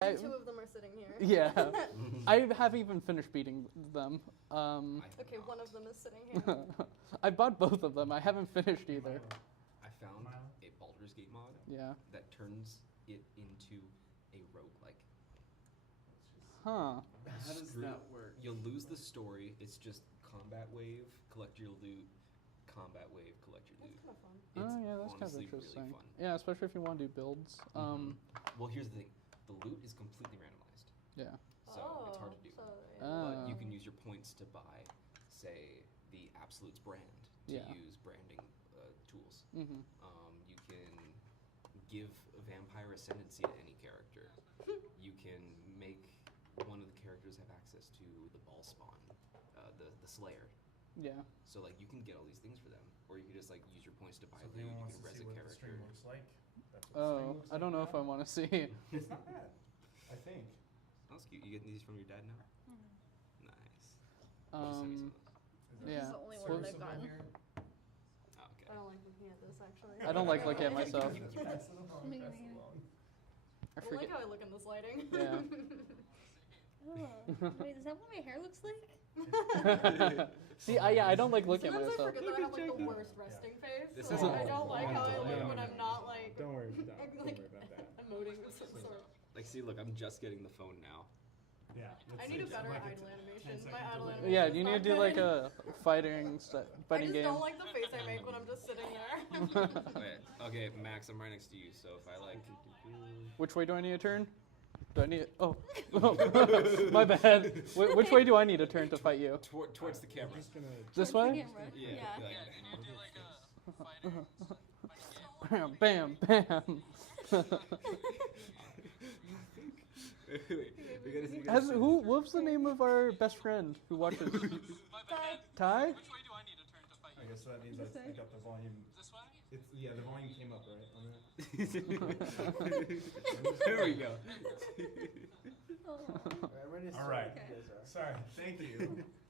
And two of them are sitting here. Yeah. I haven't even finished beating them. Okay, one of them is sitting here. I bought both of them. I haven't finished either. I found a Baldur's Gate mod that turns it into a roguelike. Huh. How does that work? You'll lose the story. It's just combat wave, collect your loot, combat wave, collect your loot. That's kind of fun. Oh yeah, that's kind of honestly interesting. really fun. Yeah, especially if you want to do builds. Well, here's the thing. The loot is completely randomized. Yeah. So it's hard to do. But you can use your points to buy, say, the Absolute's brand to use branding tools. You can give vampire ascendancy to any character. You can make one of the characters have access to the ball spawn, the Slayer. Yeah. So like you can get all these things for them, or you can just like use your points to buy So loot. anyone You wants can to res see a what the stream character. looks like? That's what the stream looks I don't know like if I now? want to see. It's not bad. I think. That's cute. You getting these from your dad now? Nice. Yeah. This is the only So one I've somewhere gotten. here? Oh, okay. I don't like looking at this, actually. I don't like looking at myself. Pass it along, Me pass it neither. along. I I don't like forget. how I look in this lighting. Yeah. Oh, wait, is that what my hair looks like? See, I don't like looking at Sometimes I myself. forget that I have like the worst resting face. This So isn't- I don't like how I look No, when no, I'm not like Don't worry about that. Don't like worry about that. emoting of some sort. Like, see, look, I'm just getting the phone now. Yeah. I need a better idle animation. My idle animation. Yeah, is you not need to do good. like a fighting I fighting just game. don't like the face I make when I'm just sitting there. Wait, okay, Max, I'm right next to you, so if I like... Which way do I need to turn? Do I need? Oh, my bad. Which way do I need to turn to fight you? Towards the camera. Just gonna. This Towards the way? camera. Yeah. Bam, bam, bam. We gotta see. What's the name of our best friend who watches? Ty? I guess that means I got the volume. It's the volume came up right on that. There we go. All right. Sorry. Thank you.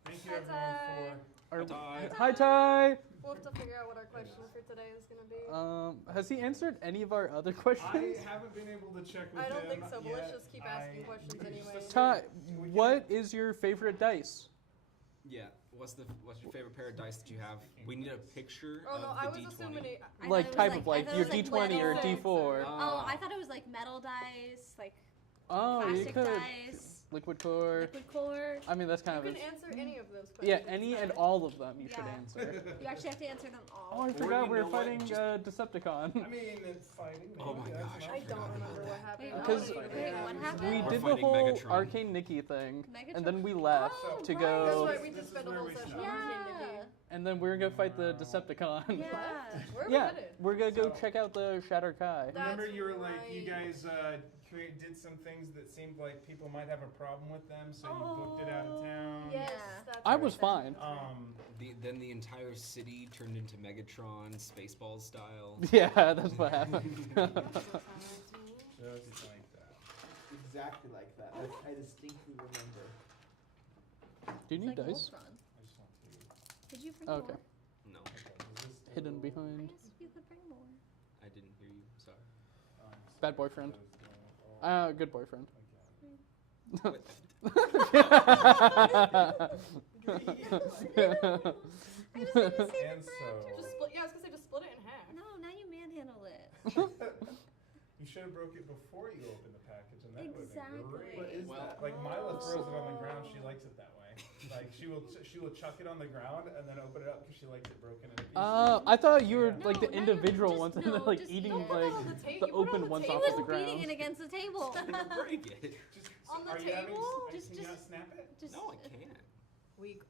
Thank you everyone for. Hi, Ty. We'll have to figure out what our question for today is going to be. Has he answered any of our other questions? I haven't been able to check with I don't him think so, but let's yet. just keep asking questions anyway. Ty, what is your favorite dice? Yeah. What's your favorite pair of dice that you have? We need a picture Oh no, of I the was D20. assuming it. I thought Like it was type of I like thought it your was like D20 or metal. D4. Oh, I thought it was like metal dice, like Oh, you plastic could. dice, Liquid core. liquid core. I mean, that's kind You of can it. answer any of those questions. Yeah, any and all of them you should Yeah. answer. You actually have to answer them Oh, all. I Or forgot you we're know what, fighting just- Decepticon. I mean, it's fighting. Oh my maybe, that's gosh, an I I option. don't remember what happened. Wait, I Because- wanna wait, know what that. happened? We We're did the fighting whole Megatron. Arcane Nikki thing, Megatron? and then we left Oh, to right. go, That's right, we This just is spent a where whole we session start. on Yeah. Arcane Nikki. and then we're gonna fight the Decepticon. Yeah. Where are we Yeah, headed? we're gonna go So- check out the Shatter Kai. Remember, That's you were like, you right. guys did some things that seemed like people might have a problem with them, so you booked it out of town. Yes, Yeah. that's I right, was that's fine. right. Then the entire city turned into Megatron, Spaceballs style. Yeah, that's what happened. Just like that. Exactly like that. I distinctly remember. Do you It's need like dice? Voltron. I just want to. Did you bring Okay. more? No, Was this still- Hidden I behind. asked if you could bring more. I didn't hear you. Sorry. Bad boyfriend. Good boyfriend. I just need to see And the so, Just split, yeah, I was gonna say just split it in half. No, now you manhandle it. you should have broke it before you opened the package, and that would have Exactly. been great. What is Well, that? Like Mila throws it on the ground, she likes it that way. Like she will chuck it on the ground and then open it up because she likes it broken into pieces. I thought you were Yeah. like the No, individual just- ones and no, then like just eating Don't put like that on the table. the You put it on open the ones table. off He of the was beating ground. it against the table. Break it. Just, On the are you having, table? can Just- you not snap it? Just, No, I can't. Weak.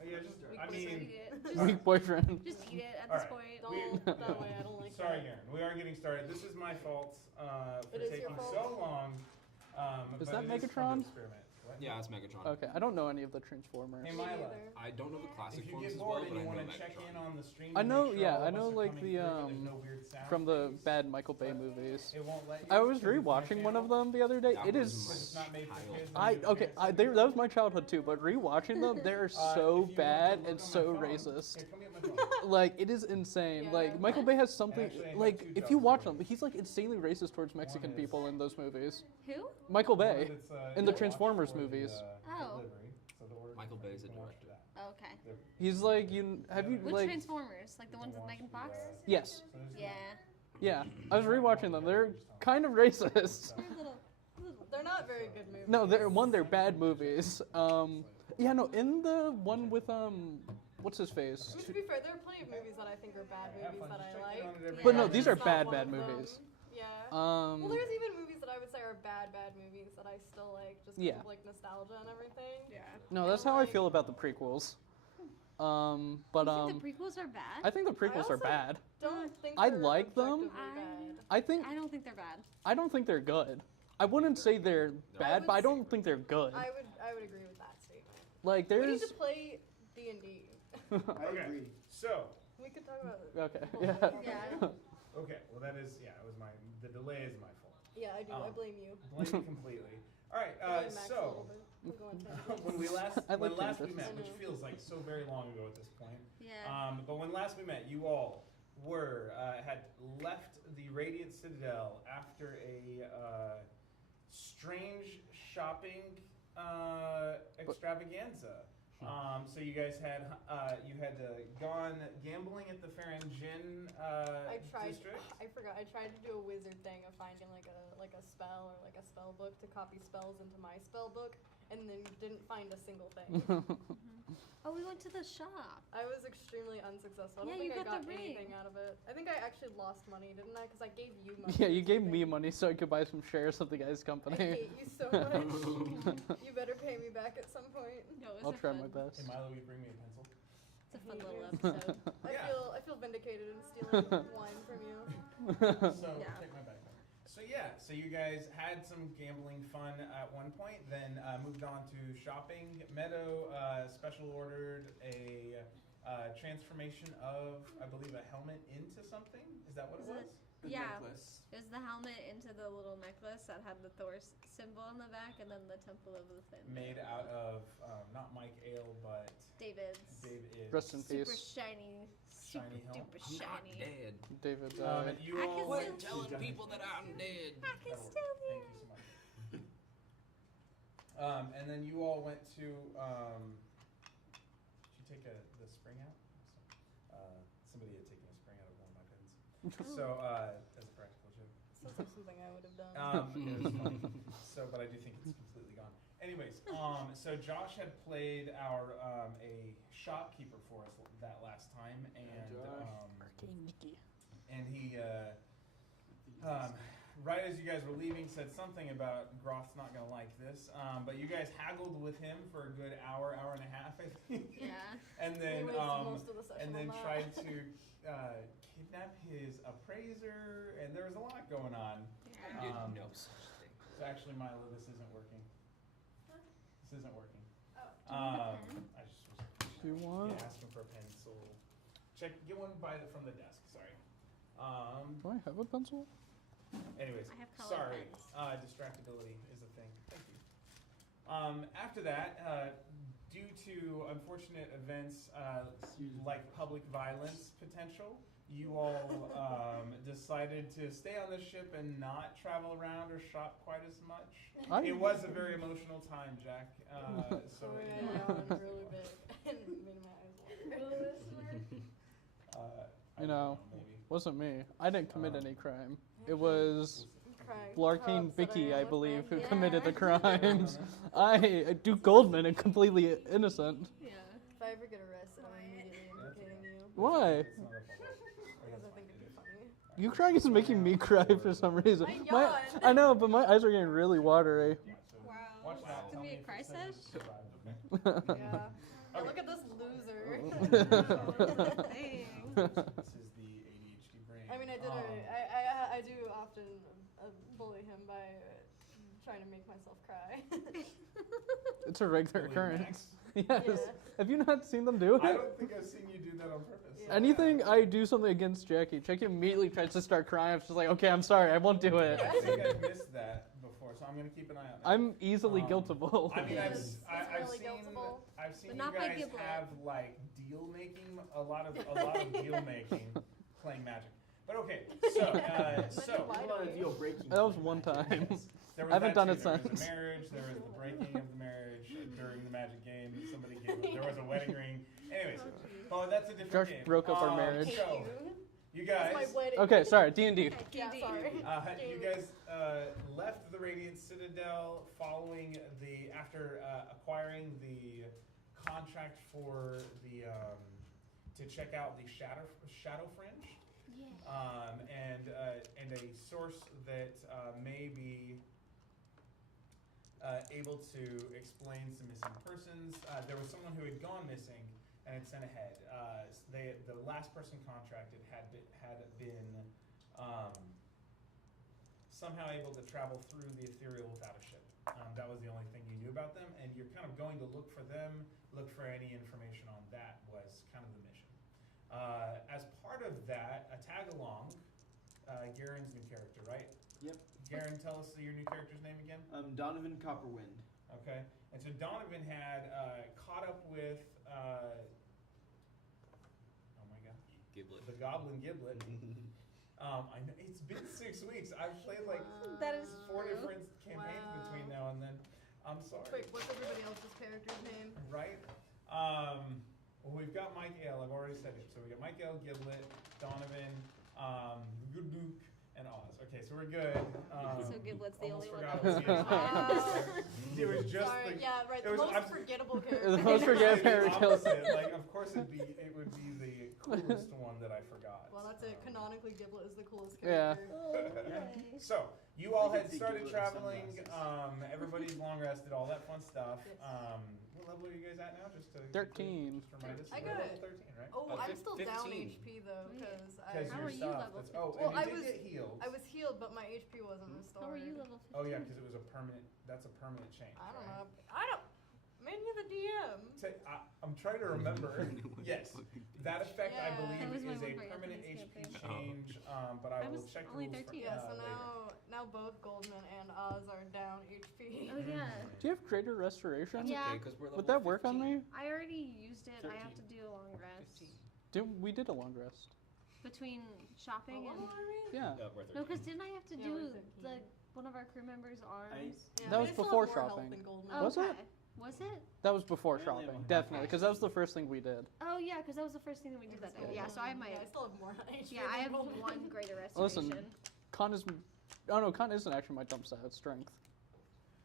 Oh, yeah, just, I just eat mean, it. Weak boyfriend. Just eat it at All this right. point. Don't put that way. I don't like sorry, that. Garen. We are getting started. This is my fault for It is your taking fault. so long. Is but that it fun to Megatron? experiment. What? Yeah, it's Megatron. Okay, I don't know any of the Transformers. Hey, Me Mila. neither. I don't know the classic If you forms get as bored well, and but you I know want to check in Megatron. on the stream, I to know, make sure yeah, all I of us know, are like, coming the, through and there's no weird sound From the cues. bad Michael Bay movies. It won't let you. I was 'cause it's my rewatching one of channel. them the other day. That It was is. It's not made for childhood. kids. I and okay. parents That was my childhood too. But rewatching them, they're If so you want bad to look and on my so phone, racist. Here, come get my phone. Like it is insane. Yeah. Like Michael Bay has something. Actually, I have Like two if jobs you watch for them, you. he's like insanely racist towards Mexican is- people in those movies. Who? Michael one Bay that's, in the watch Transformers for the, movies. Oh. Delivery. So the order Michael Bay's a you can watch director. that. Okay. They're- He's like have you Which like Transformers? Like the ones with watch Megan the, Fox? yes. So there's Yeah. Yeah, I was rewatching them. They're kind of racist. They're little. They're not very good movies. No, they're bad movies. Yeah, no, in the one with what's his face? I mean, to be fair, there are plenty of movies that I think are bad Have movies fun. that Just I check in like. on it every But day. no, these are It's not bad one of movies. them. Yeah. Well, Well, there's even movies that I would say are bad movies that I still like, just 'cause Yeah. of like nostalgia and everything. Yeah. No, that's how I feel about the prequels. But You think the prequels are bad? I think the prequels are also- bad. Don't think I they're like them. objectively bad. I think I don't think they're bad. I don't think they're good. I wouldn't say they're bad, but I don't think they're good. I would agree with that statement. Like We need there's to play D&D. I Okay. agree. So, We could talk about it. okay, Yeah. yeah. okay, well that is, it was the delay is my fault. Yeah, I do. I blame you. Blame me completely. All right, I blame Max a so little bit. We're going tangents. when we last I like when last we tangents. met, I which know. feels like so very long ago at this point, Yeah. but when last we met, you all were had left the Radiant Citadel after a strange shopping extravaganza. So you guys had gone gambling at the Farangin I tried. district. I forgot. I tried to do a wizard thing of finding like a spell or like a spell book to copy spells into my spell book, and then didn't find a single thing. Oh, we went to the shop. I was extremely unsuccessful. I don't Yeah, you think I got got the anything ring. out of it. I think I actually lost money, didn't I? Because I gave you money. Yeah, or you gave me something. money so I could buy some shares of the guy's I company. hate you so much. You better pay me back at some point. No, it was I'll a try fun, my best. Hey Milo, will you bring me a pencil? It's a fun hate little you. episode. Yeah. I feel vindicated in stealing wine from you. So Yeah. take my backpack. So you guys had some gambling fun at one point, then moved on to shopping. Meadow special ordered a transformation of, I believe, a helmet into something. Is that what it Is was? it? Yeah. It was the helmet into the little necklace that had the Thor symbol on the back, and then the Temple of the Fin. Made out of not Mike Ale, but David's Dave is. Rest in super peace, shiny, super Shiny helmet. duper I'm not shiny. dead. David. You I all can went still- to- Telling people that I'm dead. I can That'll work. still Thank hear. you so much. And then you all went to. Did you take the spring out? Somebody had taken a spring out of one of my pens. So as a practical joke. Sounds like something I would have done. It was fun. So, but I do think it's completely gone. Anyways, so Josh had played our a shopkeeper for us that last time, and and he right as you guys were leaving said something about Groth's not gonna like this, but you guys haggled with him for a good hour and a half, I think. Yeah. And then We wasted most of the session and then on that. tried to kidnap his appraiser, and there was a lot going on. Yeah. Did Um, no such thing. So actually, Milo, this isn't working. This isn't working. pen? I just was Do you want? asking for a pencil. Get one from the desk. Sorry. Do I have a pencil? Anyways, I have colored sorry. pens. Distractibility is a thing. Thank you. After that, due to unfortunate events like public violence potential, you all decided to stay on the ship and not travel around or shop quite as much. It was a very emotional time, Jack. So Sorry, I yawned really big and made my eyes water. I You don't know, maybe. wasn't me. I didn't commit Um, any crime. It was I'm crying. Larkine Props that Vicky, am I with believe, who them. committed the Yeah. crimes. Duke Goldman, and completely innocent. Yeah. If I ever get arrested, I'm immediately implicating you. Why? It's not a problem. Because I think it'd be funny. You crying is making me cry for some reason. I My, yawned. I know, but my eyes are getting really watery. Wow. Watch This that. is Tell gonna be me a if cry it says sesh. you survived, okay? Yeah. Now Okay. look at this loser. Dang. This is the ADHD brain. I mean, I do often bully him by trying to make myself cry. It's a regular Bully occurrence. Max? Yes. Yeah. Have you not seen them do I it? don't think I've seen you do that on purpose. Yeah. Anything I do something against Jackie immediately tries to start crying. I'm just like, okay, I'm sorry, I won't do it. I think I've missed that before, so I'm gonna keep an eye on that. I'm easily guiltable. I mean, It's I've really seen guiltable. I've seen But you not by guys Giblet. have like deal making, a lot of deal making, playing Magic. But okay, so Then so why A don't lot of you? deal breaking. That was one time. There was I haven't that done too. it There was since. a marriage. There was the breaking of the marriage during the Magic game. Somebody gave. There was a wedding ring. Anyways, oh, that's a different Josh game. broke up our marriage. Hate So, you. you That's guys. my wedding. Okay, sorry, D&D. Yeah, sorry. You guys left the Radiant Citadel following after acquiring the contract for the to check out the Shadow Fringe, and a source that may be able to explain some missing persons. There was someone who had gone missing and had sent ahead. The last person contracted had been somehow able to travel through the Ethereal without a ship. That was the only thing you knew about them, and you're kind of going to look for them, look for any information on that was kind of the mission. As part of that, a tag-along, Garen's new character, right? Yep. Garen, tell us your new character's name again. Donovan Copperwind. Okay, and so Donovan had caught up with, oh my gosh, Giblet. the Goblin Giblet. I know, it's been 6 weeks. I've played like That is 4 true. different campaigns between now and then. I'm sorry. Wait, what's everybody else's character's name? Right? Well, we've got Mike Ale. I've already said it. So we got Mike Ale, Giblet, Donovan, Goodnook, and Oz. Okay, so we're good. So Giblet's the only almost one forgot that was was the It was just Sorry, the. yeah, right. it The was- most I'm- forgettable The character. most forgettable the character. opposite. Like, of course, it would be the coolest one that I forgot. Well, that's it. Canonically, Giblet is the coolest Yeah. character. So you all I had can see started Giblet in traveling. sunglasses. Everybody's long rested, all that fun stuff. Yes. What level are you guys at now? Just to 13. Just to remind us. I You're got level it. 13, right? Oh, I'm still down 15. HP though, because Because How your are you stuff. level That's, oh, Well, and I you did was- get healed. I was healed, but my HP wasn't restored. How are you level 15? Oh yeah, because it was a permanent. That's a permanent change. I don't right? know. I don't. Maybe the DM. I'm trying to remember. Yes, that effect I Yeah. believe That was my is a one for permanent Anthony's HP campaign. change. But I I will was check the only rules 13. Yeah, so later. now both Goldman and Oz are down HP. Oh yeah. Do you have greater restoration? Yeah. Okay, 'cause we're Would level that work on 15. me? I already used it. I have 13. to do a long rest. 15. We did a long rest. Between shopping and Yeah. We're no, 13. because didn't I have to Yeah, do we're 13. one of our crew members' arms? Yeah, That we was still have before more health shopping. than Goldman. Oh, Was it? okay. Was it? That was before I only have shopping, one. definitely, Okay. because that was the first thing we did. Oh yeah, because that was the first thing that we did that day. Yeah, so I might. Yeah, I still have more HP. Yeah, I than have Goldman. one greater Listen. restoration. Con is. Oh no, con isn't actually my jump stat. It's strength.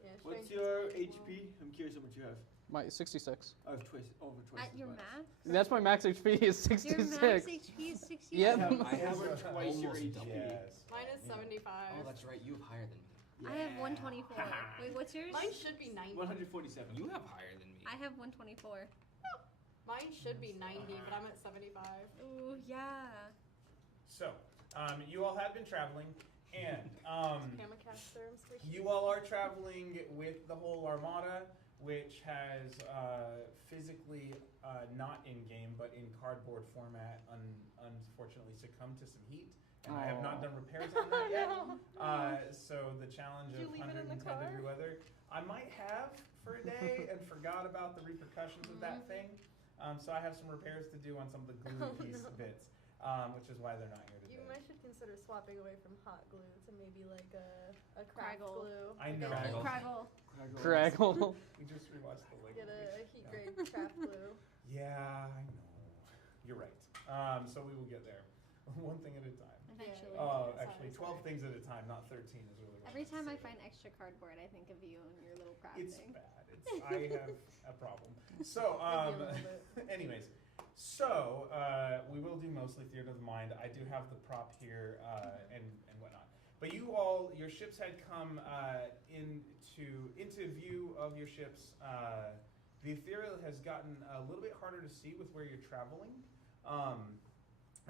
Yeah, What's strength your is pretty HP? I'm curious how much you have. My 66. I have twice, over twice. At as your much. max? That's my max HP is Your 66. max HP is 60. Yep. I have, I have over twice your almost HP. double. Yes. Mine is 75. Oh, that's right. You have higher than me. I have 124. Wait, what's yours? Mine should be 90. 147. You have higher than me. I have 124. Mine should be 90, but I'm at 75. Ooh, yeah. So, you all have been traveling, and Kamikaze I'm squishy. you all are traveling with the whole armada, which has physically not in game but in cardboard format, unfortunately succumbed to some heat. And I have not done repairs on that yet. So the challenge Did you of leave it in the 110 car? degree weather, I might have for a day and forgot about the repercussions of that thing. So I have some repairs to do on some of the glue piece bits, which is why they're not here today. You might should consider swapping away from hot glue to maybe like a craft Craggle. glue. I know. Craggle. Craggle. Craggle. We just rewatched the Lego Get a movie. heat grade craft glue. Yeah, I know. You're right. So we will get there. One thing at a time. Eventually. Actually, Sorry. 12 things at a time, not 13 is really what Every I'm time I saying. find extra cardboard, I think of you and your little It's crafting. bad. I have a problem. So, Maybe a little bit. anyways, so we will do mostly Theater of the Mind. I do have the prop here and whatnot. But you all, your ships had come into view of your ships. The Ethereal has gotten a little bit harder to see with where you're traveling.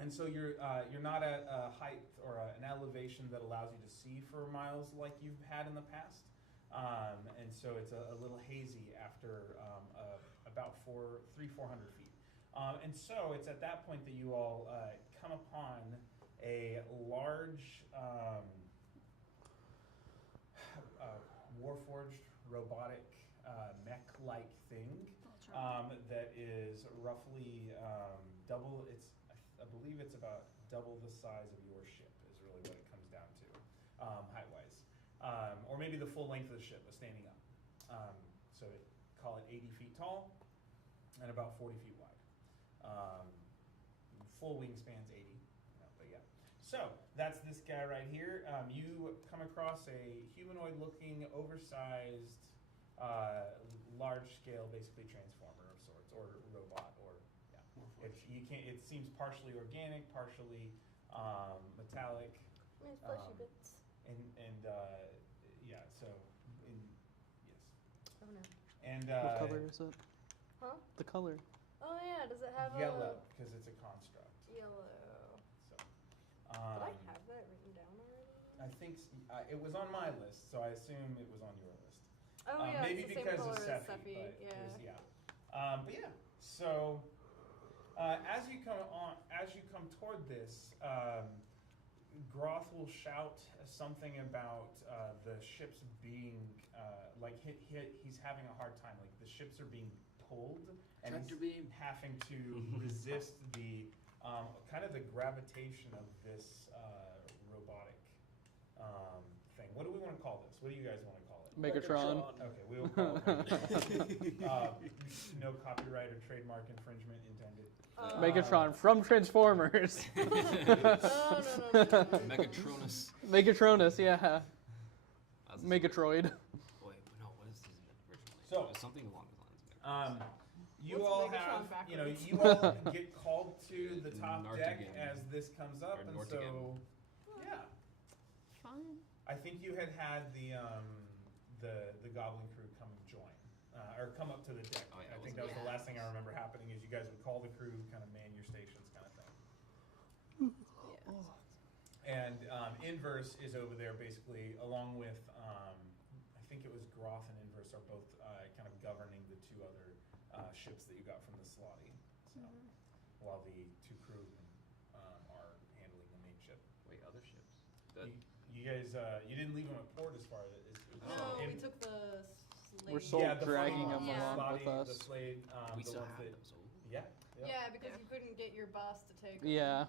And so you're not at a height or an elevation that allows you to see for miles like you've had in the past. And so it's a little hazy after about 400 feet. And so it's at that point that you all come upon a large warforged robotic mech-like thing that is roughly double. I believe it's about double the size of your ship is really what it comes down to, height-wise. or maybe the full length of the ship, but standing up. So call it 80 feet tall and about 40 feet wide. Full wingspan's 80, but yeah. So that's this guy right here. You come across a humanoid-looking, oversized, large-scale, basically transformer of sorts, or robot, or yeah. It seems partially organic, partially metallic. Nice fleshy bits. And yeah. So yes. Oh no. And What color is it? Huh? The color. Oh yeah, does it have yellow, because it's a construct. Yellow. So, Did I have that written down already? I think it was on my list, so I assume it was on your list. Oh yeah, maybe it's the because same color of as Sephi, Sephi. but Yeah. but yeah. So as you come toward this, Groth will shout something about the ships being he's having a hard time. Like the ships are being pulled, and he's having to resist the kind of the gravitation of this robotic thing. What do we want to call this? What do you guys want to call it? Megatron. Okay, we will call it no copyright or trademark infringement intended. Megatron from Transformers. No. Megatronus. Megatronus, yeah. Megatroid. Wait, no, what is his original name? So, It was something along the lines of you What's all Megatron have, backwards? you all get called to the top deck Nartigan. as this comes up, Or and Nortigan. so, yeah. Fun. I think you had the Goblin crew come join, or come up to the deck. Oh, yeah, I it think was that was the Yeah. last thing I remember happening is you guys would call the crew, kind of man your stations, kind of thing. And Inverse is over there basically, along with I think it was Groth and Inverse are both kind of governing the two other ships that you got from the Slotty. So while the two crew are handling the main ship. Wait, other ships? You guys, you didn't leave them at port as far as No, we took the slave. We're so yeah, the dragging Slotty, them Yeah. along with the us. Slade, we the still ones have that, those. Oh. yeah. Yeah, because you couldn't get your boss to take 'em. Yeah,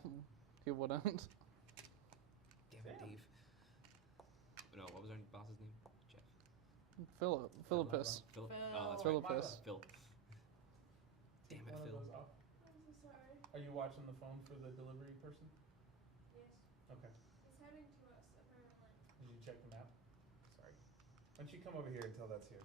he wouldn't. Damn it, Damn. Dave. No, what was our boss's name? Jeff. Philippus. Philip. Phil. Oh, that's right. Philippus. Phil. Damn it, One of Phil. those off. I'm so sorry. Are you watching the phone for the delivery person? Yes. Okay. It's heading to us, apparently. Did you check the map? Sorry. Why don't you come over here until that's here?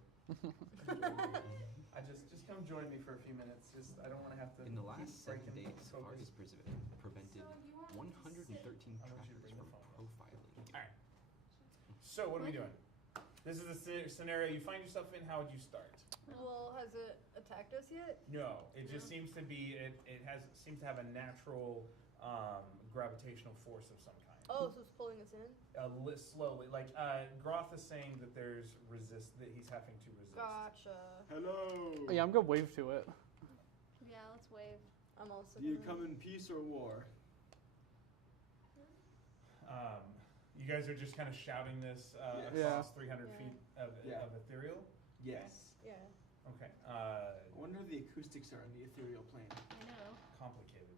I just come join me for a few minutes. Just I don't want to have to. In the keep last 7 breaking days, focus. Safari's prevented So you want me to 113 I want you to trackers bring the from phone. profiling. All right. So what are we doing? This is the scenario you find yourself in. How would you start? Well, has it attacked us yet? No, it just No? seems to be seems to have a natural gravitational force of some kind. Oh, so it's pulling us in? Slowly, like Groth is saying that there's that he's having to resist. Gotcha. Hello. Yeah, I'm gonna wave to it. Yeah, let's wave. I'm also Do you gonna- come in peace or war? You guys are just kind of shouting this Yes. across 300 Yeah. feet of ethereal. Yes. Yeah. Okay. I wonder if the acoustics are on the ethereal plane. I know. Complicated.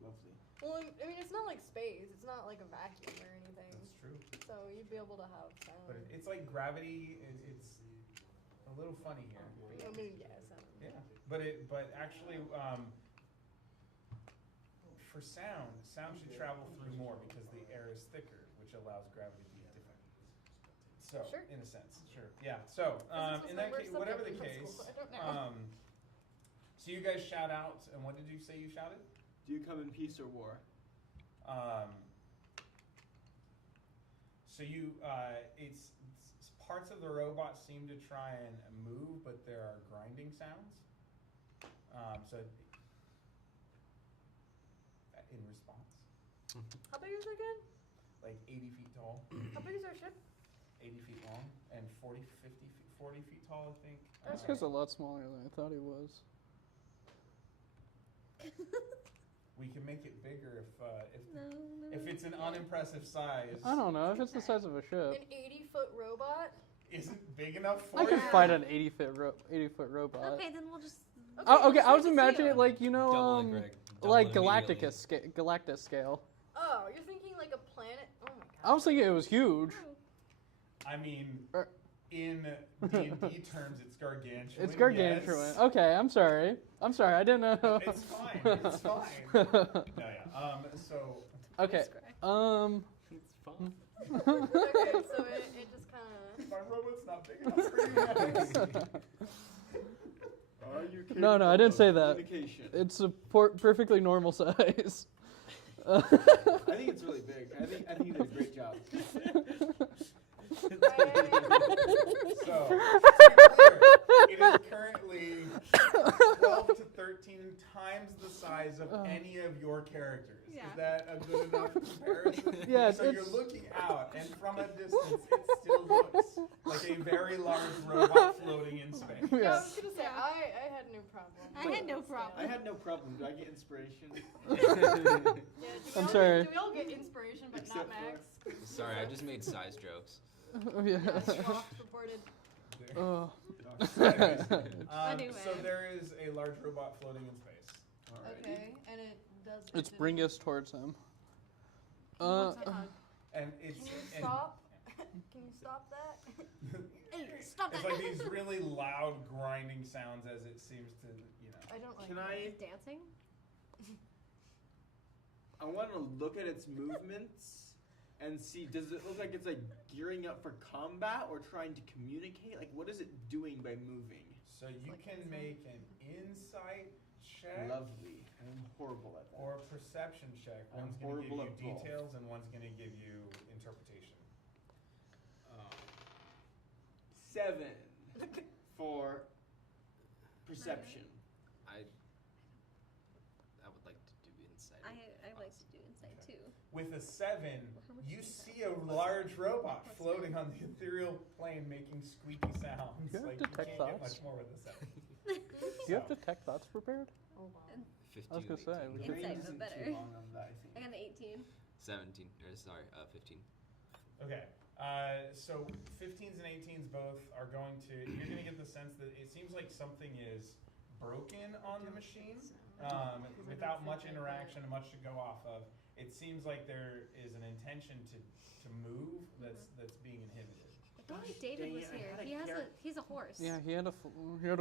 Lovely. Well, I mean, it's not like space. It's not like a vacuum or anything. That's true. So you'd be able to have sound. But it's like gravity. It's a little funny here. I mean, yeah, sound. Yeah. But actually, for sound should travel through more because the air is thicker, which allows gravity to be different. So, Sure. in a sense, sure. Yeah. So, Physics in was that my case, worst whatever the subject in case, school. I don't know. so you guys shout out, and what did you say you shouted? Do you come in peace or war? So you, it's parts of the robot seem to try and move, but there are grinding sounds. So in response, How big is it again? like 80 feet tall, How big is our ship? 80 feet long, and 40 feet tall, I think. This guy's a lot smaller than I thought he was. We can make it bigger No, if it's an unimpressive size. I don't know if it's the size of a ship. An 80-foot robot? Isn't big enough for I could you? fight an 80-foot robot. Okay, then we'll just. Okay, I was just like a imagining seal. it like Double it, Greg. Double like it immediately. Galactus scale. Oh, you're thinking like a planet? Oh my god. I was thinking it was huge. I mean, Er- in D&D terms, it's gargantuan. It's gargantuan. Yes. Okay, I'm sorry. I didn't know. It's fine. It's fine. No, yeah. So. Okay. It's fun. Okay, so it just kind of. My robot's not big enough for you guys. Are you No, I capable didn't of say that. communication? It's a perfectly normal size. I think it's really big. I think you did a great job. So, to be clear, it is currently 12 to 13 times the size of any of your characters. Yeah. Is that a good enough comparison? Yeah, So you're looking out, and from a distance, it still looks like a very large robot floating in space. Yeah, I Yeah. was gonna say I had no problem. I had no problem. I had no problem. Do I get inspiration? Yeah, do we I'm all sorry. do we all get inspiration, but Except not Max? Sorry, I just made size jokes. Yeah. Ross reported. Oh. Anyway. So there is a large robot floating in space. Alrighty. Okay, and it does. It's it bring did- us towards him. What's it on? And it's Can you and stop? Can you stop that? Stop it's that. like these really loud grinding sounds as it seems to, I don't like. Can that. I? He's dancing? I want to look at its movements and see. Does it look like it's like gearing up for combat or trying to communicate? Like, what is it doing by moving? So you like can insight. make an insight check Lovely. I'm horrible at that. or a perception check. I'm One's going to give horrible you at both. details and one's going to give you interpretation. 7 for perception. I would like to do insight. I like to do insight Okay. too. With a 7, How much you is that? see a large robot What's floating on the ethereal plane making squeaky sounds. You have Like detect you can't get thoughts? much more with a 7. Do you have detect thoughts prepared? Oh wow. 15, I was gonna say, 18, we could- Insight, Range but isn't better. too long on that, I think. I got an 18. 17. Or sorry, 15. Okay, so 15s and 18s both are going to, you're going to get the sense that it seems like something is broken on the machine without much interaction and much to go off of. It seems like there is an intention to move that's being inhibited. If only Gosh David dang was it, I here. had a He's a horse. Yeah, he had a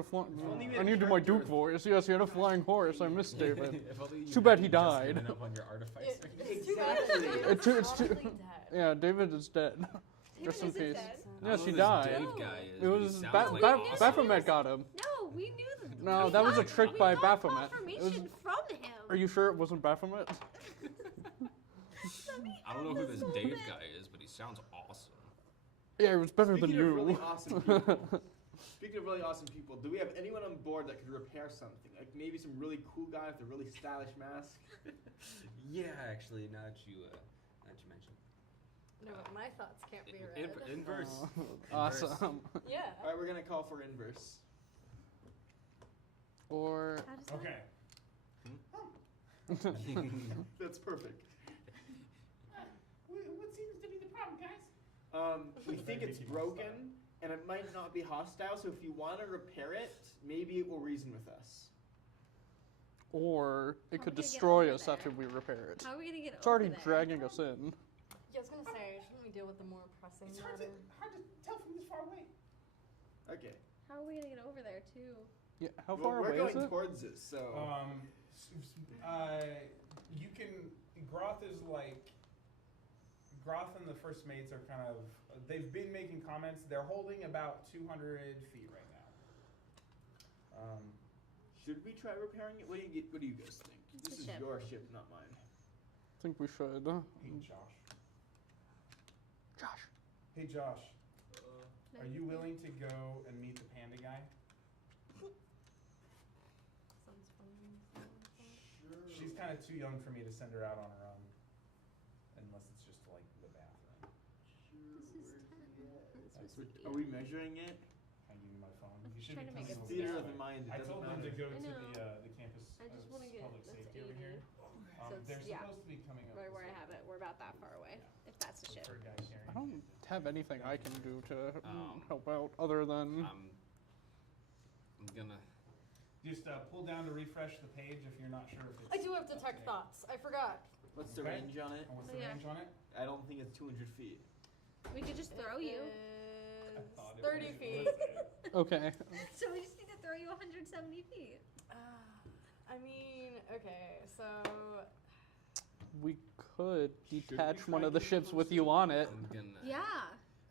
flying. only we I had need to do my character Duke with- voice. Yes, he had a flying horse. I missed David. If only you Too bad hadn't he just died. given up on your artificer. It's too bad that Exactly. David's It's too- probably dead. Yeah, David is dead. David Rest in isn't peace. dead. I Yes, don't he know who died. this Dave No. guy is, It but he was sounds ba- like ba- awesome. Baphomet got him. No, we knew that. No, we that was a got- trick we by got Baphomet. It confirmation was- from him. Are you sure it wasn't Baphomet? I don't know who this Dave guy is, but he sounds awesome. Yeah, it was better than Speaking of you. really awesome people, speaking of really awesome people, do we have anyone on board that could repair something? Like maybe some really cool guy with a really stylish mask? Yeah, actually, now that you mention. No, my thoughts can't be read. Inverse. Awesome. Yeah. All right, we're gonna call for inverse. Or How does that- Okay. That's perfect. What seems to be the problem, guys? We think it's broken, and it might not be hostile. So if you want to repair it, maybe it will reason with us. or it How could we gonna get destroy over us there? after we repair it. How are we gonna get It's already over there? dragging us in. Yeah, I was gonna say, shouldn't we deal with the more pressing It's hard matter? to tell from this far away. Okay. How are we gonna get over there too? Yeah, how Well, far we're away going is it? towards it, so. You can. Groth is like. Groth and the first mates are kind of. They've been making comments. They're holding about 200 feet right now. Should we try repairing it? What do you guys think? It's This a is ship. your ship, not mine. I think we should. Hey, Josh. Josh. Hey, Josh. Are you willing to go and meet the panda guy? Sounds funny. She's kind of too young for me to send her out on her own. Unless it's just like the bathroom. This is 10. This was Are we measuring it? Can I give you my phone? I'm You just should trying be to make coming it over Theater this of the way. mind. It I doesn't told them to matter. go I to know. the campus I just want to get public that's safety over 80. here. So it's, They're yeah, supposed to be coming up. right this where I way. have it. We're about that far away. If that's the The ship. third guy carrying I don't it. have anything I can do to Um, help out other than. I'm gonna. Just pull down to refresh the page if you're not sure if it's. I do have detect okay. thoughts. I forgot. What's the Okay. range on it? And what's Oh, the yeah. range on it? I don't think it's 200 feet. We could just throw you. I Is thought it 30 was feet. worth it. Okay. So we just need to throw you 170 feet. I mean, okay, so We could we detach try one of the getting ships with closer? you on it I'm gonna Yeah.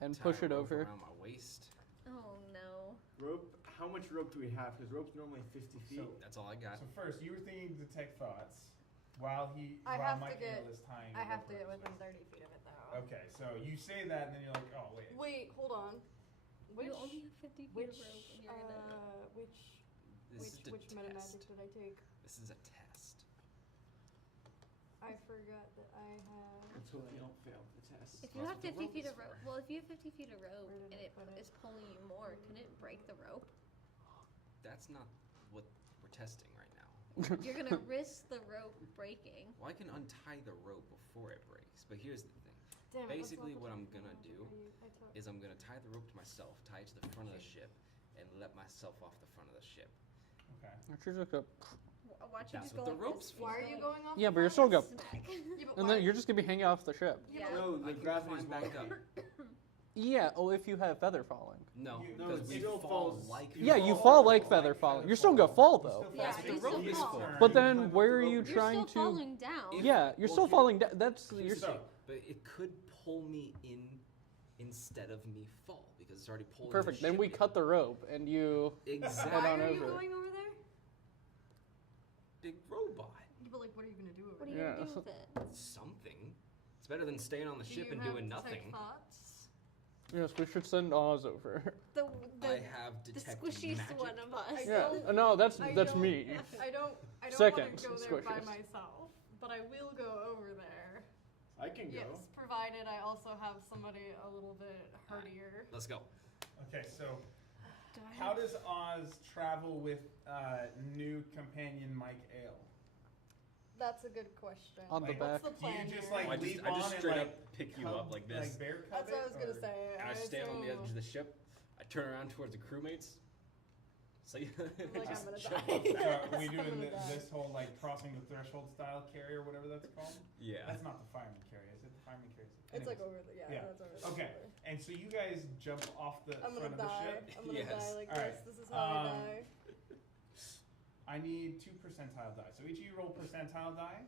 and tie push a it rope over. around my waist. Oh no. Rope. How much rope do we have? Because rope's normally 50 feet. So- That's all I got. So first, you were thinking detect thoughts while I while have to Michael get- is tying. I the have rope to get around his within waist. 30 feet of it though. Okay, so you say that, and then you're like, oh wait. Wait, hold on. Which You only have 50 feet which of rope and you're gonna... This is a which meta test. magic did I take? This is a test. I forgot that I had. Let's hope you don't fail the test. If you That's have what the 50 rope feet is of rope, for. well, if you have 50 feet of rope Where did and I it put it? is pulling you more, can it break the rope? That's not what we're testing right now. You're gonna risk the rope breaking. Well, I can untie the rope before it breaks, but here's the thing. Damn it, let's Basically, not what put I'm it gonna down. do I took- is I'm gonna tie the rope to myself, tie it to the front of the ship, and let myself off the front of the ship. Okay. Actually, just go. Watch you That's just what go the like rope's this. for. Why are you going off? Yeah, the but you're front? still go. Smack. Yeah, but And why? then you're just gonna be hanging off the ship. Yeah. No, I the can gravity's climb back wonky. up. Yeah. Oh, if you have feather falling. No, You- No, because it we still fall falls. like Yeah, you fall fall like like feather feather falling. You're still gonna fall. fall You though. still Yeah, That's what you the rope still is fall. for. But You then climb up where the are rope. you You're trying still to? falling down. If- Yeah, you're well, still here- falling down. That's Here's you're. the thing, but it could pull me in instead of me fall because it's already pulling. Perfect. The Then ship we in. cut the rope and you. Exactly. Head Why on are you over. going over there? Big robot. Yeah, but like, what are you gonna do over What are you there? gonna Yeah. do with it? Something. It's better than staying on the Do ship you and have doing detect nothing. Thoughts? Yes, we should send Oz over. The I have the detect squishiest magic. one of us. I Yeah. don't- No, that's I that's don't- me. I don't Second, want to go there by squishes. myself, but I will go over there. I can go. Yes, provided I also have somebody a little bit hardier. Let's go. Okay, so Do I how have- does Oz travel with new companion Mike Ale? That's a good question. On the Like, back. What's the Do you plan just here? like I just, leap I on just and straight like up pick you cub- up like this. Like bear cub That's what I was it, gonna or- say. And I stand on the edge assume- of the ship. I turn around towards the crewmates. So you I'm like, I'm gonna jump die. off. So are we I'm doing gonna this, die. this whole like crossing the threshold style carry or whatever that's called? Yeah. That's not the fireman carry, is it? The fireman carries it. It's like Anyways. over the Yeah. that's over the Okay. shoulder. And so you guys jump off the I'm gonna front of the die. ship. I'm gonna Yes. die like Alright. this. This is how I Um, die. I need 2 percentile die. So each of you roll percentile die.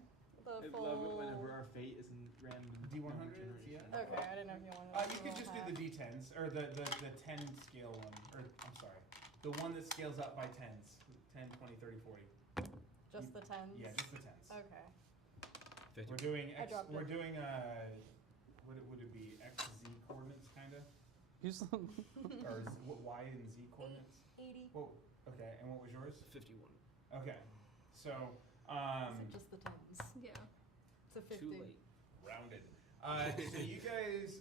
The I full. love it whenever our fate is in random. D100s, number generation. yeah. Okay, I didn't know if you wanted. You could just do the D10s or the 10 scale one. Or I'm sorry, the one that scales up by 10s. 10, 20, 30, 40. Just the tens. Yeah, just the 10s. Okay. 50. We're doing I X. dropped We're it. doing would it be X Z coordinates kind of, Use them. or Y and Z coordinates? 80. Well, okay. And what was yours? 51. Okay, so Just the tens. Yeah. It's a 50. Too late. rounded. So you guys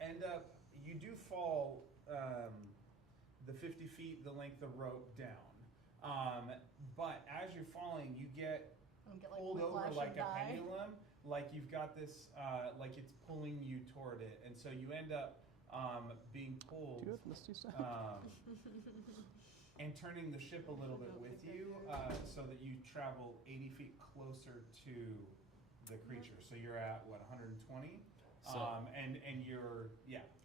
end up. You do fall the 50 feet, the length of rope down. But as you're falling, you get I'm gonna get, pulled over whiplash like and a die. pendulum, like you've got this, like it's pulling you toward it, and so you end up being pulled Do you have Misty Step? and turning the ship a little bit with you, so that you travel 80 feet closer to the creature. So you're at what, 120, So and you're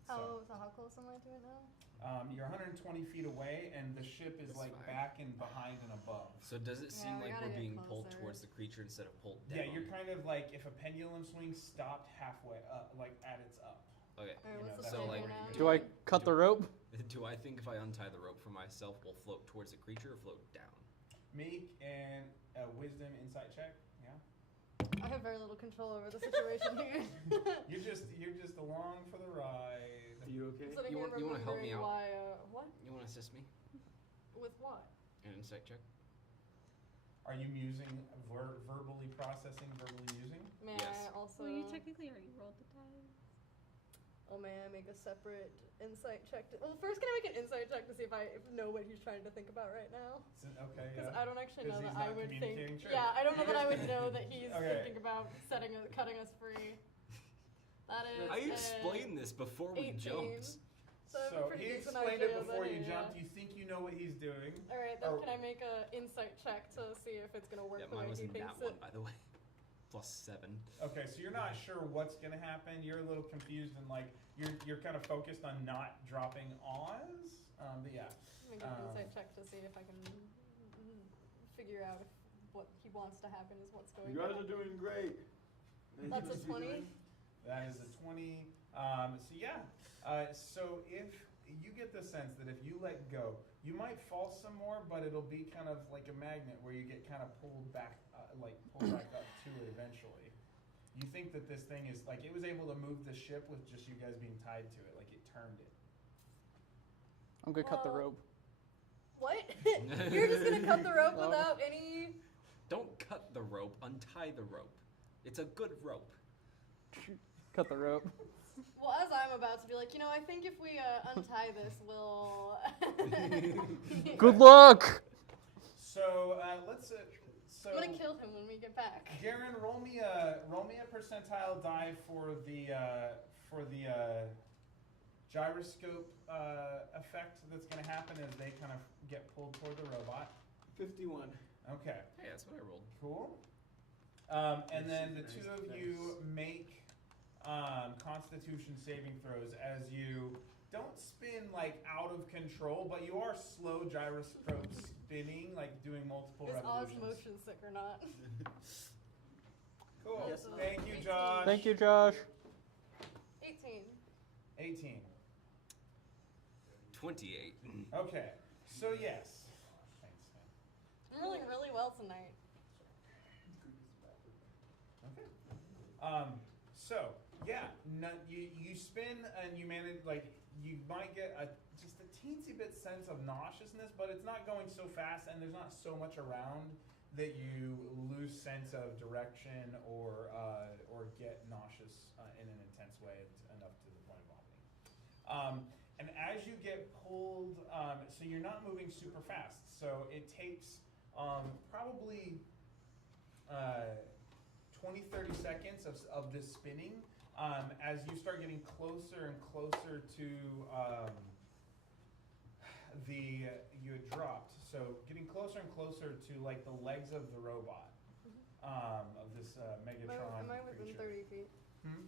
So how close am I to it now? you're 120 feet away, and the ship is That's like fine. back and behind and above. So does it seem Yeah, we like gotta we're get being pulled closer. towards the creature instead of pulled down? Yeah, you're kind of like if a pendulum swing stopped halfway up, like at its up. Okay. Alright, You what's know, the so, plan like, here now? Do I cut the rope? Do I think if I untie the rope from myself, we'll float towards the creature or float down? Make an wisdom insight check. Yeah. I have very little control over the situation here. You're just along for the ride. Are you okay? Sitting You here want- you wanna help me remembering out? Why, what? You want to assist me? With what? An insight check? Are you musing, verbally processing, verbally musing? May Yes. I also? Well, you technically already rolled the die. Oh, may I make a separate insight check? Well, first, can I make an insight check to see if I know what he's trying to think about right now? Okay, Because yeah. I don't actually know 'Cause that he's I not would think. communicating, sure. Yeah, I don't know that I would Here's- know that he's Okay. thinking about cutting us free. That is. I explained this before we 18. jumped. So, I have a So pretty he decent explained idea it before that you he- jumped. You think you know what he's doing. All right, then Or- can I make a insight check to see if it's gonna work Yeah, the way mine was he in thinks that one, it? by the way. +7. Okay, so you're not sure what's gonna happen. You're a little confused and like you're kind of focused on not dropping Oz. But yeah. Let me get an insight check to see if I can figure out if what he wants to happen is what's going You guys on. are doing great. That's a 20. That is a 20. So yeah. So if you get the sense that if you let go, you might fall some more, but it'll be kind of like a magnet where you get kind of pulled back up to it eventually. You think that this thing is like it was able to move the ship with just you guys being tied to it, like it turned it. I'm gonna cut the rope. What? You're just gonna cut the rope without any... Don't cut the rope, untie the rope. It's a good rope. Cut the rope. Well, as I'm about to be like, I think if we untie this, we'll... Good luck! So let's. I'm gonna kill him when we get back. Garen, roll me a percentile die for the gyroscope effect that's going to happen as they kind of get pulled toward the robot. 51. Okay. Hey, that's what I rolled. Cool. And then the two of you make Constitution saving throws as you don't spin like out of control, but you are slow gyroscope spinning, like doing multiple Is Oz revolutions. motion sick or not? Cool. Yes. Thank you, Josh. Thank you, Josh. 18. 18. 28. Okay. So yes. Thanks, man. I'm rolling really well tonight. Okay. So yeah, you spin and you manage you might get just a teensy bit sense of nauseousness, but it's not going so fast and there's not so much around that you lose sense of direction or get nauseous in an intense way enough to the point of vomiting. And as you get pulled, so you're not moving super fast, so it takes probably 20-30 seconds of this spinning as you start getting closer and closer to you had dropped, so getting closer and closer to like the legs of the robot of this Megatron Am I within creature. 30 feet?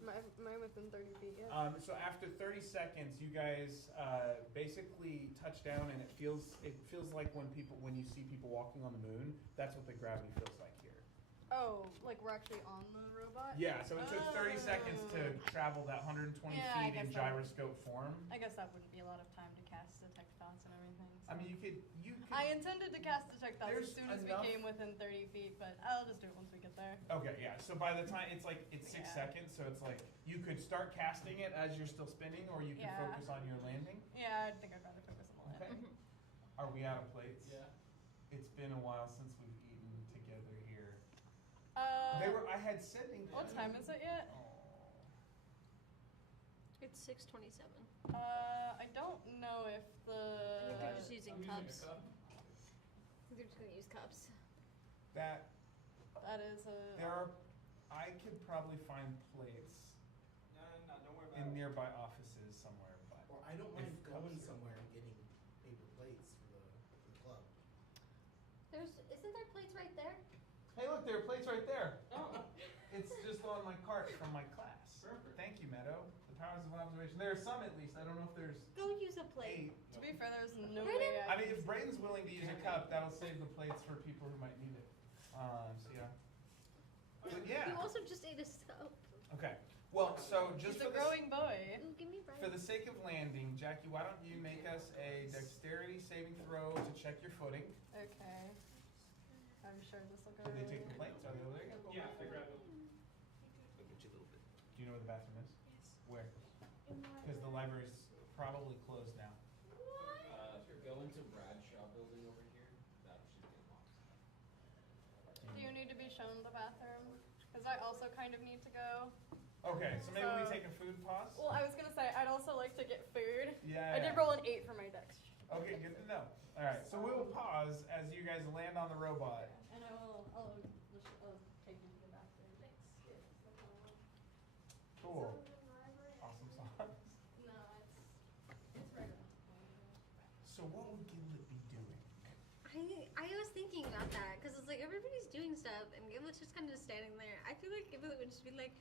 Am I within 30 feet yet? So after 30 seconds, you guys basically touch down, and it feels like when you see people walking on the moon. That's what the gravity feels like here. Oh, like we're actually on the robot? Yeah. So it took 30 seconds to travel that 120 Yeah, I feet in guess that gyroscope form. I guess that wouldn't be a lot of time to cast detect thoughts and everything. So. I mean, you could. I intended to cast detect thoughts There's as soon as we enough- came within 30 feet, but I'll just do it once we get there. Okay, yeah. So by the time it's 6 Yeah. seconds, so it's like you could start casting it as you're still spinning, or you can Yeah. focus on your landing. Yeah, I think I'd rather focus on the Okay. landing. Are we out of plates? Yeah. It's been a while since we've eaten together here. I had said. What time is it yet? Oh. It's 6:27. I don't know if I think they're the... just using I'm using cups. a cup. I think they're just gonna use cups. That That is a... I could probably find plates No, don't worry in about it. nearby offices somewhere, but Or I don't if mind cups going are- somewhere and getting paper plates for the club. Isn't there plates right there? Hey, look, there are plates right there. Oh, It's just on my cart from my class. Perfect. Thank you, Meadow. The powers of observation. There are some at least. I don't know if there's Go use a plate. 8. To be fair, there's no Brayden? way I mean, if Brayden's willing to use a cup, that'll save the plates for people who might need it. So yeah. But yeah. You also just ate a soap. Okay. Well, so just He's a growing boy. Ooh, give me Brian. for the sake of landing, Jackie, why don't you make us a dexterity saving throw to check your footing? Okay. I'm sure this will go Did they really take the plates? Are they over there? Yeah, I grabbed it. I'll get you a little bit. Do you know where the bathroom is? Yes. Where? In my Because the library's probably closed now. If you're going to Bradshaw building over here, that should get locked. Do you need to be shown the bathroom? Because I also kind of need to go. Okay, so maybe we So- take a food pause? Well, I was going to say, I'd also like to get food. Yeah. I did roll an 8 for my dex. Okay, good to know. All right, so we will pause as you guys land on the robot. And I'll take you to the bathroom. Thanks. Cool. in the library. Awesome sauce. No, it's right around. So what would Gimlet be doing? I I was thinking about that because it's like everybody's doing stuff and Gimlet's just kind of standing there. I feel like Gimlet would just be like,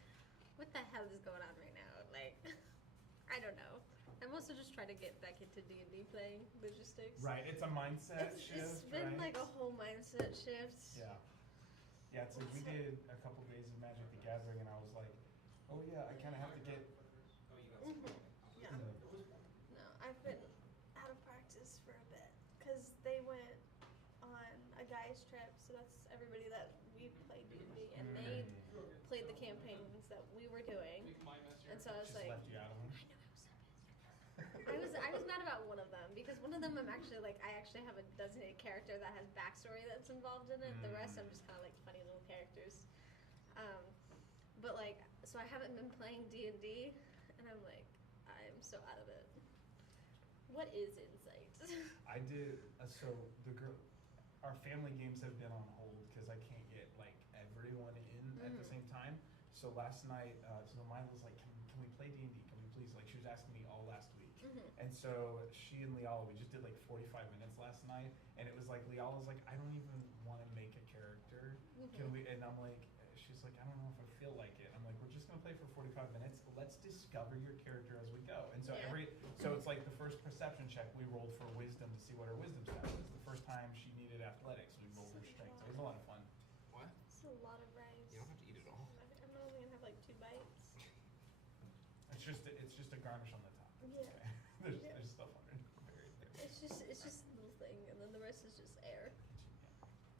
"What the hell is going on right now?" Like, I don't know. I'm also just trying to get back into D&D playing logistics. Right, it's a mindset shift. It's been right? like a whole mindset shift. Yeah. Yeah, it's like we did a couple days of Magic the Gathering, and I was like, oh yeah, I kind of have to get. Yeah. No, I've been out of practice for a bit because they went on a guy's trip, so that's everybody that we played D&D, and they played the campaigns that we were doing, and so I was Just like, left you out of them. I was mad about one of them because one of them I actually have a designated character that has backstory that's involved in it. The rest I'm just kind of like funny little characters. But like, so I haven't been playing D&D, and I'm like, I'm so out of it. What is Insight? I did, so our family games have been on hold because I can't get like everyone in at the same time. So last night, so Maya was like, can we play D&D? Can we please? Like she was asking me all last week. And so she and Liala, we just did like 45 minutes last night, and it was like Liala's like, I don't even want to make a character. Can we? And I'm like, she's like, I don't know if I feel like it. I'm like, we're just gonna play for 45 minutes. Let's discover your character as we go. And so so it's like the first perception check we rolled for wisdom to see what her wisdom stat was. The first time she needed athletics, we rolled her strength. So it was a lot of fun. What? It's a lot of rice. You don't have to eat it all. I'm only gonna have like 2 bites. It's just a garnish on the top. Yeah. Okay. There's stuff under there. It's just a little thing, and then the rest is just air.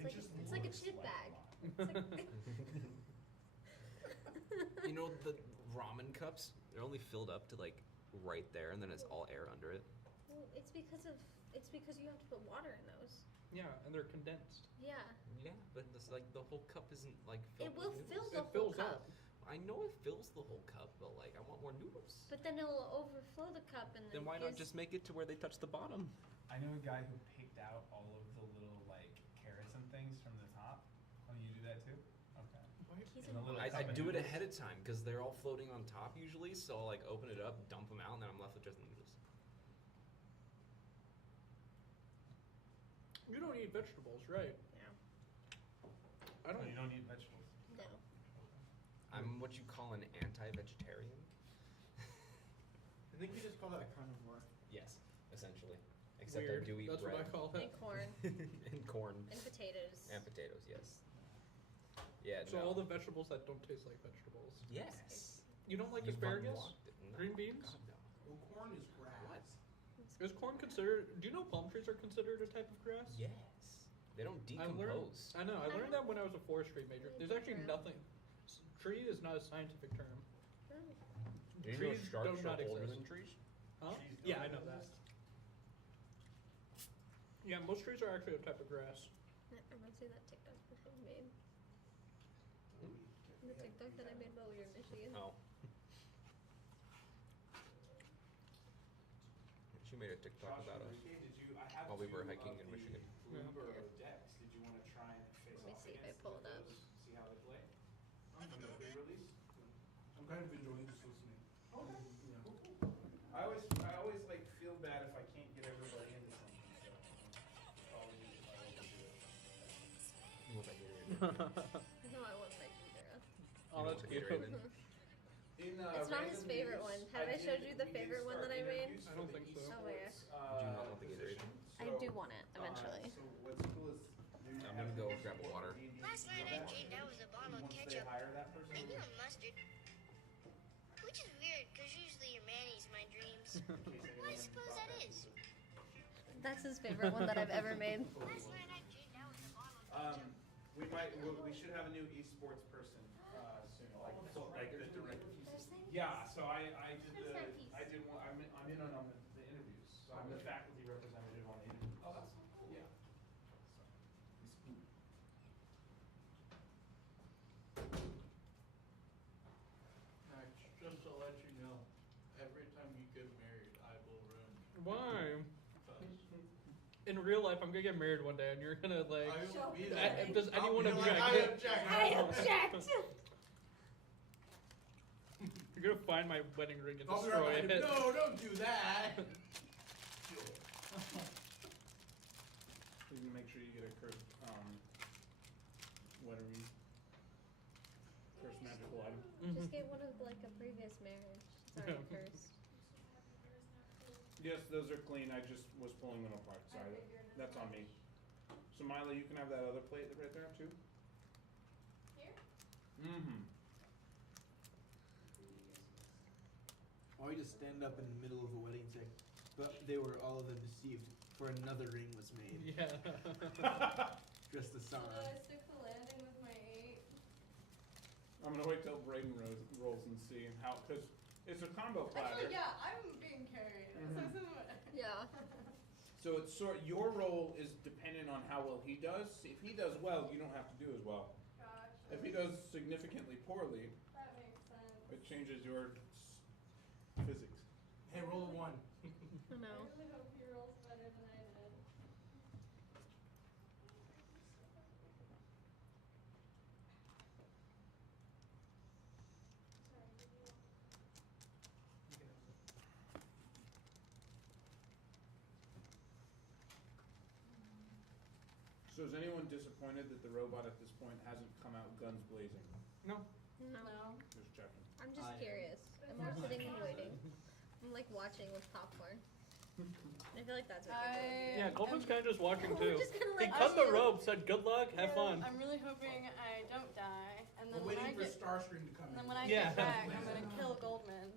It It's like a looks chip like bag. lime. You know the ramen cups? They're only filled up to like right there, and then it's all air under it. Well, it's because you have to put water in those. Yeah, and they're condensed. Yeah. Yeah, but it's like the whole cup isn't like It filled will with fill noodles. the whole fills cup. up. I know it fills the whole cup, but like I want more noodles. But then it'll overflow the cup and Then why not just make it to where they touch the bottom? I know a guy who picked out all of the little like carrots and things from the top. Oh, you do that too? Okay. He's And the little I cup of do it noodles. ahead of time because they're all floating on top usually. So I'll like open it up, dump them out, and then I'm left with just the noodles. You don't eat vegetables, right? Yeah. I don't. You don't eat vegetables. No. I'm what you call an anti-vegetarian. I think you just call that carnivore. Yes, essentially. Except Weird. I do eat That's bread. what I call And it. corn and corn. and potatoes. And potatoes, yes. Yeah, So no. all the vegetables that don't taste like vegetables. Yes. You don't like You've asparagus? unlocked it. No, Green beans? God, no. Well, corn is grass. What? Is corn considered? Do you know palm trees are considered a type of grass? Yes. They don't I learned. decompose. I know. I learned that when I was a forestry major. There's actually nothing. Tree is not a scientific term. Oh. Do you know Trees sharks do not are older exist. than trees? Huh? Trees Yeah, don't I know that. exist. Yeah, most trees are actually a type of grass. I'm gonna say that TikTok person made. The TikTok that I made while we were in Michigan. Oh. She made a TikTok Josh about and us. Ricky, I have while we were two hiking of in the Michigan. Uber Yeah. decks. Did you want to try and face Let me off see if I against pull it up. those? See how they play? From the pre-release? I'm kind of enjoying just listening. Okay. Yeah. I always like feel bad if I can't get everybody into something. So I'll always do it. You want that Gatorade? No, I won't like either. Oh, that's cute. In, It's not his random favorite news, one. Have I showed did- you the we did favorite one start that I made? interviews I don't for the think so. Oh my esports, Do you not want the Gatorade? position. I So, do want it eventually. So what's cool is I'm they have gonna go positions grab a for water. D&D Last night I that, dreamed I was a bottle of once they ketchup. hire that person, Maybe a mustard. Which is weird, because usually your mayonnaise my dreams. What do you suppose that is? That's his favorite one that I've ever made. Last night I dreamed I was a bottle of ketchup. we should have a new esports person soon, like the director. Yeah, so I did one. I'm in on the interviews. So I'm the faculty representative on the interviews. Oh, that's cool. Yeah. Max, just to let you know, every time you get married, I will ruin you. Why? Because In real life, I'm gonna get married one day, and you're gonna like. I will be Show there. me. Does I'll anyone be like, object? I object. You're gonna find my wedding ring and I'll be destroy right it. behind him. No, don't do that. make sure you get a cursed, whatever you, cursed magical item. Just get one of like a previous marriage. It's already cursed. Yes, those are clean. I just was pulling them apart. Sorry, that's on me. So Mila, you can have that other plate right there too. Here? Mm-hmm. Or you just stand up in the middle of a wedding and say, but they were all of them deceived, for another ring was made. Yeah. Just the song. Will I stick the landing with my 8? I'm gonna wait till Brayden rolls and see how, because it's a combo platter. Actually, yeah, I'm being carried. Yeah. So it's your role is dependent on how well he does. If he does well, you don't have to do as well. Gotcha. If he does significantly poorly, That makes sense. it changes your physics. Hey, roll a 1. No. I really hope he rolls better than I did. So is anyone disappointed that the robot at this point hasn't come out guns blazing? No. No. Just checking. I'm just curious. I'm more sitting and waiting. I'm like watching with popcorn. I feel like that's what you're doing. Yeah, Goldman's kind of just watching We're too. just gonna, He like, cut the see- rope, said good luck, have fun. I'm really hoping I don't die, and then We're when I waiting for get Starscream to come and in. then when I Yeah. get back, I'm gonna kill Goldman.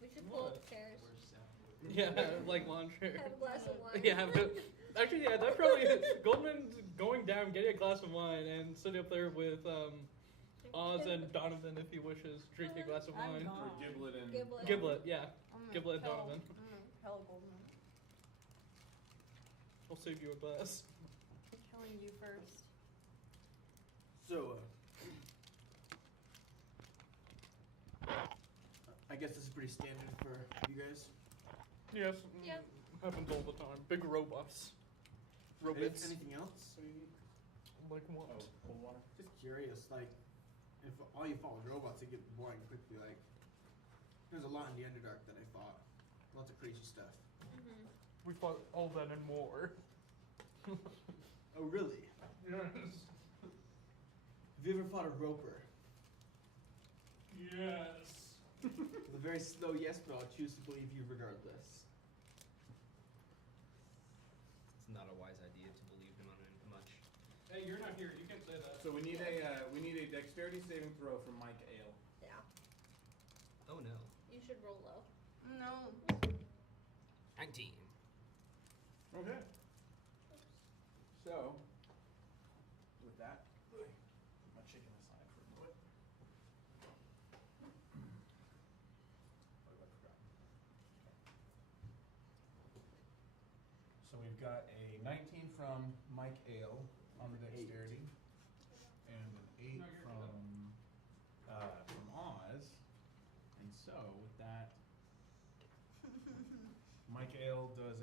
We should pull up chairs. Yeah, like launcher. Have a glass of wine. Yeah, actually, yeah, that probably Goldman's going down, getting a glass of wine, and sitting up there with Oz and Donovan if he wishes, drinking a glass of I'm wine. gone. Or Giblet and Giblet. Giblet, yeah. I'm gonna Giblet and kill- Donovan. I'm gonna kill Goldman. I'll save you a glass. I'm killing you first. So, I guess this is pretty standard for you guys. Yes. Yeah. Happens all the time. Big robots. Robots. Anything else? Like what? Oh, cold water. Just curious, like, if all you fought was robots, it get boring quickly. Like, there's a lot in the Underdark that I fought. Lots of crazy stuff. Mm-hmm. We fought all that and more. Oh, really? Yes. Have you ever fought a roper? Yes. With a very slow yes, but I'll choose to believe you regardless. It's not a wise idea to believe him on much. Hey, you're not here. You can say that. So we need a dexterity saving throw from Mike Ale. Yeah. Oh no. You should roll low. No. 19. Okay. So, with that, put my chicken aside for a moment. Oh, I forgot. So we've got a 19 from Mike Ale on the dexterity, and an 8 from Oz. And so with that, Mike Ale does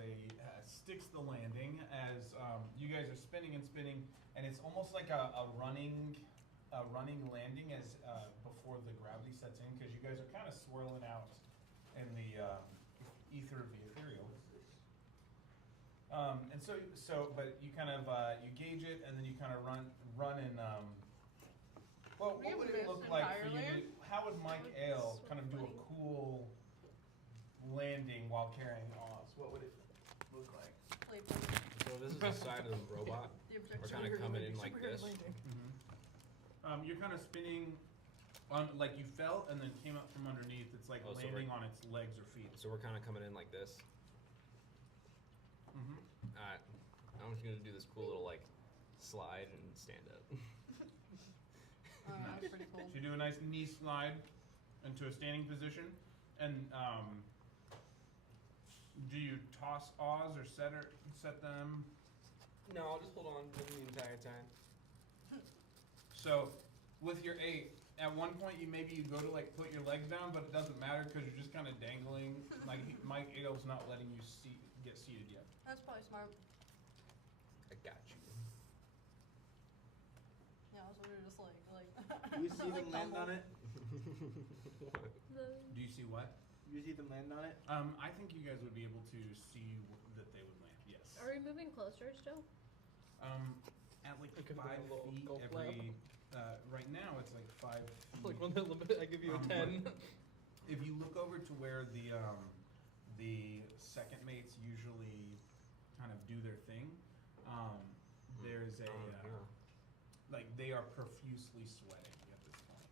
sticks the landing as you guys are spinning and spinning, and it's almost like a running landing as before the gravity sets in, because you guys are kind of swirling out in the ether of the ethereal. And but you kind of you gauge it, and then you kind of run and well, what would it look like for you? How would Mike Ale kind of do a cool landing while carrying Oz? What would it look like? So this is the side of the robot. We're kind of coming in like this. You're kind of spinning on, like you fell and then came up from underneath. It's like Oh, so landing on its legs or feet. So we're kind of coming in like this. Mm-hmm. Alright, I'm just gonna do this cool little like slide and stand up. That's pretty cool. So you do a nice knee slide into a standing position, and do you toss Oz or set them? No, I'll just hold on to them the entire time. So with your 8, at one point you go to like put your legs down, but it doesn't matter because you're just kind of dangling. Like Mike Adel's not letting you get seated yet. That's probably smart. I got you. Yeah, so we're just like. Do you see them land on it? Do you see what? Do you see them land on it? I think you guys would be able to see that they would land. Yes. Are we moving closer still? At like It could be 5 a little feet golf every. Right now it's like 5 feet. Like when I give you a 10. If you look over to where the second mates usually kind of do their thing, there's a like they are profusely sweating at this point.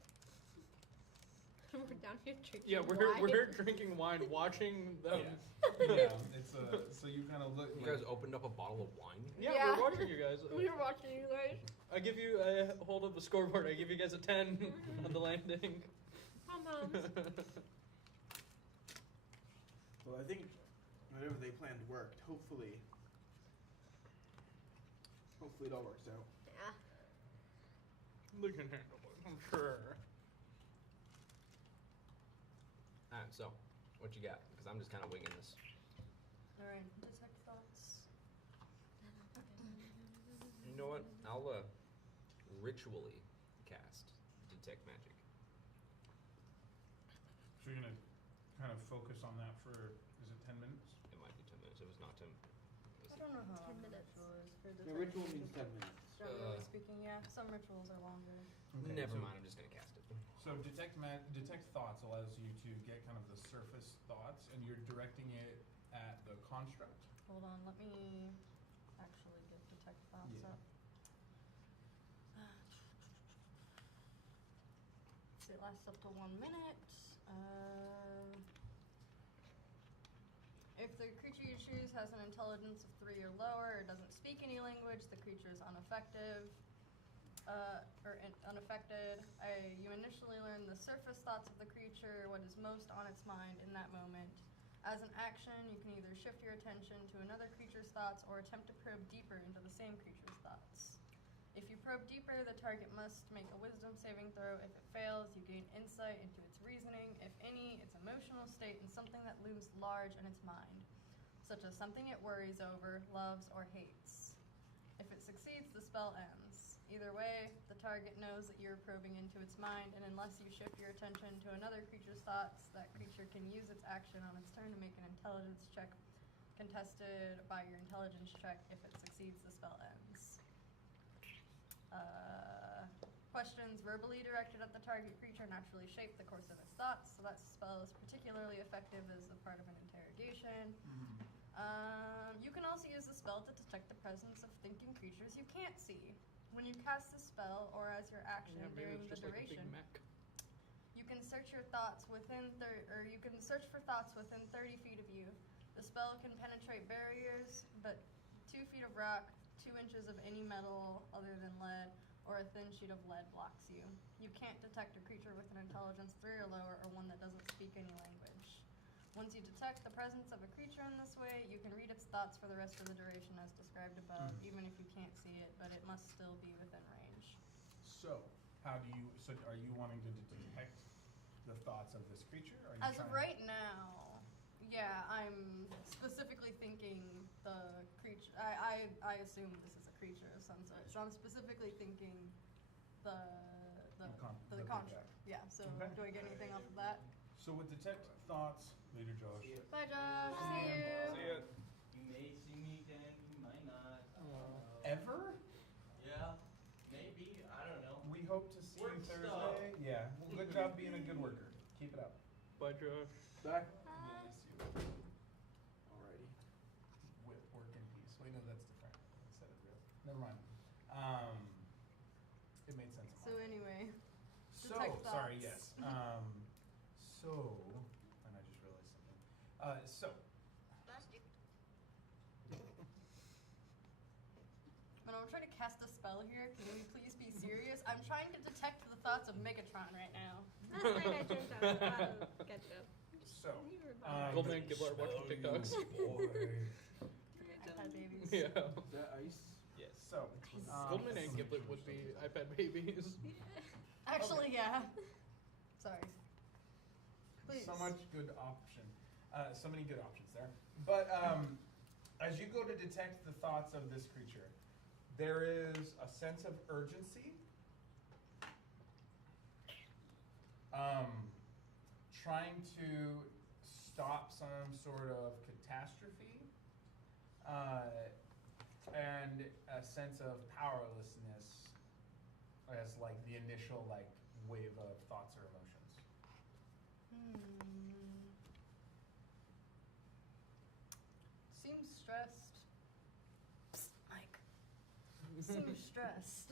We're down here drinking Yeah, wine. we're drinking wine, watching them. Yeah, it's so you kind of look. You guys opened up a bottle of wine? Yeah, Yeah. we're watching you guys. We were watching you guys. I give you a hold of the scoreboard. I give you guys a 10 on the landing. Pom-poms. Well, I think whatever they planned worked. Hopefully it all works out. Yeah. They can handle it, I'm sure. Alright, so, what you got? Because I'm just kind of winging this. Alright, detect thoughts. You know what? I'll ritually cast Detect Magic. So you're gonna kind of focus on that for, is it 10 minutes? It might be 10 minutes. It was not 10. I don't know how 10 long minutes. ritual is for The detect ritual magic. means 10 minutes. Generally speaking, yeah. Some rituals are longer. Okay, Never so- mind, I'm just going to cast it. So detect thoughts allows you to get kind of the surface thoughts, and you're directing it at the construct. Hold on, let me actually get detect thoughts Yeah. up. So it lasts up to 1 minute. If the creature you choose has an intelligence of 3 or lower, or doesn't speak any language, the creature is unaffected. You initially learn the surface thoughts of the creature, what is most on its mind in that moment. As an action, you can either shift your attention to another creature's thoughts or attempt to probe deeper into the same creature's thoughts. If you probe deeper, the target must make a wisdom saving throw. If it fails, you gain insight into its reasoning, if any, its emotional state, and something that looms large in its mind, such as something it worries over, loves, or hates. If it succeeds, the spell ends. Either way, the target knows that you're probing into its mind, and unless you shift your attention to another creature's thoughts, that creature can use its action on its turn to make an intelligence check contested by your intelligence check. If it succeeds, the spell ends. Questions verbally directed at the target creature naturally shape the course of its thoughts, so that spell is particularly effective as a part of an interrogation. You can also use the spell to detect the presence of thinking creatures you can't see. When you cast the spell, or as your action maybe during it's the just like a Big duration, Mac. you can search your thoughts within you can search for thoughts within 30 feet of you. The spell can penetrate barriers, but 2 feet of rock, 2 inches of any metal other than lead, or a thin sheet of lead blocks you. You can't detect a creature with an intelligence 3 or lower, or one that doesn't speak any language. Once you detect the presence of a creature in this way, you can read its thoughts for the rest of the duration as described above, even if you can't see it, but it must still be within range. So, are you wanting to detect the thoughts of this creature? Or are you As of trying right now, yeah, I'm specifically thinking the creature. I assume this is a creature of some sort, so I'm specifically thinking the the construct. Yeah. So Okay. do I get anything off of that? So with detect thoughts, Leader Josh. Bye, Josh. See you. See ya. You may see me again, you might not. Ever? Yeah, maybe. I don't know. We hope to see Work you Thursday. stuff. Yeah. Well, good job being a good worker. Keep it up. Bye, Josh. Bye. Miss you. Alrighty. Work in peace. Wait, no, that's different. I said it real. Never mind. It made sense. So anyway, So, detect sorry, thoughts. yes. And I just realized something. Buster. when I'm trying to cast a spell here, can we please be serious? I'm trying to detect the thoughts of Megatron right now. Last night I dreamt I was about to catch up. So, Goldman and Gibbler are watching TikToks. iPad babies. Yeah. Is that ice? yes. So, Goldman and Giblet would be iPad babies. Actually, yeah. Sorry. Please. so much good option. So many good options there. But as you go to detect the thoughts of this creature, there is a sense of urgency. Trying to stop some sort of catastrophe. And a sense of powerlessness as like the initial like wave of thoughts or emotions. Seems stressed. Psst, Mike. Seems stressed.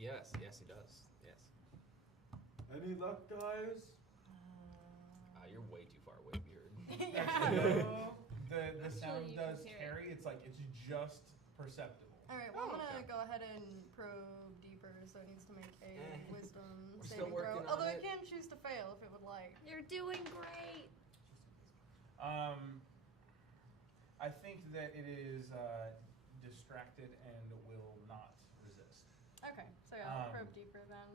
Yes, he does. Yes. Any luck, guys? You're way too far away, Beard. The sound you does can hear it. carry. It's like it's just perceptible. Alright, well, I'm gonna go ahead and probe deeper, so it needs to make a wisdom We're saving still throw. working on Although it. it can choose to fail if it would like. You're doing great. I think that it is distracted and will not resist. Okay, so yeah, I'll probe deeper then.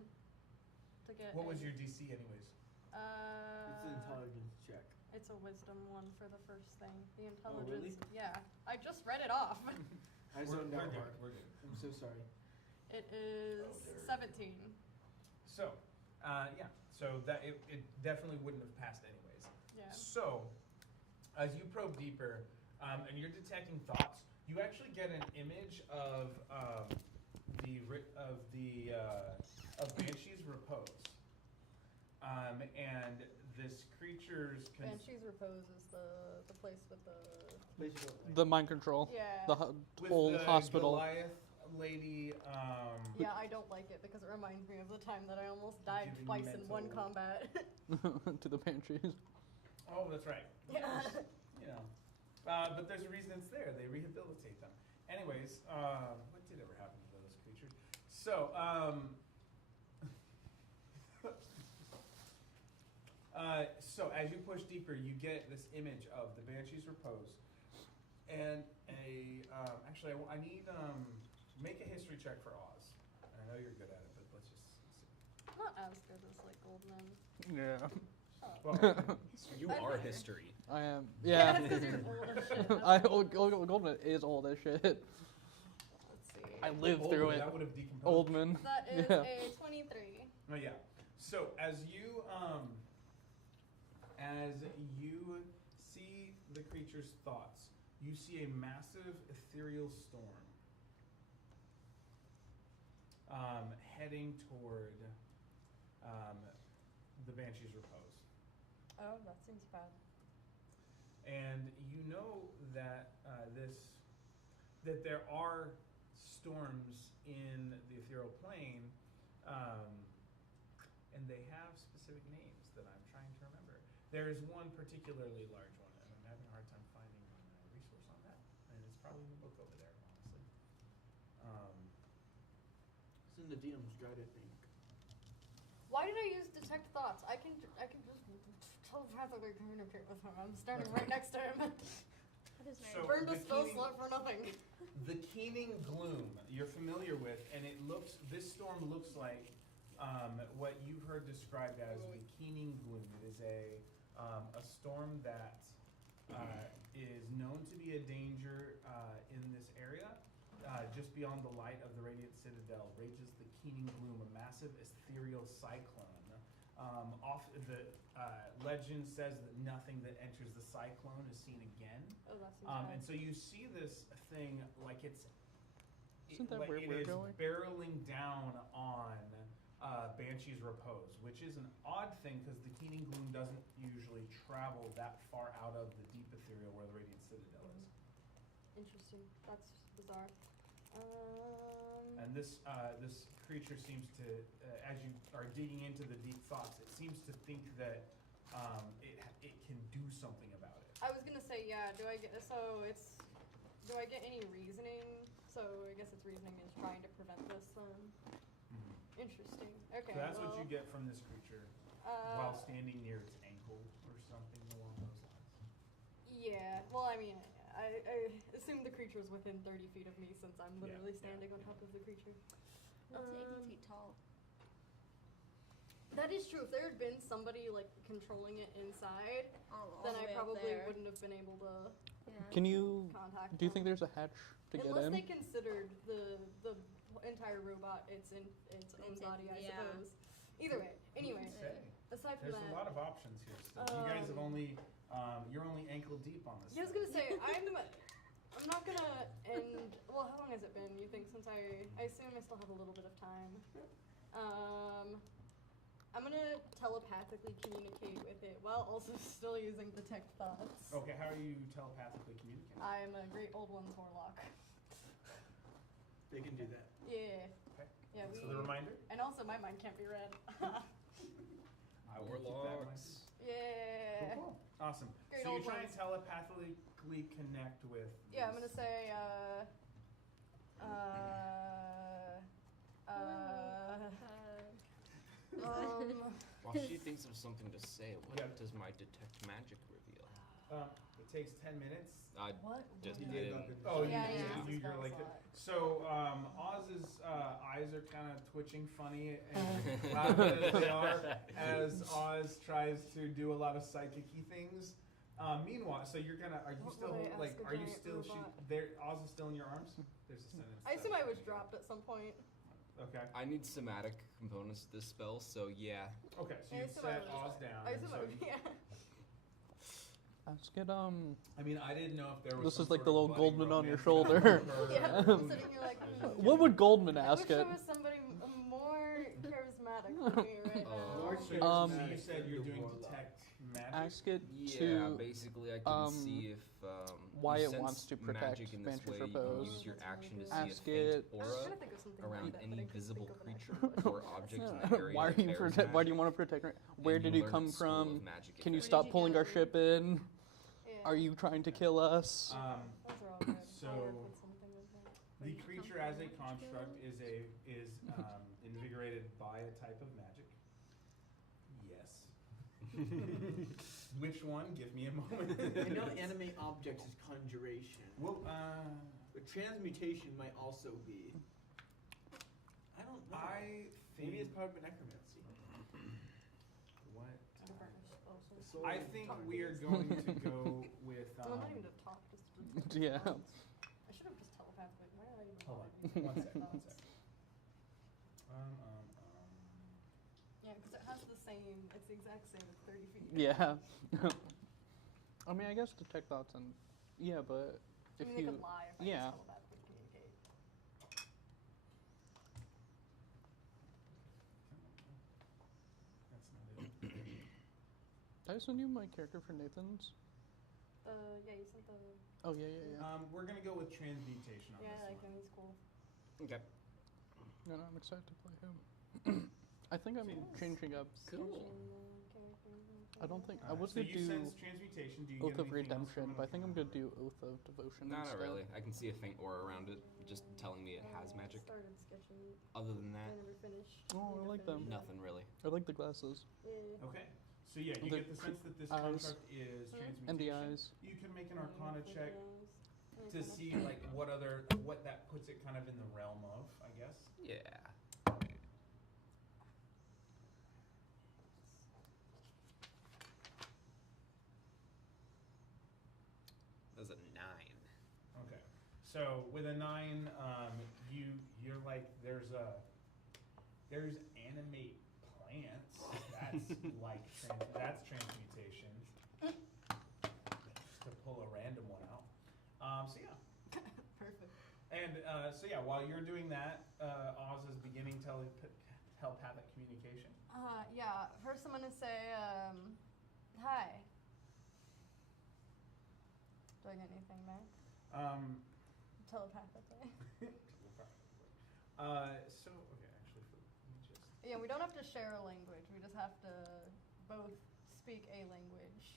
To get What was your DC anyways? It's an intelligence check. It's a wisdom one for the first thing. The Oh, really? intelligence. Yeah, I just read it off. I zoned out. good. Mark. We're good. I'm so sorry. It is Oh, 17. So, yeah. So that it definitely wouldn't have passed anyways. Yeah. So, as you probe deeper, and you're detecting thoughts, you actually get an image of Banshee's repose, and this creature's Banshee's Repose is the place with the. Place you don't like. The mind control. Yeah. The with whole the hospital. Goliath lady. Yeah, I don't like it because it reminds me of the time that I almost died Giving twice in one mental- combat. To the Banshees. Oh, that's right. Yeah. You know, but there's a reason it's there. They rehabilitate them. Anyways, what did ever happen to those creatures? So, so as you push deeper, you get this image of the Banshee's Repose, and actually, I need make a history check for Oz. And I know you're good at it, but let's just see. Not as good as like Goldman. Yeah. Well, You I'm are better. history. I am. Yeah, Yeah. because you're old as shit. Goldman is old as shit. Let's see. I lived Oldman, through it. That would have decomposed. Oldman. That is Yeah. a 23. Oh yeah. So as you see the creature's thoughts, you see a massive ethereal storm heading toward the Banshee's Repose. Oh, that seems bad. And you know that that there are storms in the ethereal plane, and they have specific names that I'm trying to remember. There is one particularly large one, and I'm having a hard time finding a resource on that. And it's probably in the book over there, honestly. It's in the DM's guide, I think. Why did I use detect thoughts? I can just telepathically communicate with him. I'm standing right next to him. That is So- very Burned a the spell keening- slot for nothing. The keening gloom you're familiar with, and this storm looks like what you've heard described as the keening gloom. It is a storm that is known to be a danger in this area. Just beyond the light of the radiant citadel rages the keening gloom, a massive ethereal cyclone. The legend says that nothing that enters the cyclone is seen again. Oh, that seems bad. And so you see this thing like Isn't that like where it we're is going? barreling down on Banshee's Repose, which is an odd thing because the keening gloom doesn't usually travel that far out of the deep ethereal where the radiant citadel is. Interesting. That's bizarre. And this creature seems to, as you are digging into the deep thoughts, it seems to think that it can do something about it. I was gonna say, yeah. Do I get any reasoning? So I guess its reasoning is trying to prevent this. Interesting. Okay. So that's well, what you get from this creature while standing near its ankle or something along those lines. Yeah. Well, I mean, I assume the creature's within 30 feet of me since I'm literally Yeah. standing on top of the creature. It's 80 feet tall. That is true. If there had been somebody like controlling it inside, All then the I way up probably there. wouldn't have been able to Yeah. Can you? contact. Do you think them. there's a hatch to get Unless in? they considered the entire robot its own body, I yeah. suppose. Either way. Anyway, Who'd say? aside from There's that, a lot of options here still. You guys have only, you're only ankle deep on this. yeah, I was thing. gonna say I'm not gonna end. Well, how long has it been, you think, since I assume I still have a little bit of time. I'm gonna telepathically communicate with it while also still using detect thoughts. Okay, how are you telepathically communicating? I'm a Great Old One's warlock. They can do that. Yeah. Okay. Yeah, So the reminder? And also my mind can't be read. I will keep that in mind. Yeah. Cool. Awesome. Great So you old try ones. and telepathically connect with. Yeah, I'm these- gonna say, While she thinks of something to say, what Yeah. does my detect magic reveal? It takes 10 minutes. I What? just You I did didn't- that. Oh, Yeah, you, yeah. you, you're like so. Oz's eyes are kind of twitching funny and loud as they are as Oz tries to do a lot of psychic-y things. Meanwhile, so you're gonna. Are you What still would I like? ask a Are you giant still? robot? There. Oz is still in your arms. There's a sentence. I assume I was dropped at some point. Okay. I need somatic components to this spell, so yeah. Okay. So I you've assume I set was- Oz down. I and assume so I would, yeah. Let's get I mean, I didn't know if there was. This some is like sort the of little bloody Goldman on your romance shoulder. between her Yeah, and- I'm sitting here like, What would Goldman I ask wish it? there was somebody more charismatic than me right now. So you said you're doing detect magic. Ask it Yeah, to basically I can see if why you it sense wants to protect magic in this Mantis way, you can Repose. use your action to see Ask a faint it- I was aura trying to think of something around like that, but any I couldn't visible think of an creature actual or object in the area. Why are that you bears Why do you magic, want to protect her? Where and did you you learn come its school of from? magic Can you effects. stop pulling our ship in? Yeah. Are you trying to kill us? Those are all good. so I'll work with something with that. The creature as a construct is invigorated by a type of magic. Yes. Which one? Give me a moment. I know animate objects is conjuration. Well, But transmutation might also be. I don't know. I think. Maybe it's part of necromancy. What? Also. I think we are going to go with. No, not even to talk, just to detect Yeah. thoughts. I should have just telepathically. Why did I even Hold on. bother using One detect sec. One thoughts? sec. Yeah, because it has the same. It's the exact same as 30 feet. Yeah. I mean, I guess detect thoughts and yeah, but I if mean, they you could lie if I yeah. just telepathically communicate. That's not it. Did I send you my character for Nathan's? Yeah, you sent the. Oh yeah, yeah, yeah. We're gonna go with transmutation on Yeah, I this like him. He's cool. Okay. No, I'm excited to play him. I think I'm changing up. Cool. I don't think I one. was So gonna you do sense transmutation. Do you Oath get of anything else Redemption, from but I it? think I'm gonna do Oath of Devotion. Not instead. really. I can see a faint aura around it, just telling me it has magic. Started sketching. Other than I that, never finished. Oh, I Never like them. finished it. nothing really. I like the glasses Yeah. Okay. So yeah, you The get the sense that this eyes. construct is transmutation. and the eyes. You can make an Arcana With check those. to see like what that puts it kind of in the realm of, I guess. Yeah. That's a 9. Okay. So with a 9, you're like there's animate plants. That's like that's transmutation. Just to pull a random one out. So yeah. Perfect. And so yeah, while you're doing that, Oz is beginning telepathic communication. Yeah. First, I'm gonna say, hi. Do I get anything back? Telepathically. So okay, actually, let me just. Yeah, we don't have to share a language. We just have to both speak a language.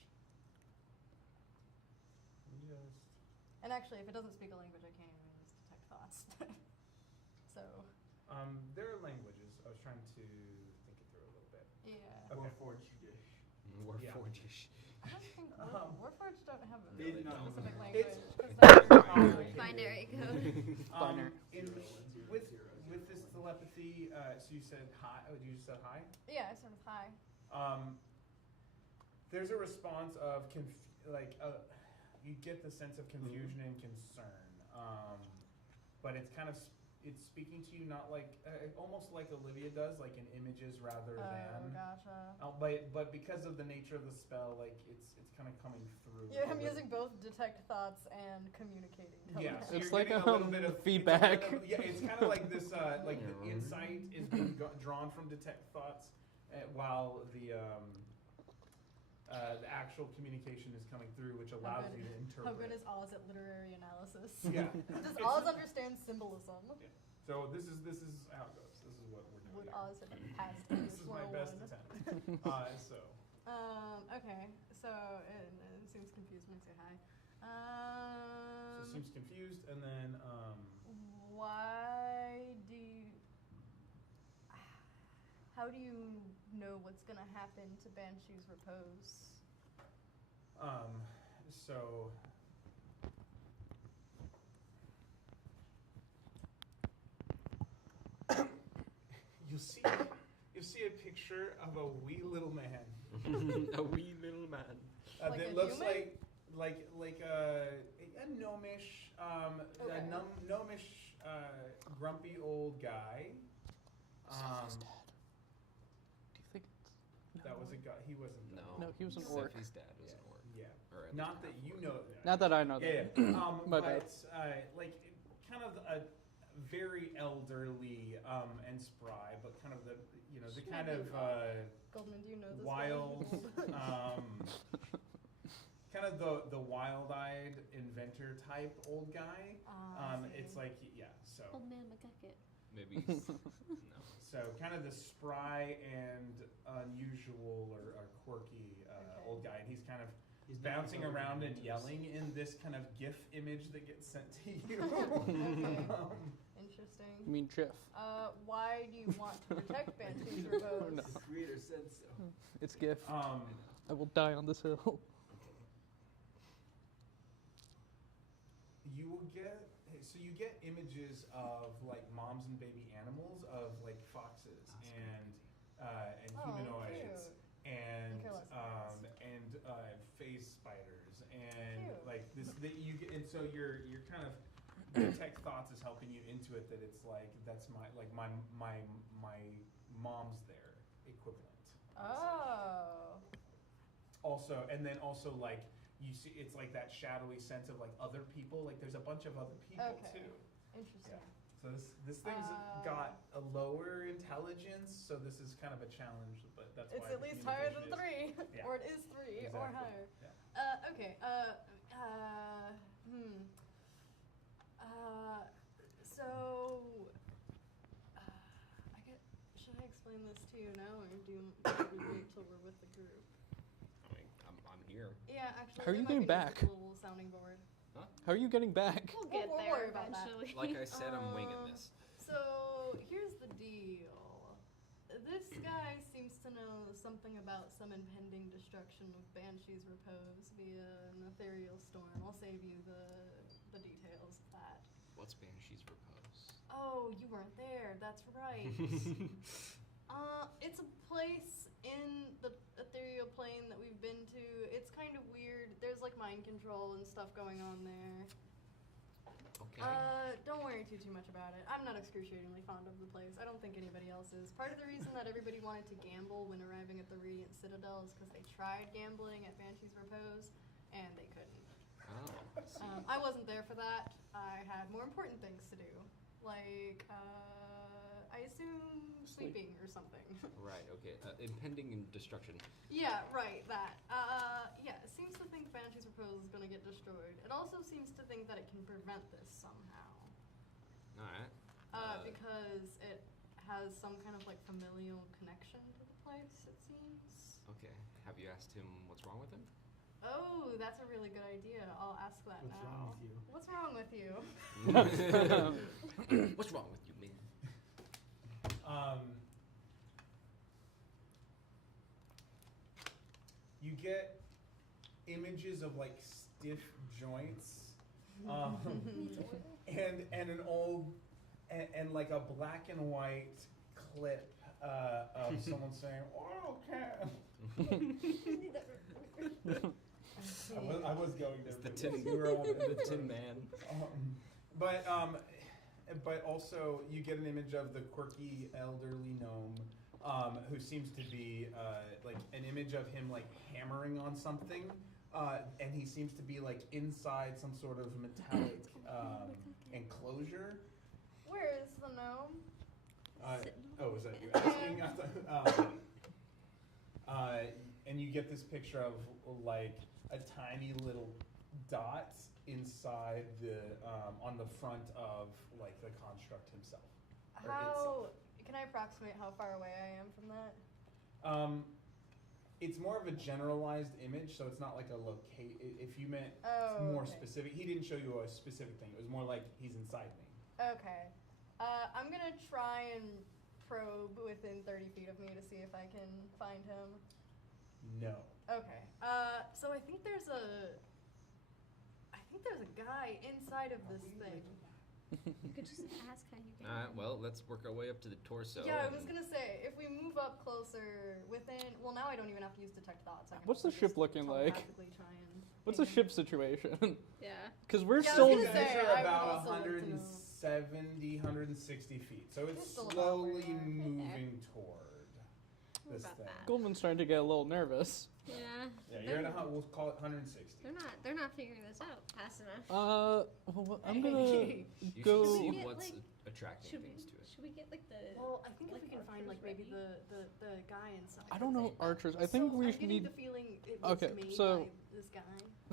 And actually, if it doesn't speak a language, I can't even use detect thoughts. So. There are languages. I was trying to think it through a little bit. Yeah. Okay. Warforged-ish. Yeah. Warforged-ish. I don't think Warforged don't have a They really don't. specific It's- language. 'Cause they're Binary code. Binary. With this telepathy, so you said hi. Oh, you just said hi. yeah, sort of hi. There's a response of you get the sense of confusion and concern, but it's kind of it's speaking to you not like almost like Olivia does, like in images rather than. Gotcha. But because of the nature of the spell, like it's kind of coming through. Yeah, I'm using both detect thoughts and communicating. Yeah, so it's you're like getting a little bit of feedback. It's kind of like this, like the insight is being drawn from detect thoughts, while the actual communication is coming through, which allows you to interpret. How good is Oz at literary analysis? Yeah. Does Oz understand symbolism? Yeah. So this is how it goes. This is what we're doing. Would here. Oz have passed? This is my best attempt. Okay. So it seems confused when I say hi. So seems confused, and then why do you? How do you know what's gonna happen to Banshee's Repose? So you'll see a picture of a wee little man. A wee little man. Like that a looks human? like a gnomish, Okay. a gnomish, grumpy old guy. Sophy's dad. Do you think it's... That was a guy. He wasn't. No. No, he was an orc. Sophie's dad was an orc. Yeah. Or at Not least that half you orc. know that. Not that I know that. Yeah. My but bad. like kind of a very elderly and spry, but kind of the kind of Goldman, do you know this? wild, guy? kind of the wild-eyed inventor type old guy. It's like so. Old man McGucket. Maybe. No. So kind of the spry and unusual or quirky old guy, and he's kind of bouncing around and yelling in this kind of GIF image that gets sent to you. Interesting. You mean Jiff? Why do you want to protect Banshee's Repose? No. The creator said so. It's GIF. Um, I will die on this hill. you will get you get images of like moms and baby animals of like foxes and humanoids and phase spiders and Cute. like this that you get, and so you're kind of detect thoughts is helping you into it that it's like that's my mom's there equivalent. Oh. Also, and then also like you see, it's like that shadowy sense of like other people. Like there's a bunch of other people Okay. too. Interesting. So this thing's got a lower intelligence, so this is kind of a challenge. But that's It's why at least higher than 3, Yeah. or it is 3 or Exactly. higher. Yeah. Okay. So, should I explain this to you now, or do you wait till we're with the group? I mean, I'm here. Yeah, actually. How are you there might getting be back? just a little sounding board. How are you getting back? We'll get We'll there worry about that. eventually. Like I said, I'm winging this. So here's the deal. This guy seems to know something about some impending destruction of Banshee's Repose via an ethereal storm. I'll save you the details of that. What's Banshee's Repose? Oh, you weren't there. That's right. It's a place in the ethereal plane that we've been to. It's kind of weird. There's like mind control and stuff going on there. Okay. Don't worry too much about it. I'm not excruciatingly fond of the place. I don't think anybody else is. Part of the reason that everybody wanted to gamble when arriving at the Radiant Citadel is because they tried gambling at Banshee's Repose, and they couldn't. Oh, I see. I wasn't there for that. I had more important things to do. Like, I assume sleeping or something. Right, okay. Impending destruction. Yeah, right, that. Yeah, it seems to think Banshee's Repose is going to get destroyed. It also seems to think that it can prevent this somehow. Alright. Because it has some kind of, like, familial connection to the place, it seems. Okay. Have you asked him what's wrong with him? Oh, that's a really good idea. I'll ask that What's now. wrong with you? What's wrong with you? What's wrong with you, man? You get images of like stiff joints, and an old and like a black and white clip of someone saying, "Oh, okay." I was going to. It's the but tin, you were all the Tin Man. but also you get an image of the quirky elderly gnome, who seems to be like an image of him like hammering on something, and he seems to be like inside some sort of metallic enclosure. Where is the gnome? Oh, is that you asking? I thought, and you get this picture of like a tiny little dot inside the on the front of like the construct himself. Can I approximate how far away I am from that? It's more of a generalized image, so it's not like a locate. If you meant more specific, he didn't show you a specific thing. It was more like he's inside me. Okay. I'm gonna try and probe within 30 feet of me to see if I can find him. No. Okay. So I think there's a guy inside of this thing. You could just ask how you get. Well, let's work our way up to the torso. Yeah, I was gonna say if we move up closer within. Well, now I don't even have to use detect thoughts. I can What's the also ship just looking like? telepathically try and What's the ship situation? Yeah. Because we're Yeah, I still. was You gonna guys say, are I would about also like to know. 160 feet, so it's still about where slowly we are. moving toward What this about thing. that? Goldman's starting to get a little nervous. Yeah. Yeah, you're at we'll call it 160. They're not figuring this out fast enough. Well, I'm gonna You go. should see Get, what's like, attracting Should things to it. we get like the? Well, I think Like if we can find like archers maybe the guy inside. I don't know of it. archers. I think So we I'm should getting need the feeling it was Okay, made so- by this guy.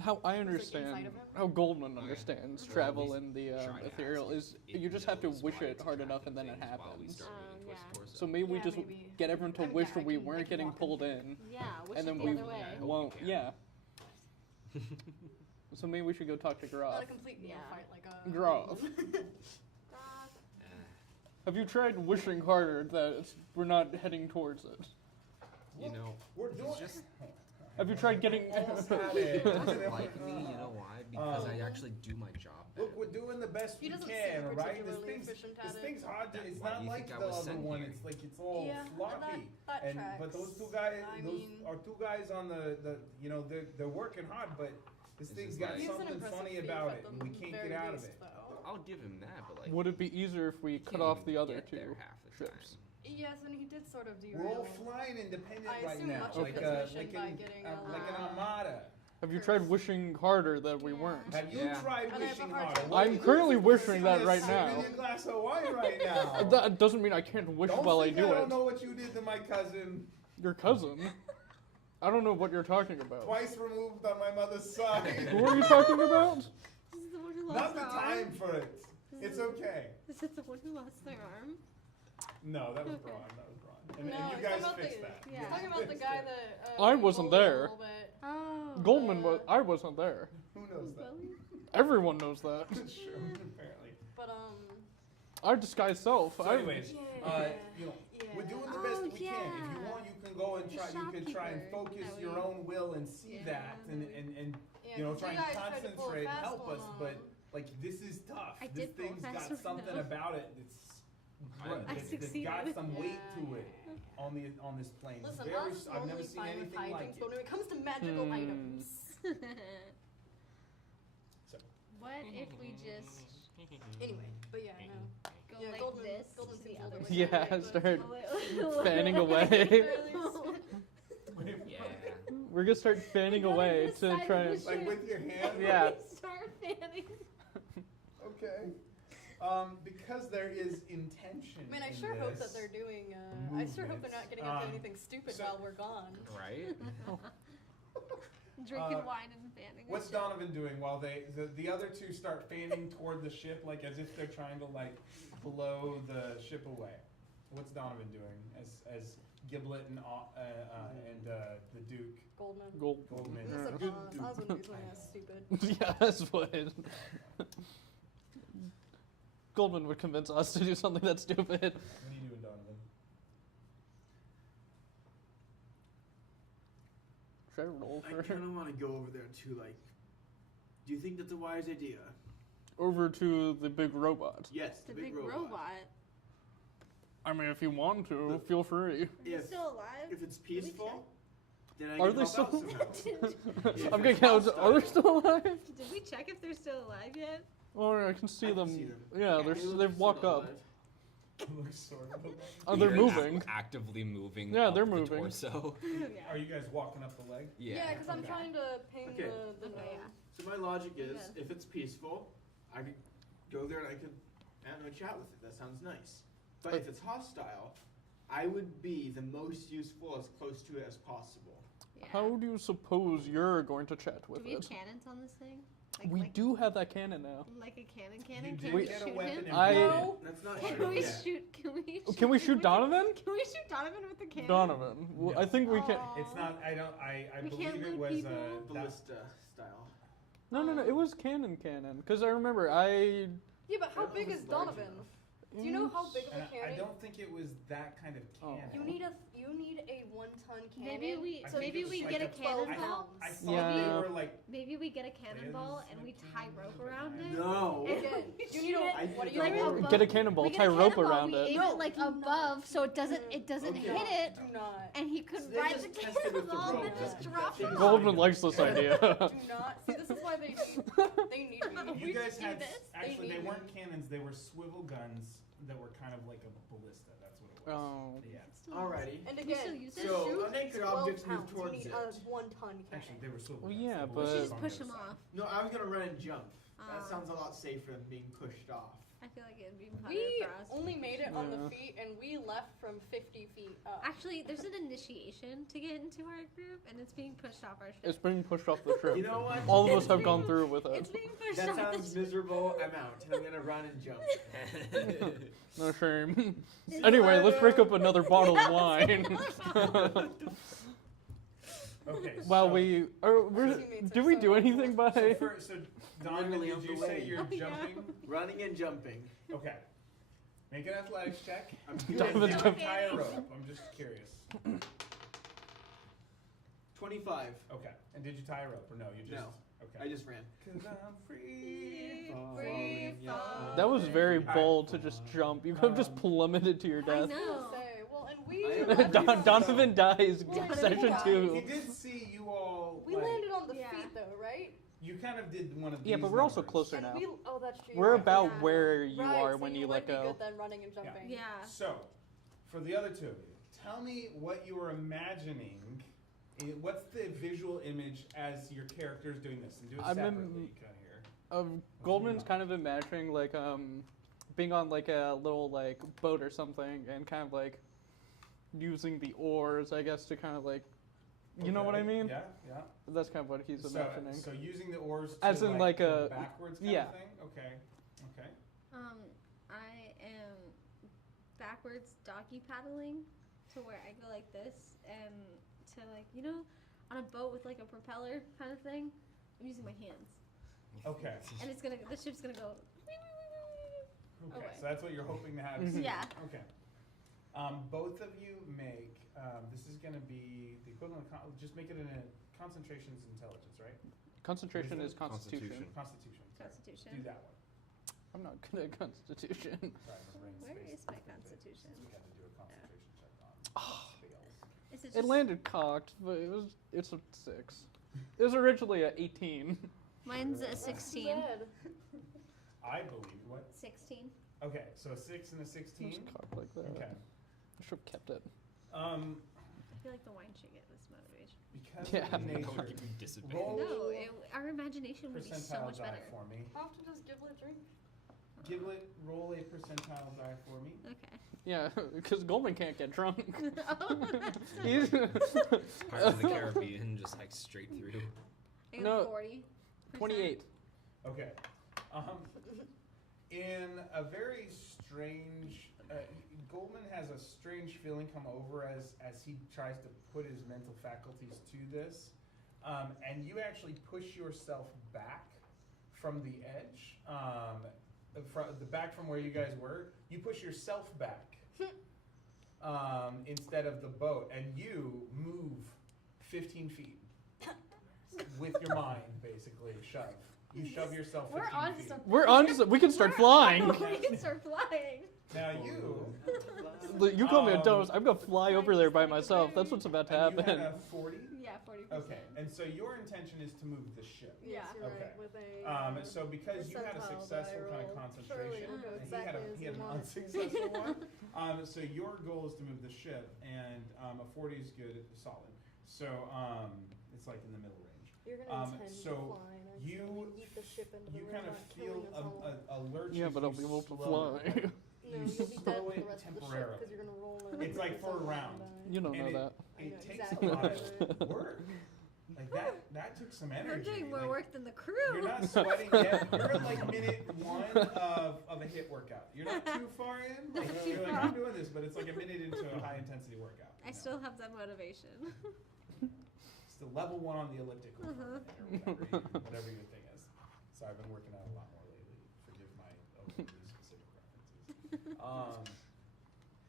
how I inside understand of him? how Goldman Okay. understands Or at travel least in the try to ethereal ask is if you it just have to knows wish why it it's hard enough and then it attracting things while we happens. start moving towards yeah. torso. So maybe we Yeah, just maybe. get everyone to I mean, wish yeah, that I we can- I weren't can getting walk pulled in. in, Yeah. Wish and it then the we other way. I hope won't. you can. Yeah. So maybe we should go talk to Groff. Not a complete Yeah. fight like a. Groff. Have you tried wishing harder that we're not heading towards it? You know, We're doing. it's just Have you tried getting? Almost had it. doesn't like me. You know why? Because I actually do my job better. Look, we're doing the best He we doesn't can, seem alright? This particularly thing's efficient at this it. thing's hard to. It's Why do not you like think I the was other sent one. here? It's like it's all Yeah, floppy. that And tracks. but those two guys, I those mean- are two guys on the you know they're working hard, but this It's thing's just got like- He is an something impressive funny thief about at it, the and we can't very get out of least, it. though. I'll give him that, but like, Would it be easier if we you cut can't off even the other get there two half the ships? time. Yes, and he did sort of derail. We're all flying independent I right assume now, much of like his mission like by an getting like an a- armada. Have you tried wishing harder that we Yeah. weren't? Have you Yeah. tried And I have a wishing hard harder? time What I'm is currently this? wishing that You're right sipping now. a glass of wine right now. That doesn't mean I can't wish Don't while I think do I don't it. know what you did to my cousin. Your cousin? I don't know what you're talking about. Twice removed on my mother's side. Who are you talking about? This is the one who lost Not the their time arm. for it. It's okay. Is it the one who lost their arm? No, that was Okay. wrong. That was wrong. And, No, and you he's guys talking about fixed the- that. Yeah. He's talking about the Fixed guy it. that. I wasn't bullied there. A little bit. Oh. Goldman was. I wasn't there. Who knows that? Everyone knows that. It's true, apparently. But Our disguised self. So I- anyways, you know, we're doing the best Oh, we can. If you yeah. want, you can go and The try. You can try and shopkeeper focus that your we- own will and see Yeah, that, and that we- and yeah, you know, 'cause try you and guys tried to pull a concentrate and fast help one us. on But him. like, this is tough. I This did pull a thing's fast got one, something though. about it that's I that's succeeded. got some weight to Yeah. it on this plane. It's Listen, very, us I've never normally seen fine with anything like hijinks, it. but when it comes to magical Hmm. items, So, What if we just anyway. But yeah, no. go Yeah, like Goldman- this Goldman to the seems other older. side? Yeah, but- start Oh, wait. fanning away. Yeah. We're gonna start fanning We go away this to side try of and. the like ship. with your hand. Yeah. Start fanning. Okay. Because there is intention. I mean, I in sure hope that this. they're doing. I sure hope they're not getting up to anything stupid so- while we're gone. Right? Drinking wine and fanning. the What's ship. Donovan doing while the other two start fanning toward the ship, like as if they're trying to like blow the ship away? What's Donovan doing as Giblet and the Duke Goldman. Goldman? I said Yeah. Oz. Oz wouldn't do something that stupid. Yeah, that's what. Goldman would convince us to do something that's stupid. What are you doing, Donovan? Should I roll I for kind of want to go over there too. Like, do you think that's a wise idea? over to the big robot? Yes, The big robot. I mean, if you want to, feel free. Are they If- still alive? If it's Did we peaceful, then I Are can they help out still- somehow. If I'm it's gonna count. hostile- Are they still alive? Did we check if they're still alive yet? Oh, I can see I can them. see them. Yeah, They look they've walked sort of up. alive. Looks sort of. Oh, they're You're moving. Actively moving. Yeah, up they're the moving. torso. Yeah. Are you guys walking up the leg? Yeah, because I'm Okay. trying to ping Okay. the Okay, yeah. So my logic is, Yeah. if it's peaceful, I could go there and I could, I don't know, chat with it. That sounds nice. But if it's hostile, I would be the most useful as close to it as possible. Yeah. How do you suppose you're going to chat Do with we have it? cannons on this thing? We do have that cannon now. Like a cannon. You Can did we get a shoot weapon him? and I- brought No. That's not Can true. we Yeah. shoot? Can we shoot with Donovan? The, can we shoot Donovan with the cannon? Donovan. Well, No. I think we can. It's not. I don't. I We believe can't it loot was people. that. Ballista style. No. It was cannon. Because I remember I. Yeah, but how I don't know big if is it's large Donovan? enough. Do you know how big of And a I cannon? don't think it was that kind of Oh. cannon. You need a 1-ton cannon. Maybe we I so think maybe it we was get a like a cannonball. 12 pounds. I thought Yeah. they were like. Maybe we get a cannonball and we tie rope around it. No. And Again, we you shoot need it a, what do you like want? above- Get a cannonball, we get tie a rope cannonball, around we it. aim No, it like do not. above so it doesn't Okay. hit it, Do not. and he could So they ride the just tested with the cannonball and rope. just Yeah. drop it. Goldman likes this idea. Do not. See, this is why they need me. You We guys should do had this. actually they need weren't cannons. They were swivel guns that were kind of like a ballista. That's what it was. Oh. Yeah. Alrighty. And Can we still again, use to it? So, shoot unnectar 12 objects move pounds, towards you need it. a 1-ton Actually, cannon. they were swivel Well, guns. yeah, The but- ballista We was just on push the him other side. off. No, I was gonna run and jump. That Oh. sounds a lot safer than being pushed off. I feel like it'd be harder We for us. only made it on Yeah. the feet, and we left from 50 feet up. Actually, there's an initiation to get into our group, and it's being pushed off our ship. It's being pushed off the ship. You know what? All of us have gone through with It's it. being pushed That off the sounds ship. miserable. I'm out. I'm gonna run and jump. No shame. Anyway, let's drink up another bottle of wine. Okay. While so, we Teammates did are we so do anything by? so Donovan, Literally did on you the say way. you're Oh, yeah. jumping? Running and jumping. Okay. Make an athletics check. I'm Donovan's Did you jumping. tie a rope? I'm just curious. 25. Okay. And did you tie a rope or no? You just No. Okay. I just ran. 'Cause I'm free. Free fall. That was very Alright. bold to just jump. You could have just plummeted to your I death. know. Say, well, and I we am Donovan dies. Donovan Session dies. He 2. did see you all. we like, landed on the Yeah. feet though, right? You kind of did one of these. Yeah, but we're also numbers. closer And now. we, oh, that's true. We're you're right. about Yeah. where you Right, are so when you you would let be go. good then running and jumping. Yeah. So, for the other two of you, tell me what you were imagining. What's the visual image as your character's doing this? And do it I'm separately, kind of here. Goldman's kind of imagining like being on like a little like boat or something and kind of like using the oars, I guess, to kind of like, you know what I Okay, mean? Yeah, yeah. That's kind of what he's imagining. So using the oars to As in, like, go a- backwards kind yeah. of thing? Okay. Okay. I am backwards doggy paddling to where I go like this and to like, you know, on a boat with like a propeller kind of thing. I'm using my hands. Okay. And it's gonna, the ship's gonna go. Okay. Away. So that's what you're hoping to have. Mhm. Yeah. Okay. Both of you make, this is going to be the equivalent of, just make it in a concentration's intelligence, right? Concentration What is is it? constitution. Constitution. sorry. Constitution. Do that one. I'm not good at constitution. Sorry, my brain's Where spaced is my a bit constitution? since we had to do a concentration check on fails. Is it It just, landed cocked, but it's a 6. It was originally a 18. mine's a 16. I believe, what? 16. Okay, so a 6 and a It was 16? cocked like that. Okay. I should have kept it. I feel like the wine should get this motivation. Because Yeah. of the That would nature, give you disadvantage. roll No, our imagination would be so percentile much die better. for me. How often does Giblet drink? Giblet, roll a percentile die for me. Okay. Yeah, because Goldman can't get drunk. Oh, that's He's Pirates of the Caribbean, just like straight through. I got No. 40. 28. Okay. In a very strange, Goldman has a strange feeling come over as he tries to put his mental faculties to this, and you actually push yourself back from the edge, back from where you guys were. You push yourself back instead of the boat, and you move 15 feet with your mind, basically. Shove. You shove yourself 15 We're on feet. something. We're on. We can start flying. We can start flying. Now you. You call me a dose, I'm gonna fly over there by myself. That's what's about to You happen. had a 40? Yeah, 40%. Okay, and so your intention is to move the ship. Yes, you're Okay. right. With a, So because you had a percentile successful that I kind of rolled. concentration, Surely it'll go and exactly as he you had an want it to. unsuccessful one. So your goal is to move the ship, and a 40 is good, solid. So it's like in the middle range. You're gonna intend so to fly next you time and eat the ship into the you river, kind of not feel killing us all. a lurch. Yeah, as but I'll you be able to slow fly. it. No, You you'll be dead slow for it the rest of the ship temporarily. because you're gonna roll in. It's like for a round. You don't And know it- that. It know takes exactly a lot what of work. Like that took some We're energy. doing more Like, work than the crew. You're not sweating yet. You're in like minute 1 of a hit workout. You're not too far in. Not too You're like, far. I'm doing this, but it's like a minute into a high intensity workout. I still have that motivation. Still level 1 on the elliptical or whatever your thing is. So I've been working out a lot more lately. Forgive my overly specific references.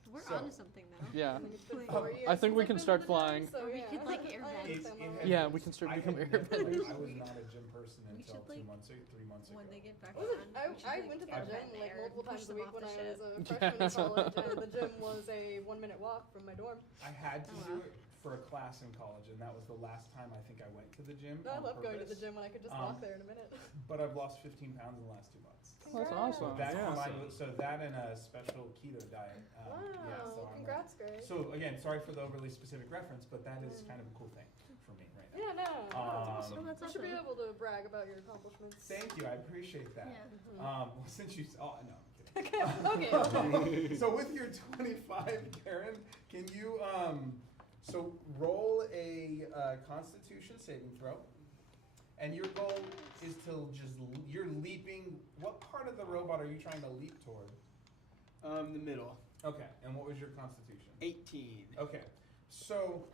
We're So- onto something now. Yeah. It's been Like, 4 years I think we since can I've been start to the gym, flying. so Or we yeah. could, like, I airbend. understand It that. has- Yeah, we can start I becoming had never- airbenders. I was not a gym person We until should, like, 3 months ago. When they get back Was on, it? we should, I like, went to the airbend gym like there multiple and push times a them week off when the I ship. was a Yeah. freshman in college, and the gym was a 1-minute walk from my dorm. I had to Oh, do wow. it for a class in college, and that was the last time I think I went to the gym. No, I on love going to the purpose. gym when I could just Um, walk there in a minute. But I've lost 15 pounds in the last 2 months. That's awesome. That Yeah. combined with, so that and a special keto diet. Wow, yeah, so I'm congrats, Grace. so again, sorry for the overly specific reference, but that is kind of a cool thing for me right now. Yeah, no. Oh, that's You should be awesome. able to brag about your accomplishments. Thank you, I appreciate that. Yeah. Since you, no, I'm Okay. kidding. So with your 25, Karen, can you so roll a Constitution saving throw, and your goal is to you're leaping. What part of the robot are you trying to leap toward? The middle. Okay, and what was your Constitution? 18. Okay, so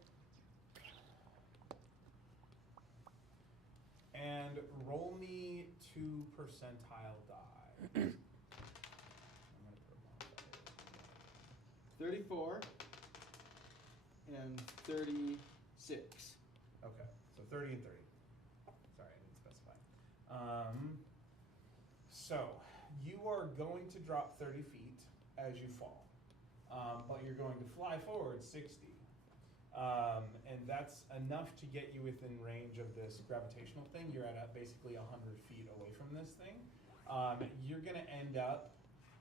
and roll me 2 percentile die. I'm gonna put them on. 34 and 36. Okay, so 30 and 30. Sorry, I didn't specify. So you are going to drop 30 feet as you fall, but you're going to fly forward 60. And that's enough to get you within range of this gravitational thing. You're at basically 100 feet away from this thing. You're going to end up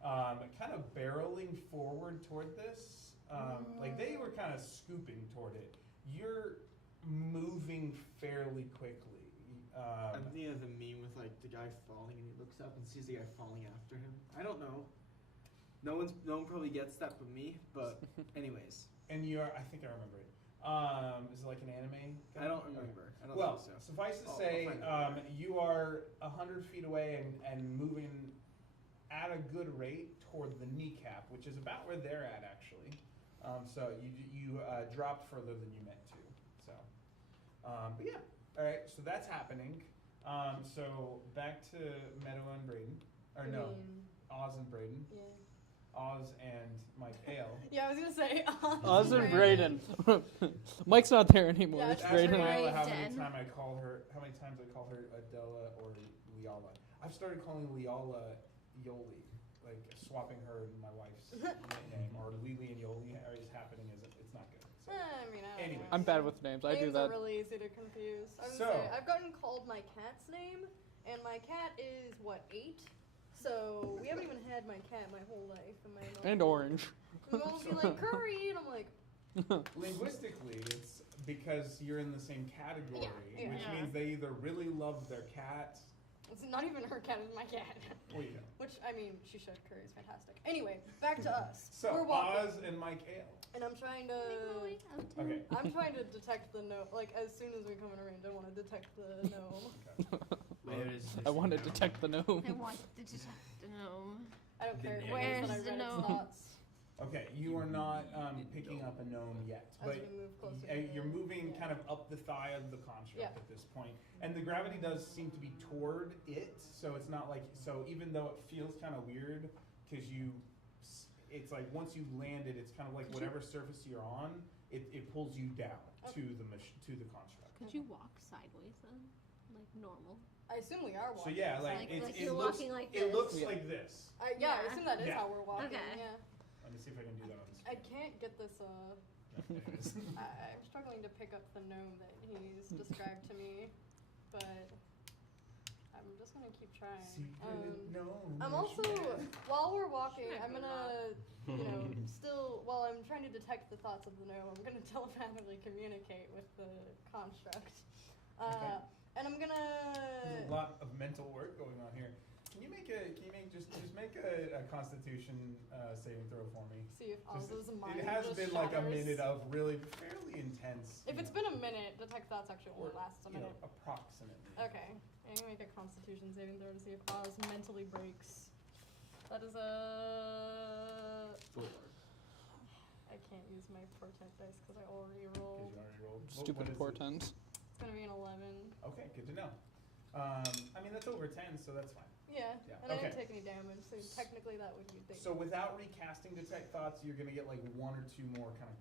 kind of barreling forward toward this. Like they were kind of scooping toward it. You're moving fairly quickly. I'm thinking of the meme with like the guy falling and he looks up and sees the guy falling after him. I don't know. No one probably gets that but me. But anyways, And you are, I think I remember it. Is it like an anime? I don't remember. I don't Well, think so. suffice to I'll say, find it. you are 100 feet away and moving at a good rate toward the kneecap, which is about where they're at actually. So you dropped further than you meant to. So, but yeah, all right. So that's happening. So back to Meadow and Braden, or no, Oz and Braden. Yeah. Oz and Mike Ale. Yeah, I was gonna say Oz and Braden. Mike's not there anymore. Yeah, It's Ask Braden. Leola how Braden. many times I call her Adela or Leola. I've started calling Leola Yoli, like swapping her and my wife's name, or Lily and Yoli is happening. It's not good. So. I mean, I don't Anyway. know. I'm bad with names. I do Names that. are really easy to confuse. I would So- say I've gotten called my cat's name, and my cat is what, 8? So we haven't even had my cat my whole life, and my mom And orange. My mom will be like Curry, and I'm like, Linguistically, it's because you're in the same category, Yeah. which Yeah. means they either really love their cat. it's not even her cat, it's my cat. Well, you know. Which I mean, she should. Curry's fantastic. Anyway, back to us. So We're walking, Oz and Mike Ale. and I'm trying to. Okay. I'm trying to detect the gnome. Like as soon as we come in range, I want to detect the gnome. I want to detect the gnome. I want to detect the gnome. I don't care. Where's Where's the the gnome? thoughts. Okay, you are not picking up a gnome yet, As but we move closer y- to you're the- moving yeah. kind of up the thigh of the construct Yeah. at this point, and the gravity does seem to be toward it. So it's not like even though it feels kind of weird because it's like once you landed, it's kind of like whatever surface you're on, it pulls you down to the construct. Could you walk sideways then, like normal? I assume we are So walking. yeah, like, Like- it, like it you're looks, walking like it this. looks Yeah. like this. I Yeah. assume that is Yeah. how we're walking. Okay. Yeah. Let me see if I can do that on the I screen. can't get this. Yeah, there it is. I'm struggling to pick up the gnome that he's described to me, but I'm just gonna keep trying. I'm also, while we're walking, Should I I'm go gonna, you know, still, while I'm trying to detect the thoughts of the gnome, I'm gonna telepathically communicate with the construct. Okay. And I'm There's gonna. a lot of mental work going on here. Can you make a Constitution saving throw for me? See if Oz's mind It has just been like a shatters. minute of really fairly intense. If it's been a minute, detect thoughts actually only lasts a minute. Approximately. Okay, I'm gonna make a Constitution saving throw to see if Oz mentally breaks. That is a. 4. I can't use my portent dice because I already Because rolled. you already rolled. Stupid what is it? portent. It's gonna be an 11. Okay, good to know. I mean, that's over 10, so that's fine. Yeah, Yeah, and I didn't okay. take any damage, so technically that would be big. So without recasting Detect Thoughts, you're going to get like 1 or 2 more kind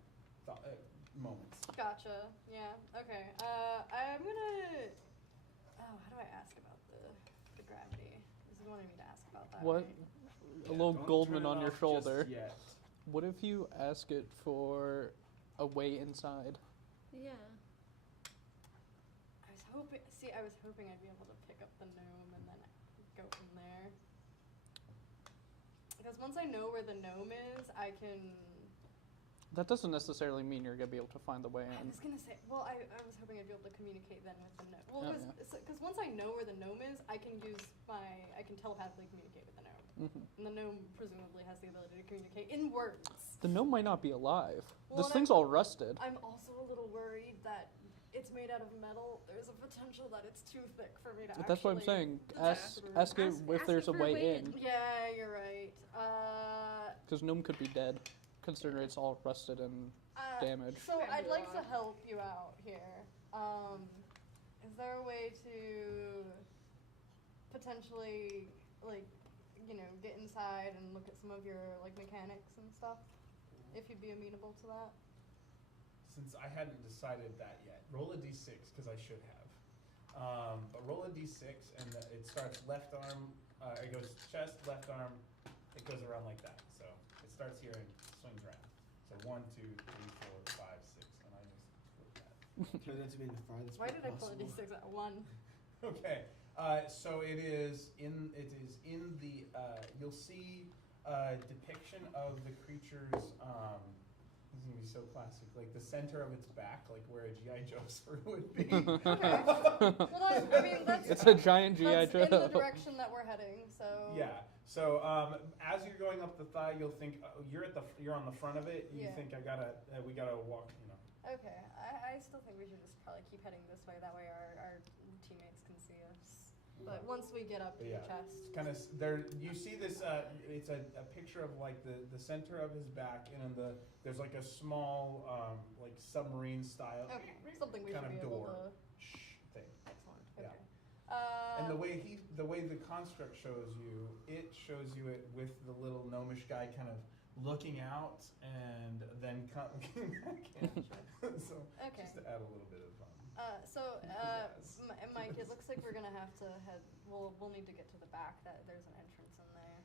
of moments. Gotcha. Yeah. Okay. I'm gonna. Oh, how do I ask about the gravity? Is he wanting me to ask about that? What? right? A little Don't Goldman turn it on your off shoulder. just yet. What if you ask it for a way inside? Yeah. I was hoping. See, I was hoping I'd be able to pick up the gnome and then go from there. Because once I know where the gnome is, I can. That doesn't necessarily mean you're gonna be able to find the way I in. was gonna say. Well, I was hoping I'd be able to communicate then with the gnome. Well, Oh, because once I know where the gnome is, I can telepathically communicate with the gnome. And the gnome presumably has the ability to communicate in words. The gnome might not be alive. Well, This and thing's all rusted. I'm also a little worried that it's made out of metal. There's a potential that it's too thick for me to But that's what I'm actually saying. detect through. Ask it Ask- if ask there's it a for a way way in. Yeah, you're right. Because gnome could be dead, considering it's all rusted and damaged. So I'd like to Scramble help you out here. Is there a way to potentially, like, you know, get inside and look at some of your like mechanics and stuff? If you'd be amenable to that. Since I hadn't decided that yet, roll a d6 because I should have. But roll a d6 and it starts left arm. It goes chest, left arm. It goes around like that. So it starts here and swings around. So 1, 2, 3, 4, 5, 6, and I just put that. Turns out to be in the farthest Why point did I pull a possible. d6 at 1? Okay. So it is in the you'll see a depiction of the creature's this is gonna be so classic, like the center of its back, like where a G.I. Joe screw would be. Okay. Well, I mean, that's It's a giant G.I. that's in the Joe. direction that we're heading. So. Yeah. So as you're going up the thigh, you'll think you're on the front of it. You Yeah. think we gotta walk. You know. Okay, I still think we should just probably keep heading this way. That way our teammates can see us. But once we get up to Yeah. the chest. It's kind of there. You see this. It's a picture of like the center of his back, and there's like a small like submarine style. Okay, something we kind should of be able door to. thing. Excellent. Yeah. Okay. And the way the construct shows you, it shows you it with the little gnomish guy kind of looking out and then looking back in. So Okay. just to add a little bit of pizzazz. Mike, it looks like we're gonna have to head. We'll need to get to the back. There's an entrance in there.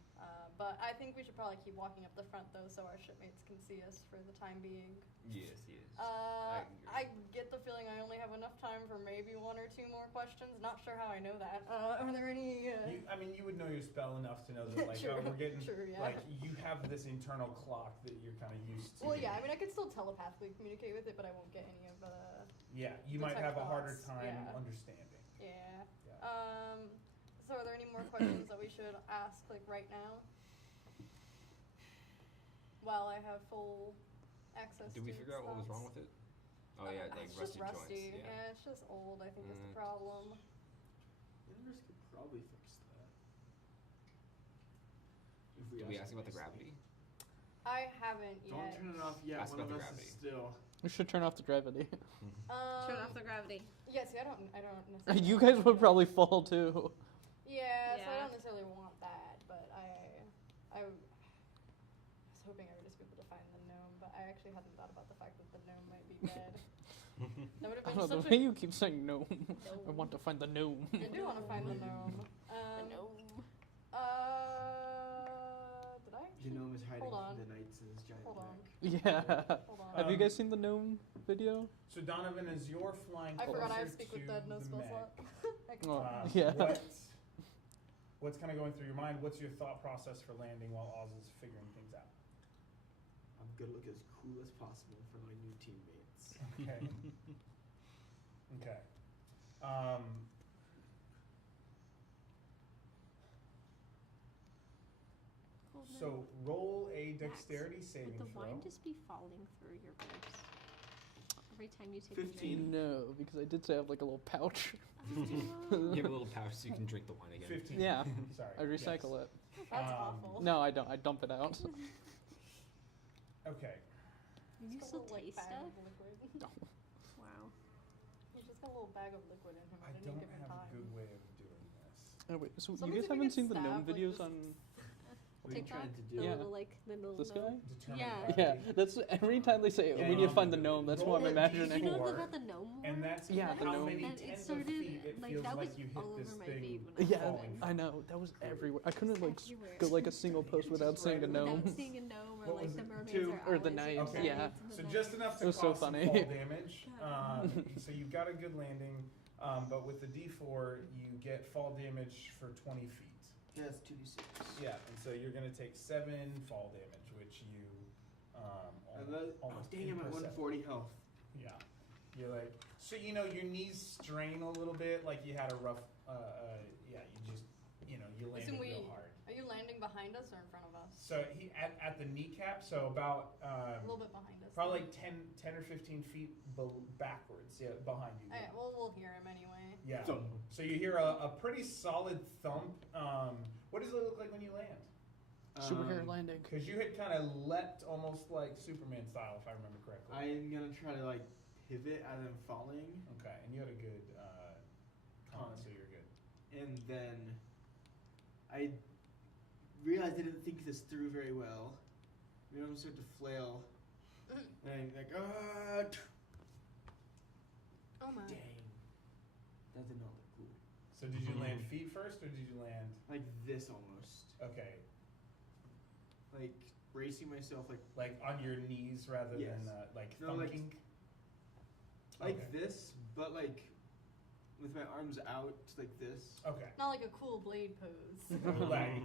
But I think we should probably keep walking up the front though, so our shipmates can see us for the time being. Yes. I get the feeling I only have enough time for maybe 1 or 2 more questions. Not sure how I know that. Are there any? You would know your spell enough to know that like True, we're getting true, yeah. like you have this internal clock that you're kind of used to. Well, yeah. I mean, I could still telepathically communicate with it, but I won't get any of the. Yeah, you might detect have a harder thoughts, time yeah. understanding. Yeah. Yeah. So are there any more questions that we should ask like right now? While I have full access. Did we to figure out what was wrong with it? Oh yeah, like it's just rusty rusty. joints. Yeah. It's just old. I think is the problem. Inverse could probably fix that. If Did we ask ask about the nicely. gravity? I haven't Don't yet. turn it off yet. Ask One of about us the is still. We should turn off the gravity. Turn off the gravity. Yeah, see, I don't necessarily. You guys would probably fall too. Yeah, so I Yeah. don't necessarily want that, but I was hoping I would just be able to find the gnome, but I actually hadn't thought about the fact that the gnome might be dead. That would I have don't know, been the such way a... you keep saying gnome. I want to find the gnome. I do want to find the gnome. The gnome. Did I The gnome is hiding Hold on. from the knights in his giant Hold on. back. Yeah. Hold on. Have you guys seen the gnome video? So Donovan, as you're flying I forgot I closer have Speak with to Dead, no the spell mech, slot. I can Oh, tell. yeah. What's kind of going through your mind? What's your thought process for landing while Oz is figuring things out? I'm gonna look as cool as possible for my new teammates. Okay. Okay. So roll a dexterity saving Would the throw. wine just be falling through your ribs every time you take 15. No, because I did say I have like a little pouch. a drink? You have a little pouch so you can drink the wine again. 15. Yeah. Sorry. I recycle it. That's awful. No, I don't. I dump it out. Okay. You He's got a still little, like, taste bag stuff? of liquid. Wow. He's just got a little bag of liquid in him I at any don't given have time. a good way of doing this. Oh wait, so Sometimes you guys if you haven't get seen the gnome stabbed, like, videos this- on What are you TikTok? trying to do? The Yeah. little, like, the little this guy? gnome. Determine Yeah. gravity. Yeah, that's every time they say Yeah, we need to yeah. find the gnome. That's what I'm Roll a imagining. Did you know Four. about the gnome war? And that's Yeah, the how gnome. many That it tens of started, feet it like, feels that like was you hit all this over my thing feed when I was Yeah, falling. I know that was everywhere. I couldn't like Everywhere. go like a single post without seeing a gnome. Without seeing a gnome or What like was the it? mermaids Two. or Or the owls knights, Okay. yeah. So just enough to It was so cause some funny. fall damage. God. So you got a good landing, but with the D4, you get fall damage for 20 feet. Yeah, it's 2d6. Yeah, and so you're gonna take 7 fall damage, which you almost dang, I'm at imperceptible. 140 health. Yeah, you're like, so you know your knees strain a little bit, like you had a rough, yeah, you just, you know, you landed Listen, real hard. Are you landing behind us or in front of us? So he at the kneecap, so about A little bit behind us. probably like 10 or 15 feet backwards, yeah, behind you. Alright, well, we'll hear him anyway. Yeah. Thump. So you hear a pretty solid thump. What does it look like when you land? Superhero landing. Because you had kind of leapt almost like Superman style, if I remember correctly. I am gonna try to like pivot as I'm falling, Okay, and you had a good con, so you're good. and then I realized I didn't think this through very well. You know, I'm start to flail, and I'm like, Oh my. dang, that did not look cool. So did you land feet first, or did you land? Like this almost, Okay, like bracing myself, like on your knees rather Yes. than like No, like- thunking. like Okay. this, but like with my arms out like this. Okay. Not like a cool blade pose.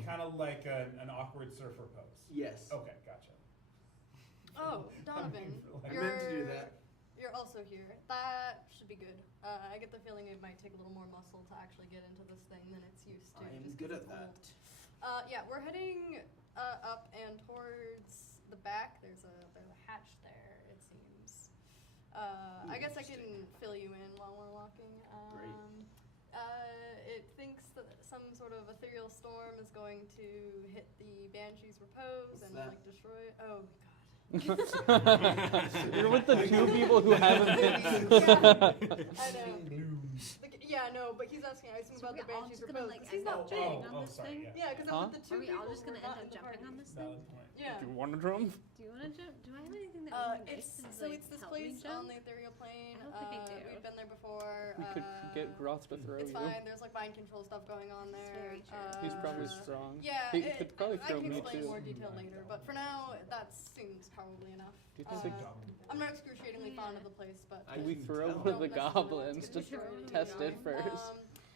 Kind of like an awkward surfer pose. Yes. Okay, gotcha. Oh, Donovan, I you're, meant to do that. you're also here. That should be good. I get the feeling it might take a little more muscle to actually get into this thing than it's used to. I am just 'cause good at it's that. old. Yeah, we're heading up and towards the back. There's a hatch there, it seems. I guess I can fill you in while we're walking. Great. It thinks that some sort of ethereal storm is going to hit the Banshee's repose What's and that? like destroy it. Oh my god. You're with the two people who haven't been. I know. Yeah, no, but he's asking, I assume So about we the all Banshee's just gonna repose. like 'cause he's end not up big. jumping on this sorry, thing? yeah. Yeah, because Huh? I'm with the two Are we people all just who gonna are end not up in the jumping party. on this thing? Valid point. Yeah. Do you want to jump? Do you want to jump? Do I have anything that really nice It's and, so like, it's this help me place jump? on the ethereal plane. I don't think I do. We've been there before. We could get Groth to throw It's you. fine. There's like mind control stuff going on This is there. very true. He's probably Uh, strong. Yeah, He could probably I throw can me explain too. more detail later, but for now, that seems probably enough. Do you think I'm not excruciatingly fond of the place, but I Do we can throw tell. one of Don't the necessarily goblins want to to get destroyed. test it first?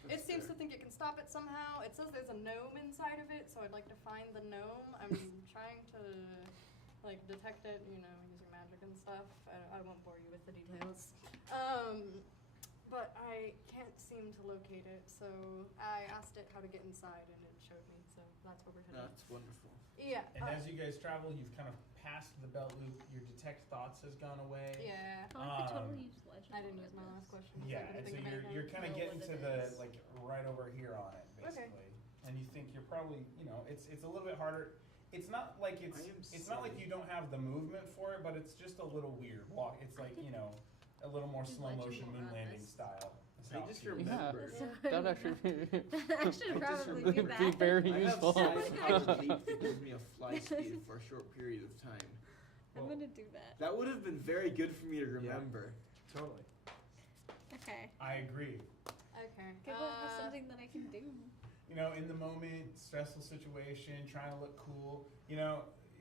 It seems to think it can stop it somehow. It says there's a gnome inside of it, so I'd like to find the gnome. I'm trying to like detect it, you know, using magic and stuff. I won't bore you with the details. But I can't seem to locate it, so I asked it how to get inside, and it showed me. So that's what we're heading. That's wonderful. Yeah. And as you guys travel, you've kind of passed the belt loop. Your detect thoughts has gone away. Yeah. Oh, I could totally use legend. I didn't use my last question. 'cause I Yeah, couldn't and so think of anything. you're kind of Know getting what to it the is. like right over here on it, basically. And you think you're probably, you know, it's a little bit harder. It's not like it's not like you don't have the movement for it, but it's just a little weird walk. It's like, you know, a little more Do slow legend motion more moon on landing this. style. I just Yeah, remembered. that'd actually be, That should probably be be that. very I have useful. side leap that gives me a fly speed for a short period of time. I'm gonna do that. That would have been very good for me to remember. Totally. Okay. I agree. Okay. Giblet has something that I can do. You know, in the moment, stressful situation, trying to look cool. You know,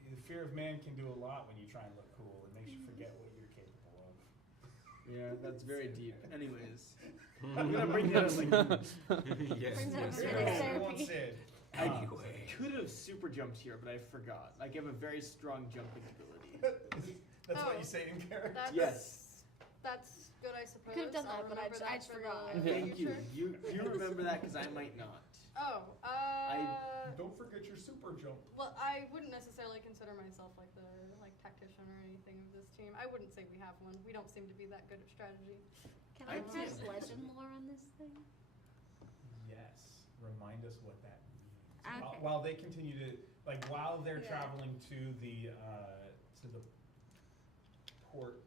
the fear of man can do a lot when you try and look cool. It makes you forget what you're capable of. Yeah, that's very deep. Anyways, I'm gonna bring that up. Yes. Brings up yes, a yes. minute. Everyone said. I Anyway. could have super jumped here, but I forgot. Like, I have a very strong jumping ability. That's what Oh. you say in character. That's, Yes. That's good, I suppose. Could've done I'll that, but I remember just that for forgot. the Thank you. future. You remember that because I might not. Oh, Don't forget your super jump. well, I wouldn't necessarily consider myself like the tactician or anything of this team. I wouldn't say we have one. We don't seem to be that good at strategy. Can I I cast do. legend lore on this thing? Yes. Remind us what that means. Okay. While they continue to, like, while they're Yeah. traveling to the port.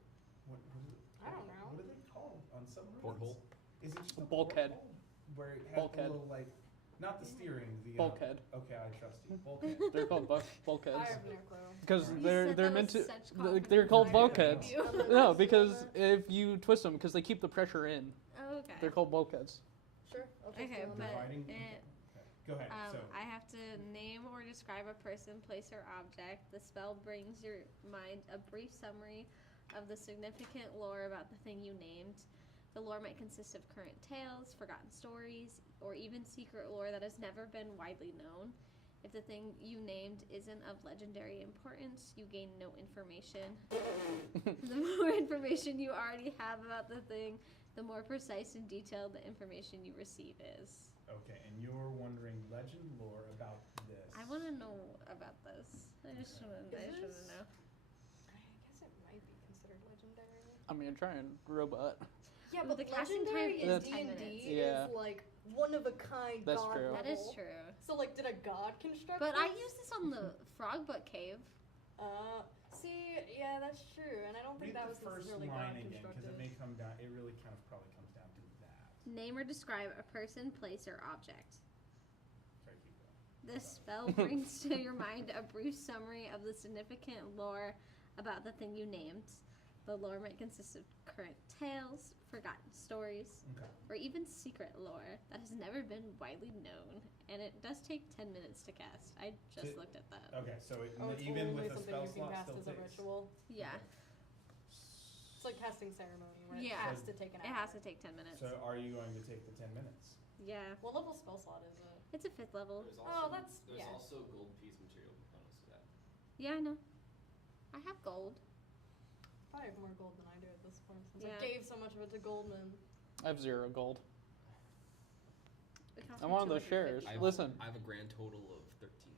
What is it? I don't know. What are they called on submarines? Porthole? Is it just a Bulkhead. porthole? Where it has Bulkhead. the little, like, not the steering, the Bulkhead. Okay, I trust you. Bulkhead. They're called I bulkheads have no clue. because You they're said that meant to. with such They're confidence, called I bulkheads. believe you. No, because if you twist them, because they keep the pressure in, Oh, okay. they're called bulkheads. Sure. I'll take Okay, you on but that. Fighting? it, Okay. Go ahead. So, I have to name or describe a person, place, or object. The spell brings your mind a brief summary of the significant lore about the thing you named. The lore might consist of current tales, forgotten stories, or even secret lore that has never been widely known. If the thing you named isn't of legendary importance, you gain no information. The more information you already have about the thing, the more precise and detailed the information you receive is. okay, and you're wondering legend lore about this. I want to know about this. I just want to Is know. this- I guess it might be considered legendary. I mean, trying robot. Yeah, Well, but the casting legendary time in is 10 D&D minutes. Yeah. is like one of a kind That's god true. level. That is true. So like, did a god construct But I this? used this on the frog butt cave. See, yeah, that's true, and I don't think Read that the was first necessarily line god again, because constructed. it may come down. It really kind of probably comes down to that. Name or describe a person, place, or object. Sorry, keep going. This spell brings to your mind a brief summary of the significant lore about the thing you named. The lore might consist of current tales, forgotten stories, Okay. or even secret lore that has never been widely known. And it does take 10 minutes to cast. I just To- looked at that. Okay, so it, Oh, it's even only with a something spell you can slot cast still as a takes. ritual. Yeah, It's like casting ceremony, where Yeah. it has to take an it hour. has to take 10 minutes. So are you going to take the 10 minutes? Yeah, What level spell slot is it? it's a 5th level. There's Oh, also, that's- there's yeah. also gold piece material components to that. Yeah, I know. I have gold. Probably have more gold than I do at this point, since Yeah. I gave so much of it to Goldman. I have 0 gold. It costs I'm me one of those 250. shares. Listen, I have a grand total of 13.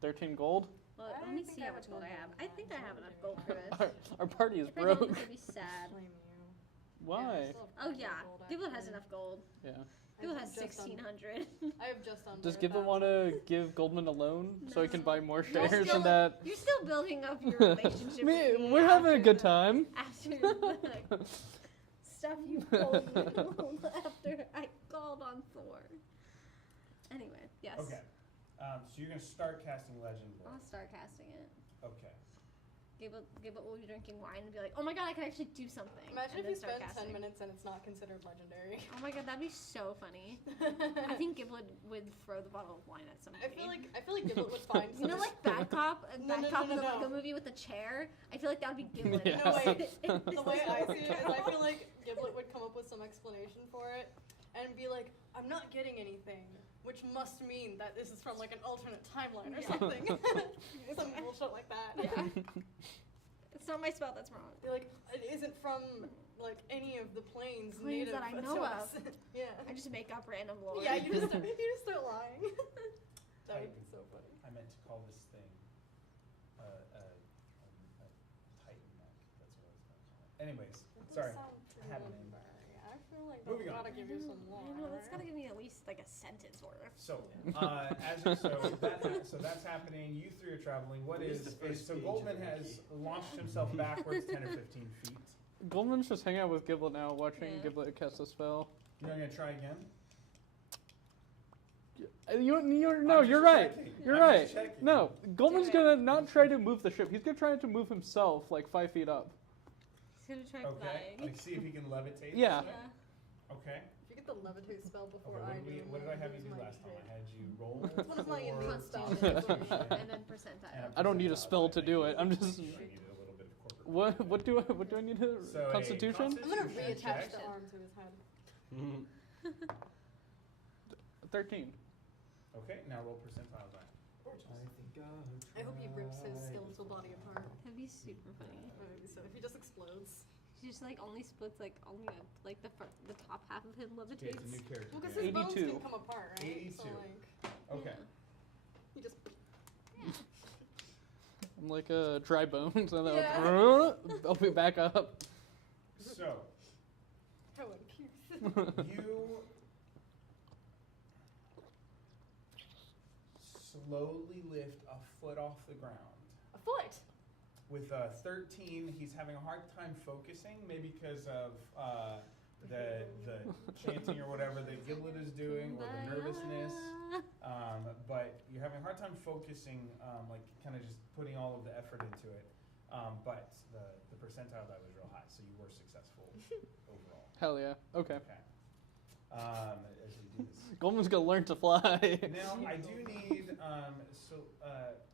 13 gold. Well, I let me think see I how have much gold I more have. gold I than think mine, I so have I'm enough doing gold for that. this. Our party is If I don't, I'm broke. gonna be sad. Blame you. Why? Yeah, I still have Oh plenty of yeah, gold, Giblet has actually. enough gold. Yeah. Giblet I has have just under- 1,600. I have just under. Does Giblet want to give Goldman a loan so he can No. buy more You're shares still- and that? You're still building up your relationship. with me We're having a after good the- time. After the stuff you pulled after I called on Thor. Anyway, yes. Okay. So you're going to start casting legend lore. I'll start casting it. Okay. Giblet will be drinking wine and be like, "Oh my god, I can actually do something." Imagine and if you then start spend 10 casting. minutes and it's not considered legendary. Oh my god, that'd be so funny. I think Giblet would throw the bottle of wine at somebody. I feel like Giblet would find You know, some- like Bad Cop, No, Bad no, Cop no, in the no, Lego no. movie with the chair. I feel like that would be Giblet. Yeah. No, wait. The The way I see it is I feel like Giblet would come up with some explanation for it and be like, I'm not getting anything, which must mean that this is from like an alternate timeline or Yeah. something. Some bullshit like that. Yeah. It's not my spell that's wrong. Be like, it isn't from like any of the planes Planes native that I to know us. of. Yeah. I just make up random lore. Yeah, you just start lying. That would be so funny. I meant to call this thing a Titan neck. That's what I was going to call it. Anyways, That does sorry. sound I had a pretty name. bad. I feel like Moving that's on. gotta give you some lore. I know, that's gotta give me at least like a sentence worth. So, so that's happening. You three are traveling. What What is is, the first so page Goldman of the has wiki? launched himself backwards 10 or 15 feet. Goldman's just hanging out with Giblet now, watching Yeah. Giblet cast a spell. You're not going to try again? No, I'm you're just right. checking. You're I'm right. just checking. No, Goldman's Do it. gonna not try to move the ship. He's gonna try to move himself like 5 feet up. He's gonna try Okay. flying. Like, see if he can levitate. Yeah. this way? Okay. If you get the levitate spell before Okay, I do, what did I have you lose do my last time? shape. I had you roll It's one of my for Constitution. And then percentile. I don't need a spell to do it. I'm just. I needed a little bit of corporate. What do I need to? So a Constitution? I'm gonna Constitution reattach check. the arm to his head. 13. Okay, now roll percentile die. I hope he rips his skeletal body apart. That'd be super funny. Maybe so. If he just explodes. He just like only splits like only like the top half of him Okay, it's a new levitates. character. Well, because created. his bones 82. can come apart, right? So 82. like, Okay. he just. I'm like a dry bones, and then Yeah. I'll be back up. So How uncouth. you slowly lift a foot off the ground. A foot. With 13, he's having a hard time focusing, maybe because of the chanting or whatever that Giblet is doing, or the nervousness. But you're having a hard time focusing, like kind of just putting all of the effort into it. But the percentile die was real high, so you were successful overall. Hell yeah. Okay. Okay. As we do this. Goldman's gonna learn to fly. Now, I do need,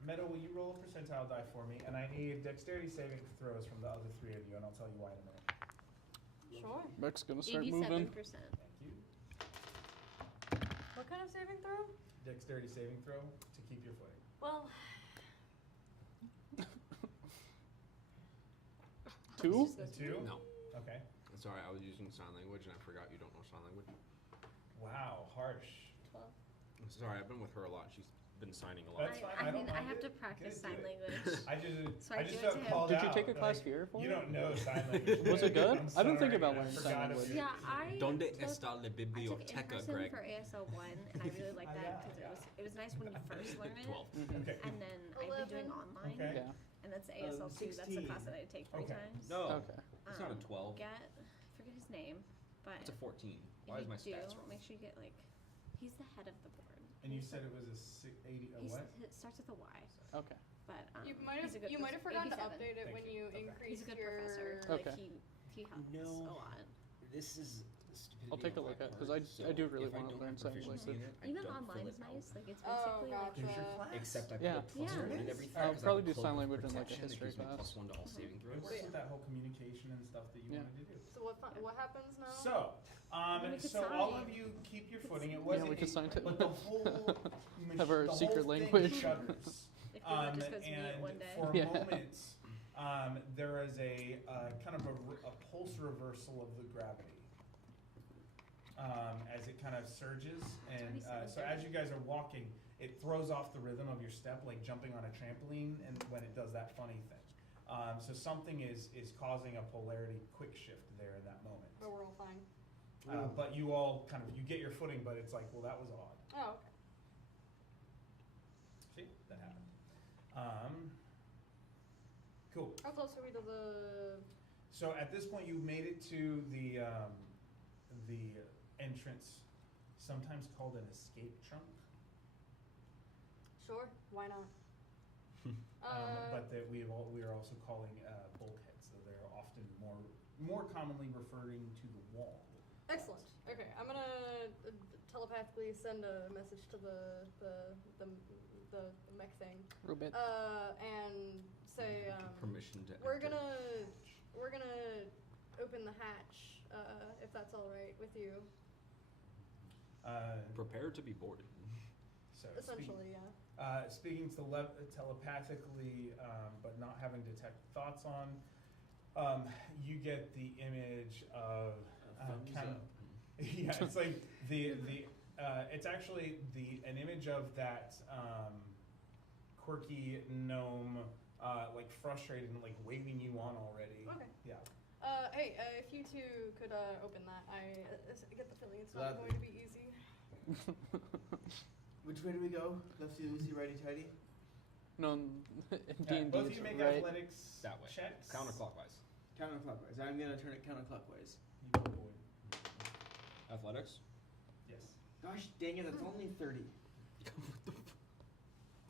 Meadow, will you roll a percentile die for me? And I need dexterity saving throws from the other three of you, and I'll tell you why in a minute. Sure. Beck's gonna start 87%. moving. Thank you. What kind of saving throw? Dexterity saving throw to keep your footing. Well, 2? Just goes- 2? No. Okay. Sorry, I was using sign language and I forgot you don't know sign language. Wow, harsh. 12. Sorry, I've been with her a lot. She's been signing a lot. That's fine. I don't mean, I mind have it. to practice Good, sign do it. language. I just, So I just do it felt to him. called Did out. you take a class like, here for You it? don't know sign language. Was it good? I'm I've been thinking sorry, about I learning sign forgot language. about Yeah, I Donde took, está la I took biblioteca, in-person Greg? for ASL 1, and I really liked that because it was nice when you first learn it. 12. Okay. And then I've been doing 11. online, Okay. Yeah. and that's ASL 2. That's the class that I take 3 Okay. times. No, Okay. it's not a 12. I forget his name, but It's a 14. if Why is you my do, stats wrong? make sure you get like, he's the head of the board. And you said it was a 80, a what? It starts with a Y, Okay. but you might he's a have good you might have forgotten to 87. update it Thank when you. you Okay. increase He's a good your. professor. Okay. Like he helps No. a lot. This is stupidity I'll take a on my look at it, part, 'cause I do so really if I wanna don't learn have sign proficiency in language. it, I Even don't online fill is it out. nice. Like it's Oh, basically gotcha. There's your class. Except I put Yeah. a plus Yeah. one in Yes. everything. I'll 'cause I probably have a do cloak sign of language in, like, a protection that history gives me class. +1 to all saving It throws. works with that whole communication and stuff that you Yeah. wanted to do. So what happens now? So, We could so all sign. of you keep your footing. It Yeah, wasn't, we could sign to but the whole have our the secret whole thing language. shudders. if we were just goes mute And one day. for a Yeah. moment, there is a kind of a pulse reversal of the gravity as it kind of surges. And so as you guys are walking, it throws off the rhythm of your step, like jumping on a trampoline, and when it does that funny thing. So something is causing a polarity quick shift there in that moment. But we're all fine. But you all you get your footing, but it's like, well, that was odd. Oh, okay. See, that happened. Cool. How close are we to the? So at this point, you've made it to the entrance, sometimes called an escape trunk, Sure. Why not? but that we are also calling bulkheads. So they're often more commonly referring to the wall. Excellent. Okay, I'm gonna telepathically send a message to the mech thing, Robot. and say Permission to we're enter. gonna open the hatch, if that's all right with you. Prepare to be boarded. So Essentially, yeah. speaking telepathically, but not having detect thoughts on, you get the image of kind of. Yeah, it's like it's actually an image of that quirky gnome, like frustrated and like waving you on already. Okay. Yeah. Hey, if you two could open that, I get the feeling it's not Gladly. going to be easy. Which way do we go? Lefty loosey, righty tighty? No, in D&D Both of it's you make right. athletics That way. checks. Counterclockwise. Counterclockwise. I'm gonna turn it counterclockwise. You avoid. Athletics. Yes. Gosh dang it, it's only 30.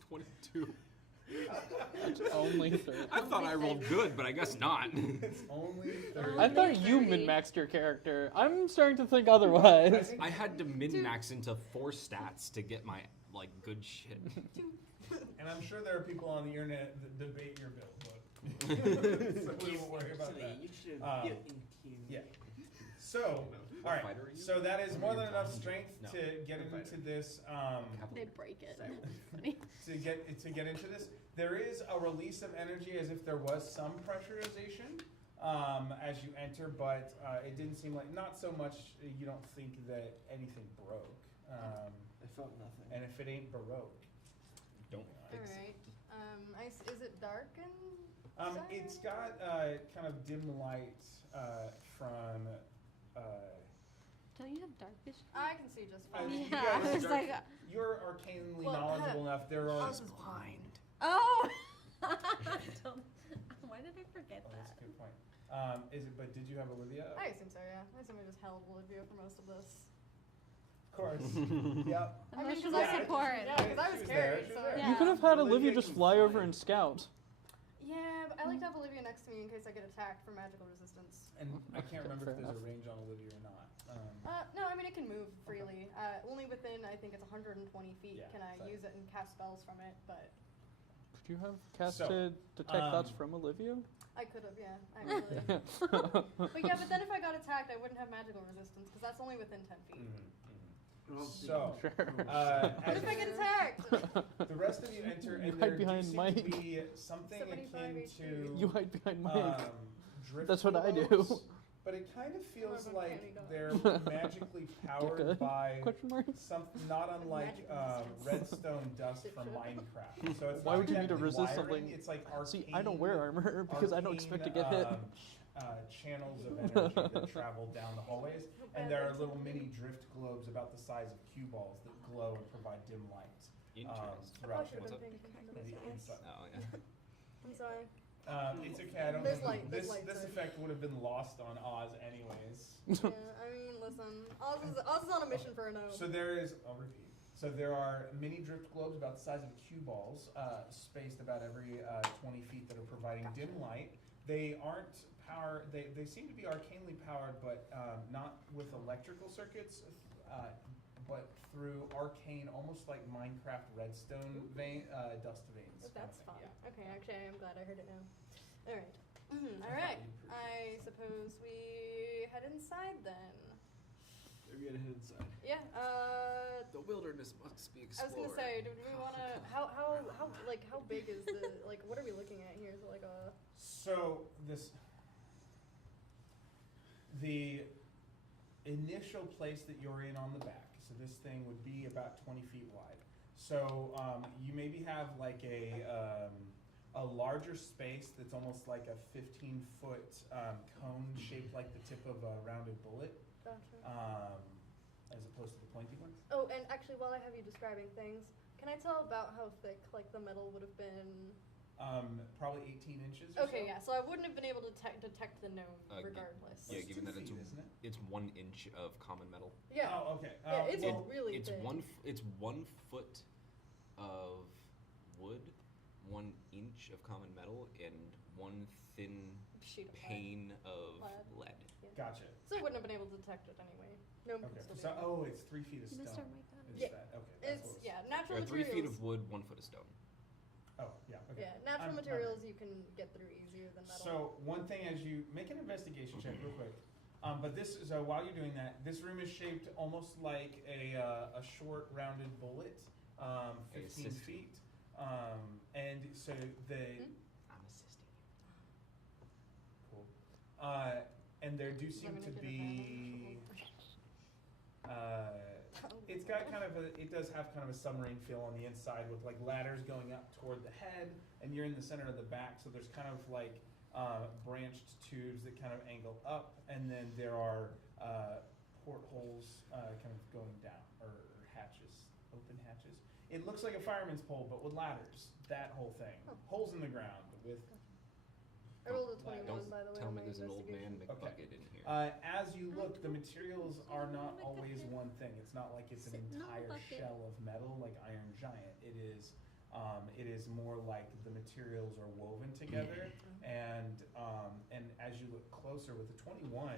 22. It's only 30. I thought I rolled good, but I guess not. It's only 30. I thought you 30. min-maxed your character. I'm starting to think otherwise. I had to min-max into 4 stats to get my good shit. And I'm sure there are people on the internet that debate your build, but so we won't worry about that. You should Yeah. So, all right. So that is more than enough strength to get into this. They break it. Funny. To get into this, there is a release of energy as if there was some pressurization as you enter, but it didn't seem like not so much. You don't think that anything broke. I felt nothing. And if it ain't baroque, don't All right. Is it dark and? it's got kind of dim light from. Don't you have dark vision? I can see just fine. You Yeah, guys I was like, you're arcanely Well, knowledgeable enough. There are. Oz is blind. oh. Why did I forget Oh, that's that? a good point. But did you have Olivia? I assume so, yeah. I assume I just held Olivia for most of this. Of course. Yep. Emotional Yeah, support. Yeah, because I was She was there, carried, she so. was there. Yeah. You could have had Olivia Olivia just can fly fly. over and scout. Yeah, but I like to have Olivia next to me in case I get attacked for magical resistance. And I can't remember Fair if there's a enough. range on Olivia or not. No, I mean it can move freely. Only within, I think it's 120 feet Yeah, can I so- use it and cast spells from it, but Could you have casted Detect Thoughts from Olivia? I could have, yeah, actually. But yeah, but then if I got attacked, I wouldn't have magical resistance because that's only within 10 feet. So, Sure. What if I get attacked? the rest of you enter, You and hide there behind do seem Mike. to be something 75 akin HP. to You hide behind Mike. drift That's what I do. glows, But it kind of feels More of a like candy dog. they're magically powered Good. by Question mark? something not unlike Magic resistance. redstone dust from Minecraft. So it's Why not would you need to exactly resist wiring, something? It's like arcane. See, I don't wear armor because I don't expect to get hit. Channels of energy that travel down the hallways, and there are little mini drift globes about the size of cue balls that glow and provide dim light Interesting. throughout should've the, been paying attention to the this. inside. Oh yeah. I'm sorry. It's okay. I don't There's think light, there's this light, this sir. effect would have been lost on Oz anyways. Yeah, I mean, listen, Oz is on a mission for a gnome. So there is. I'll repeat. So there are mini drift globes about the size of cue balls, spaced about every 20 feet that are providing dim light. They aren't power. They seem to be arcanely powered, but not with electrical circuits, but through arcane, almost like Minecraft redstone dust veins. But that's fun. kind of thing, Okay, actually, I am glad I heard it now. All right. All right. I suppose we head inside then. Maybe we gotta head inside. Yeah. The wilderness must be I was explored. gonna say, do we want to? How big is the what are we looking at here? Is it like a? So the initial place that you're in on the back. So this thing would be about 20 feet wide. So you maybe have like a larger space that's almost like a 15-foot cone shaped like the tip of a rounded bullet, Gotcha. as opposed to the pointy ones. Oh, and actually, while I have you describing things, can I tell about how thick the metal would have been? Probably 18 inches. Or Okay, so. yeah. So I wouldn't have been able to detect the gnome regardless. Yeah, given that 2 it's feet, isn't it? it's 1 inch of common metal. Yeah. Oh, okay. Yeah, it's well, really It's thin. it's 1 foot of wood, 1 inch of common metal, and 1 thin Sheet of lead. pane of Lead. lead. Gotcha. So I wouldn't have been able to detect it anyway. Gnome Okay. could still So, be able to. it's 3 feet of You missed our stone. mic on. Is Yeah. that okay? That's It's what yeah, natural Or 3 feet materials. of wood, 1 foot of stone. Oh, yeah. Okay. Yeah, natural I'm materials you can get through easier than metal. So one thing, as you make an investigation check, real quick. But so while you're doing that, this room is shaped almost like a short rounded bullet, 15 assist. feet, and so the I'm assisting you. cool. And there do seem to be. It's got kind of it does have kind of a submarine feel on the inside with like ladders going up toward the head, and you're in the center of the back, so there's kind of like branched tubes that kind of angle up, and then there are portholes kind of going down, or hatches, open hatches. It looks like a fireman's pole, but with ladders. That whole thing, holes in the ground with. I rolled a 21, Don't by the way. tell on me my there's an old man investigation. McBucket in here. As you look, the materials are not always one thing. It's not like it's an Sitting on the entire bucket. shell of metal like Iron Giant. It is It is more like the materials are woven together, and as you look closer with the 21,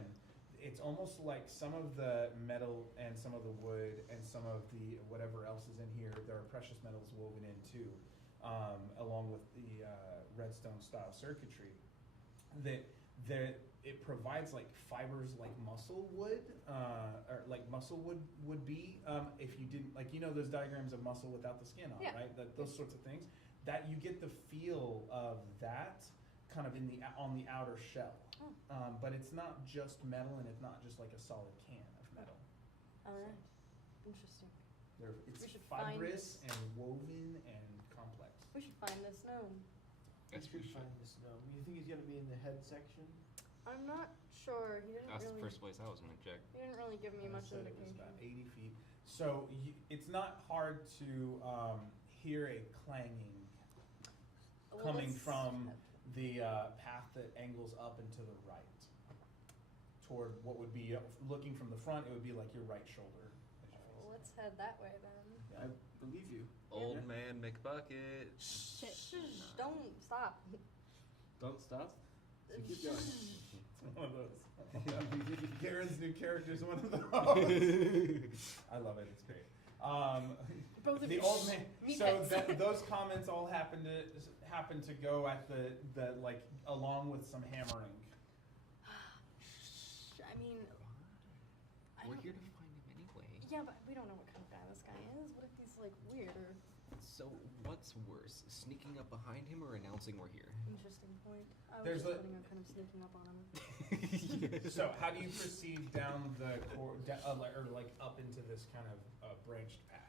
it's almost like some of the metal and some of the wood and some of the whatever else is in here, there are precious metals woven in too, along with the redstone style circuitry. That it provides like fibers like muscle would, or like muscle would be, if you didn't, like, you know those diagrams of muscle without the skin on, right? Those sorts of things. That you get the feel of that kind of on the outer shell. But it's not just metal, and it's not just like a solid can of metal. All right. Interesting. It's fibrous and woven and complex. We should find this gnome. Yes, we should find this gnome. You think he's gonna be in the head section? I'm not sure. He didn't That's really. the first place I was gonna check. He didn't really give me much Said it was indication. about 80 feet. So it's not hard to hear a clanging Well, coming let's- from the path that angles up and to the right, toward what would be, looking from the front, it would be like your right shoulder. Well, let's head that way then. I believe you. Old man McBucket. Shh, don't stop. Don't stop. Keep going. It's one of those. Garen's new character is one of those. I love it. It's great. Both of The you. old man. Meat So heads. those comments all happen to go at the like along with some hammering. I mean, We're here to find him anyway. yeah, but we don't know what kind of guy this guy is. What if he's like weird or So what's worse, sneaking up behind him or announcing we're here? interesting point? I was There's just a- planning on kind of sneaking up on him. So how do you proceed down the or like up into this kind of branched path?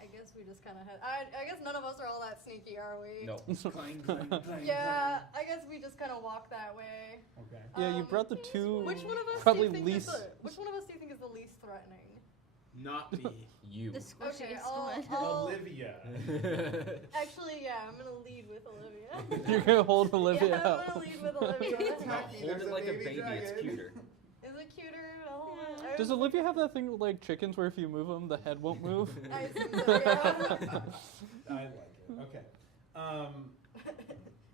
I guess we just kind of had. I guess none of us are all that sneaky, are we? No. Clang, clang, clang, Yeah, I guess we just kind of walk that way. Okay. Yeah, you brought the two. Which one of us probably do you think least. which one of us do you think is the least threatening? Not me. You. The squishiest Okay, one. Olivia. Actually, yeah, I'm gonna lead with Olivia. You're gonna hold Olivia Yeah, up. I'm gonna lead with Olivia. No, hold it like a baby, it's cuter. Is it cuter? to hold it? I Does was- Olivia have that thing with like chickens where if you move them, the head won't move? I assume so, yeah. I like it. Okay. I'll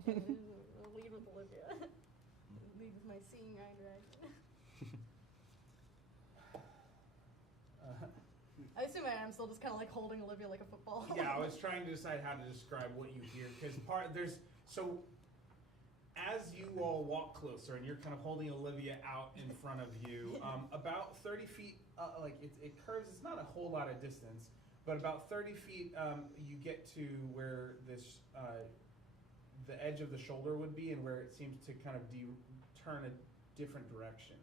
lead with Olivia. Lead with my seeing eye dragon. I assume I am still just kind of like holding Olivia like a football. Yeah, I was trying to decide how to describe what you hear because as you all walk closer and you're kind of holding Olivia out in front of you, about 30 feet, like it curves. It's not a whole lot of distance, but about 30 feet, you get to where this the edge of the shoulder would be, and where it seems to kind of turn a different direction,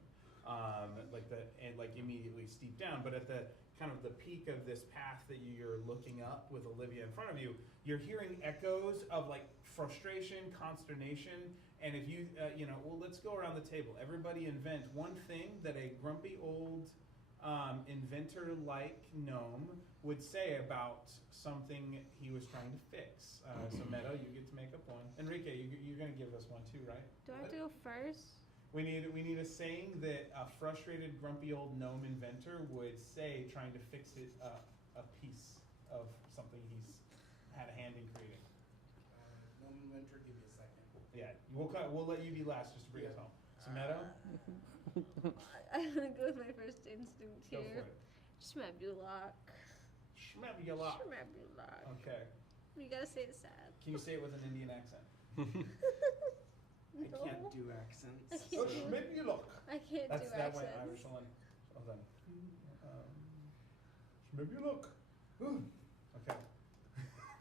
like immediately steep down. But at the kind of the peak of this path that you're looking up with Olivia in front of you, you're hearing echoes of like frustration, consternation, and if you, well, let's go around the table. Everybody invent one thing that a grumpy old inventor-like gnome would say about something he was trying to fix. So Meadow, you get to make up one. Enrique, you're going to give us one too, right? Do I have to go first? We need a saying that a frustrated, grumpy old gnome inventor would say, trying to fix it a piece of something he's had a hand in creating. Gnome inventor, give me a second. Yeah, we'll let you be last just to bring us home. So Meadow, I'm gonna go with my first instinct go for here. it. Schmebulok. Schmebulok. Schmebulok. Okay. You gotta say it sad. Can you say it with an Indian accent? I can't do accents. I Oh, can't do- Schmebulok. I can't That do went accents. Irish one. Well done. Schmebulok. Okay.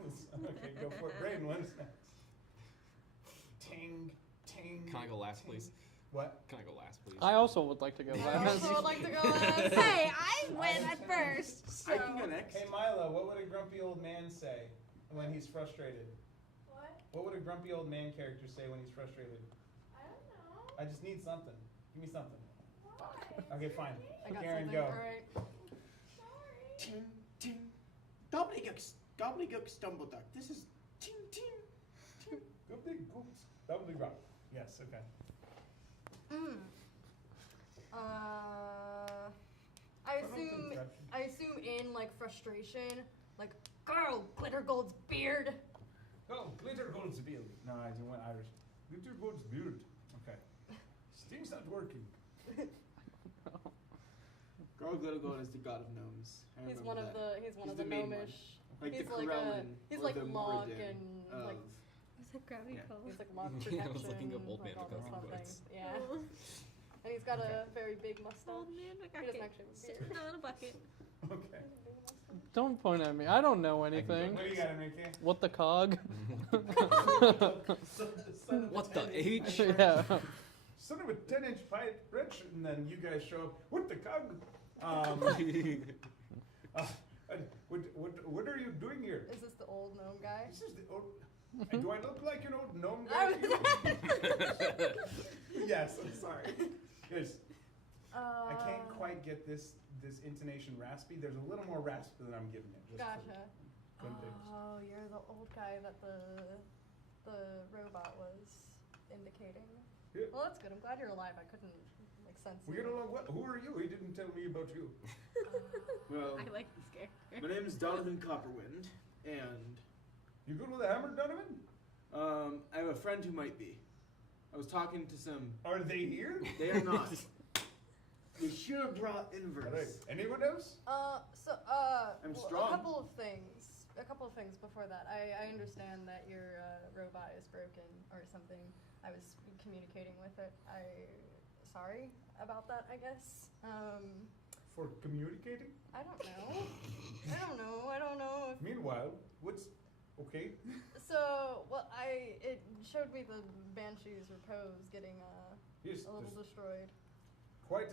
Okay, go for it. Braden, what's next? Ting, ting. Can I go last, ting. please? What? Can I go last, please? I also would like to go I last. also would like to go last. Hey, I went at first. So. I can go next. Hey Milo, what would a grumpy old man say when he's frustrated? What? What would a grumpy old man character say when he's frustrated? I don't know. I just need something. Give me something. Why? Okay, fine. I got Karen, something. go. Alright. Ting, ting. Gobbledygook, stumbleduck. This is ting, ting, ting. Gobbledygook. Yes, okay. I assume in like frustration, like Carl Glittergold's beard. Oh, Glittergold's beard. No, I didn't want Irish. Glittergold's beard. Okay. Steam's not working. Garl Glittergold is the god of gnomes. I He's remember one of that. the he's one He's of the the main one. gnomish. Like he's the like Corellin he's or like the Locke Moradin and of- like It's like gravity Yeah. call. he's like Locke Yeah, protection. I was looking up Old like Man all those McGuffin stuff quotes. things. Yeah. And he's got a very big mustache. Old man, He doesn't actually have a beard. sitting on a bucket. Okay. Don't point at me. I don't know anything. What do you got, Enrique? What the cog? What the H? Yeah. Son of a 10-inch pipe wrench, and then you guys show up. What the cog? What are you doing here? Is this the old gnome guy? This is the old. And do I look like an old gnome I guy? Yes, I'm sorry. Yes, I can't Uh, quite get this intonation raspy. There's a little more rasp than I'm giving it. Just Gotcha. for context. Oh, you're the old guy that the robot was indicating. Yeah. Well, that's good. I'm glad you're alive. I couldn't make sense. We get along well. Who are you? He didn't tell me about you. Well, I like this character. my name is Donovan Copperwind, and You good with a hammer, Donovan? I have a friend who might be. I was talking to some. Are they here? They are not. We should have brought inverse. All right. Anyone else? I'm well, strong. A couple of things before that. I understand that your robot is broken or something. I was communicating with it. Sorry about that, I guess. For communicating? I don't know. I don't know if Meanwhile, what's okay? So, well, it showed me the Banshee's repose getting Yes, a little there's destroyed. quite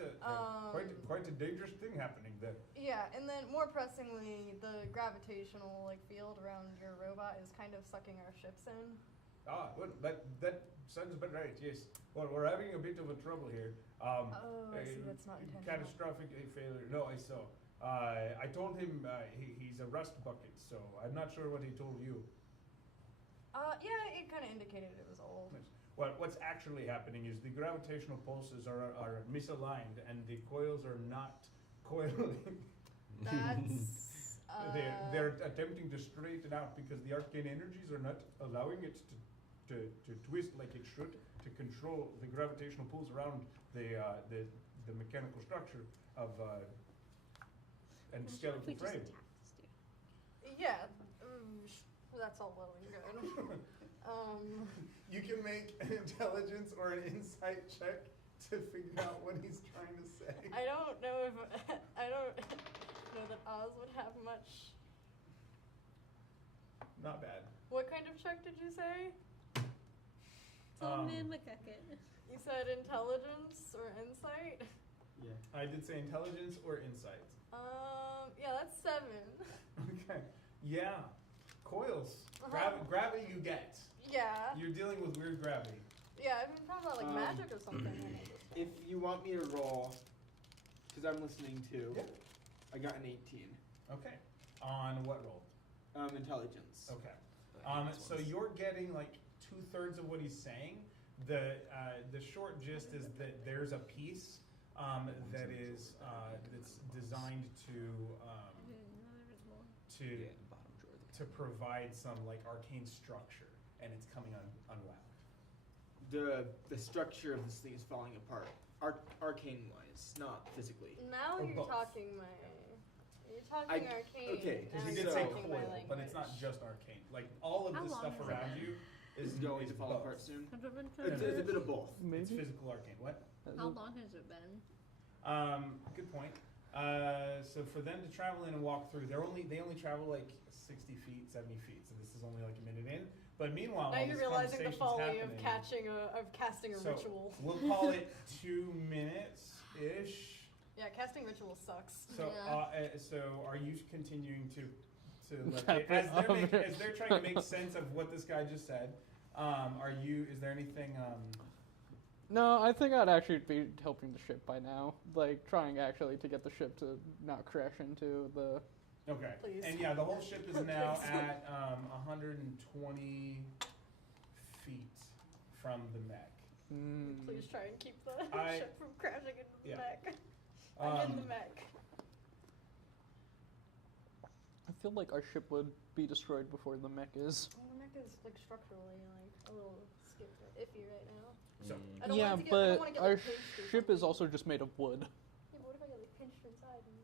a dangerous thing happening there. Yeah, and then more pressingly, the gravitational field around your robot is kind of sucking our ships in. Ah, well, that sounds about right. Yes. Well, we're having a bit of a trouble here. I see. That's not intentional. Catastrophic failure. No, I saw. I told him he's a rust bucket, so I'm not sure what he told you. Yeah, it kind of indicated it was old. Well, what's actually happening is the gravitational pulses are misaligned, and the coils are not coiling. That's. They're attempting to straighten out because the arcane energies are not allowing it to twist like it should to control the gravitational pulls around the mechanical structure of and skeletal frame. Yeah, that's all well and good. You can make an intelligence or an insight check to figure out what he's trying to say. I don't know that Oz would have much. Not bad. What kind of check did you say? Old man McGucket. You said intelligence or insight? Yeah. I did say intelligence or insight. Yeah, that's 7. Okay. Yeah. Coils. Uh-huh. Gravity you get. Yeah. You're dealing with weird gravity. Yeah, I've been talking about magic or something. If you want me to roll, because I'm listening too, Yeah. I got an 18. Okay. On what roll? Intelligence. Okay. So you're getting like 2/3 of what he's saying. The short gist is that there's a piece that is that's designed to provide some arcane structure, and it's coming unwound. The structure of this thing is falling apart, arcane wise, not physically. Now Or you're both. talking arcane. okay, now Because he you're did say talking my coil, but it's not language. just arcane. Like all of How the long stuff has it around been? you Is going to fall both. apart soon. Has it been It's a bit of both. It's Maybe. physical arcane. What? How long has it been? Good point. So for them to travel in and walk through, they only travel like 60 feet, 70 feet. So this is only like a minute in. But meanwhile, Now while you're this realizing the conversation's folly of happening- casting a So, ritual. We'll call it 2 minutes ish. Yeah, casting ritual sucks. So, Yeah. so are you continuing to Wrap as it up. as they're trying to make sense of what this guy just said? Is there anything? No, I think I'd actually be helping the ship by now. Trying actually to get the ship to not crash into the. Okay. Please. And yeah, the whole ship is now Please. at 120 feet from the mech. Please try and keep the I- ship from crashing into the Yeah. mech. I'm in the Um, mech. I feel like our ship would be destroyed before the mech is. Well, the mech is like structurally like a little iffy right now. So I don't Yeah, want it to get, I don't but wanna get, our like, pinched or ship is something. also just made of wood. Yeah, but what if I get like pinched inside and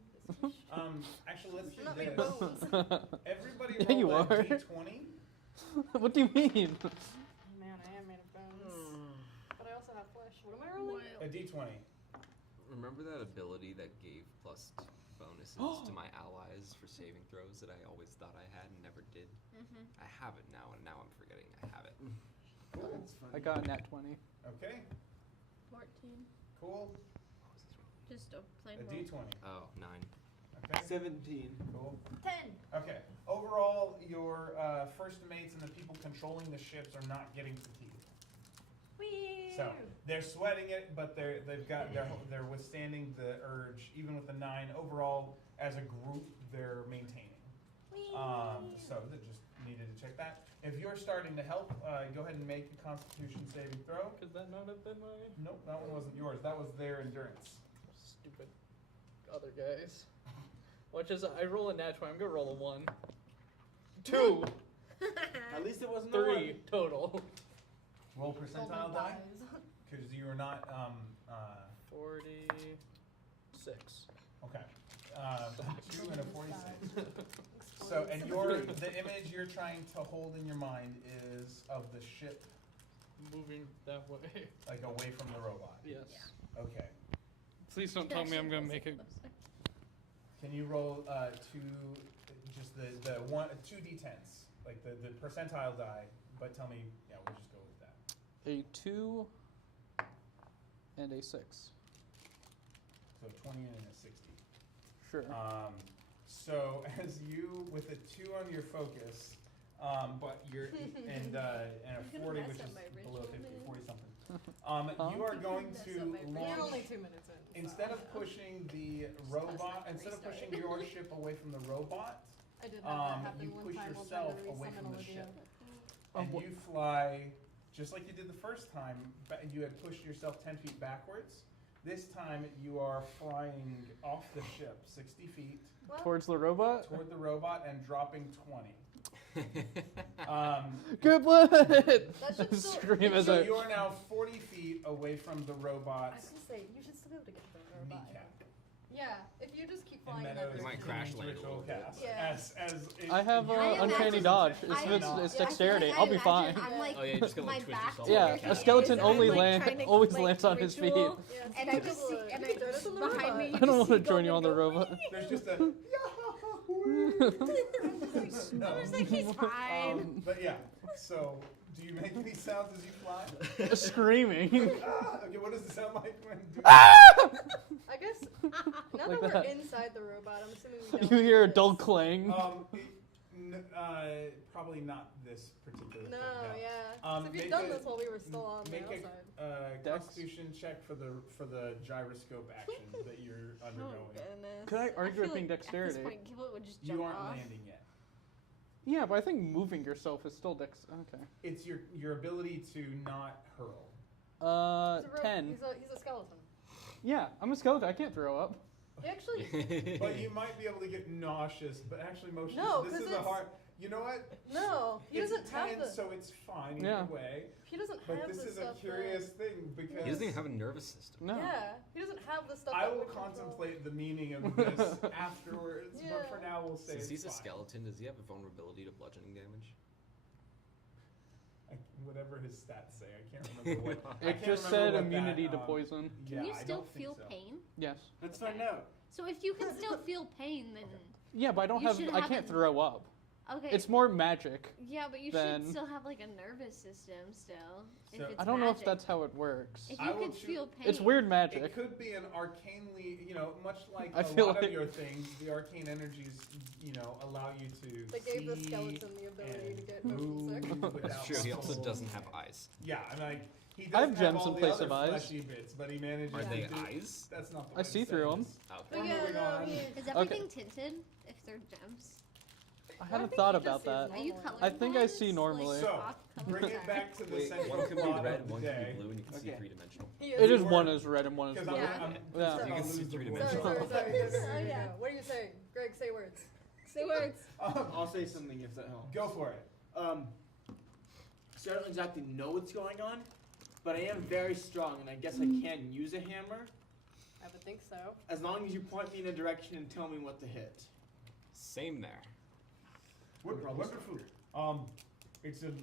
it's actually, let's do I'm not made of this. bones. Everybody Yeah, you roll a are. d20. What do you mean? Man, I am made of bones. But I also have flesh. What am I rolling? A d20. Remember that ability that gave +2 bonuses to my allies for saving throws that I always thought I had and never did? Mm-hmm. I have it now, and now I'm forgetting I have it. Cool. That's funny. I got a nat 20. Okay. 14. Cool. Just a plain A roll. d20. Oh, 9. Okay. 17. Cool. 10. Okay. Overall, your first mates and the people controlling the ships are not getting fatigued. Whee! So they're sweating it, but they're withstanding the urge. Even with the 9, overall, as a group, they're maintaining. So they just needed to check that. If you're starting to help, go ahead and make a Constitution saving throw. Could that not have been my Nope, that one wasn't yours. That was their endurance. stupid other guys? Watch as I roll a nat 20. I'm gonna roll a 1. 2. At least it wasn't 3 total. Roll percentile die, because you are not. 46. Okay. 2 and a 46. So, and the image you're trying to hold in your mind is of the ship Moving that way. like away from the robot. Yes. Okay. Please don't tell me I'm gonna make it. Can you roll just the 2 d10s, like the percentile die? But tell me, yeah, we'll just go with that. A 2 and a 6. So 20 and a 60. Sure. So as you with a 2 on your focus, but you're and a You're gonna 40, mess which up is my below ritual, 50, man. 40 something. You are going Mess to up my launch. You're only 2 minutes in. Instead of pushing the robot, not instead of restart. pushing your ship away from the robot, I did have that happen you one push time while yourself trying to away resummon from the Olivia. ship. And you fly, just like you did the first time, you had pushed yourself 10 feet backwards. This time you are flying off the ship 60 feet Towards the robot? toward the robot and dropping 20. Good blood! That should still- Scream as So I. you are now 40 feet away from the I robot's was gonna say, you should still be able to get to the robot. kneecap. Yeah, if you just keep And flying Meadows that You might direction. crash King's land a ritual little bit. cast. Yeah. As I have I uncanny imagine- dodge. I It's imagine- dexterity. I I'll be imagine fine. I'm like, Oh, yeah, you're just gonna, my like, twist back yourself to Yeah, your a head skeleton is, only I'm, like, land- trying to, always like, lands on his feet. ritual, Yeah, and I just see, and I Throw it just on the behind me. robot. You I don't just want see to join you Goldman on the go, robot. there's just a I was like, he's fine. but yeah. So do you make any sounds as you fly? Screaming. Okay, what does it sound like when doing I guess now Like that we're that. inside the robot, I'm assuming we don't. You hear a this. dull clang. Probably not this particular No, thing. yeah. Um, So if you'd make done a- this while we were still on the Make outside. a Dex? Constitution check for the gyroscope action that you're Oh undergoing. goodness. Could I argue it feel being like dexterity? At this point, Giblet would just jump You aren't off. landing yet. Yeah, but I think moving yourself is still dex. Okay. It's your ability to not hurl. He's a 10. He's a skeleton. Yeah, I'm a skeleton. I can't throw up. He actually. But you might be able to get nauseous, but actually motionless. No, this 'cause is a it's- hard. You know what? No, he It's doesn't have 10, the. so it's fine Yeah. either way. He doesn't But have this the is a stuff. curious thing because He doesn't even have a nervous system. No. Yeah, he doesn't have the stuff. I that will would control- contemplate the meaning of this afterwards. Yeah. But for now, we'll say Since it's he's a fine. skeleton, does he have a vulnerability to bludgeoning damage? Whatever his stats say, I can't remember what. I It can't just remember said what immunity that, to poison. Yeah, Can you I still don't think feel so. pain? Yes. Let's find out. So if you can still feel pain, then Yeah, but I don't You have. should I have can't a- throw up. okay. It's more magic. Yeah, but you then- should still have like a nervous system still. If So- it's I don't know if magic. that's how it works. If I you will could choose- feel pain. It's weird It magic. could be an arcanely, much like I a feel lot like- of your things, the arcane energies, allow you to They gave the see skeleton the ability and to get motion sick. move That's without true. He also muscle. doesn't have eyes. Yeah, I'm like, he I have doesn't gems all in the place other of eyes. fleshy bits, but he manages Are to they do. eyes? That's not the I way see to say through 'em. this. Oh. But We're yeah, moving no, on. Is everything tinted if they're gems? I I haven't think thought he about just that. sees Are you normal. colorblind? I think I see Like, normally. So, off color bring it side? back to the Wait, central one can be plot red, of the one can day. be blue, and you can see Okay. three-dimensional. He It is We're- one is red and one is Because blue. Yeah. I'm Yeah. gonna You can see lose the three voice. Sorry, dimensional. sorry, sorry. Go, go, go, Oh, yeah. go. What are you saying? Greg, say words. Say words. I'll say something if that helps. Go for it. So I don't exactly know what's going on, but I am very strong, and I guess I can use a hammer. I would think so. As long as you point me in a direction and tell me what to hit. Same there. Wonderful. It's a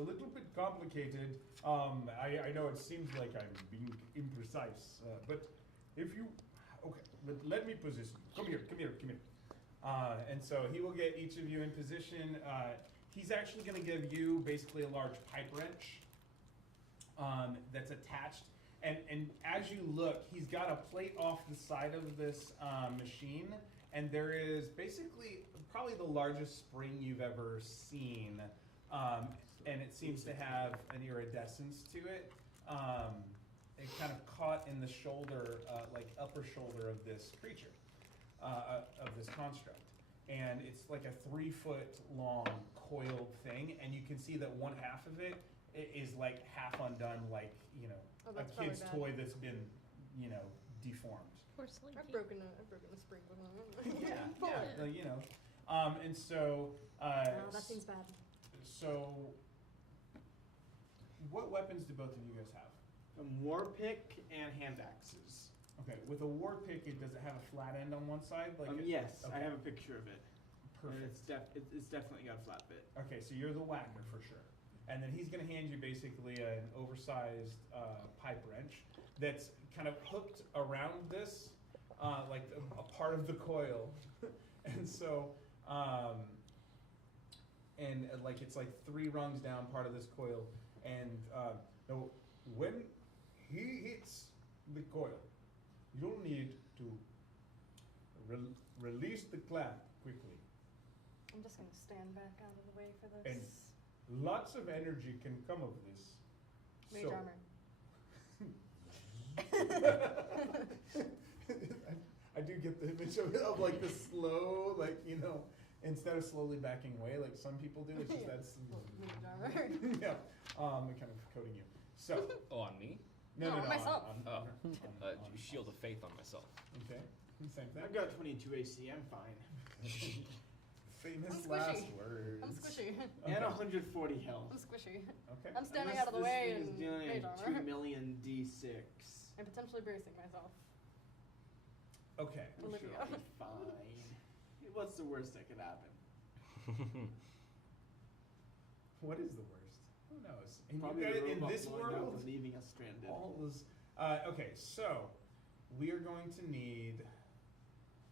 little bit complicated. I know it seems like I'm being imprecise, but if you, but let me position. Come here. And so he will get each of you in position. He's actually going to give you basically a large pipe wrench that's attached. And as you look, he's got a plate off the side of this machine, and there is basically probably the largest spring you've ever seen. And it seems to have an iridescence to it. It kind of caught in the shoulder, like upper shoulder of this creature, of this construct. And it's like a 3-foot long coiled thing, and you can see that one half of it is like half undone, like, you know, a kid's toy that's been, you know, deformed. Poor Slinky. I've broken a spring before. Yeah, you know. And so, that seems bad. So, what weapons do both of you guys have? A war pick and hand axes. Okay, with a war pick, does it have a flat end on one side? Like yes, okay. I have a picture of it. Perfect. It's definitely got a flat bit. Okay, so you're the whacker for sure. And then he's going to hand you basically an oversized pipe wrench that's kind of hooked around this, like a part of the coil. And so, like it's like 3 rungs down part of this coil. And now when he hits the coil, you'll need to release the clamp quickly. I'm just going to stand back out of the way for this. And lots of energy can come of this. Mage armor. I do get the image of like the slow, like, you know, instead of slowly backing away like some people do, it's just that's Mage armor. yeah, kind of coding you. So, on me? No, myself. on Shield of faith on myself. Okay, same thing. I've got 22 AC. I'm fine. Famous I'm last squishy. words. I'm squishy. And 140 health. I'm squishy. Okay. I'm standing Unless out of the this way thing and is dealing mage in armor. 2 million D6. I'm potentially bracing myself. Okay. I'm sure I'll be fine. What's the worst that could happen? What is the worst? Who knows? Probably in the this robot blowing up world, and leaving us stranded. all those. Okay, so we are going to need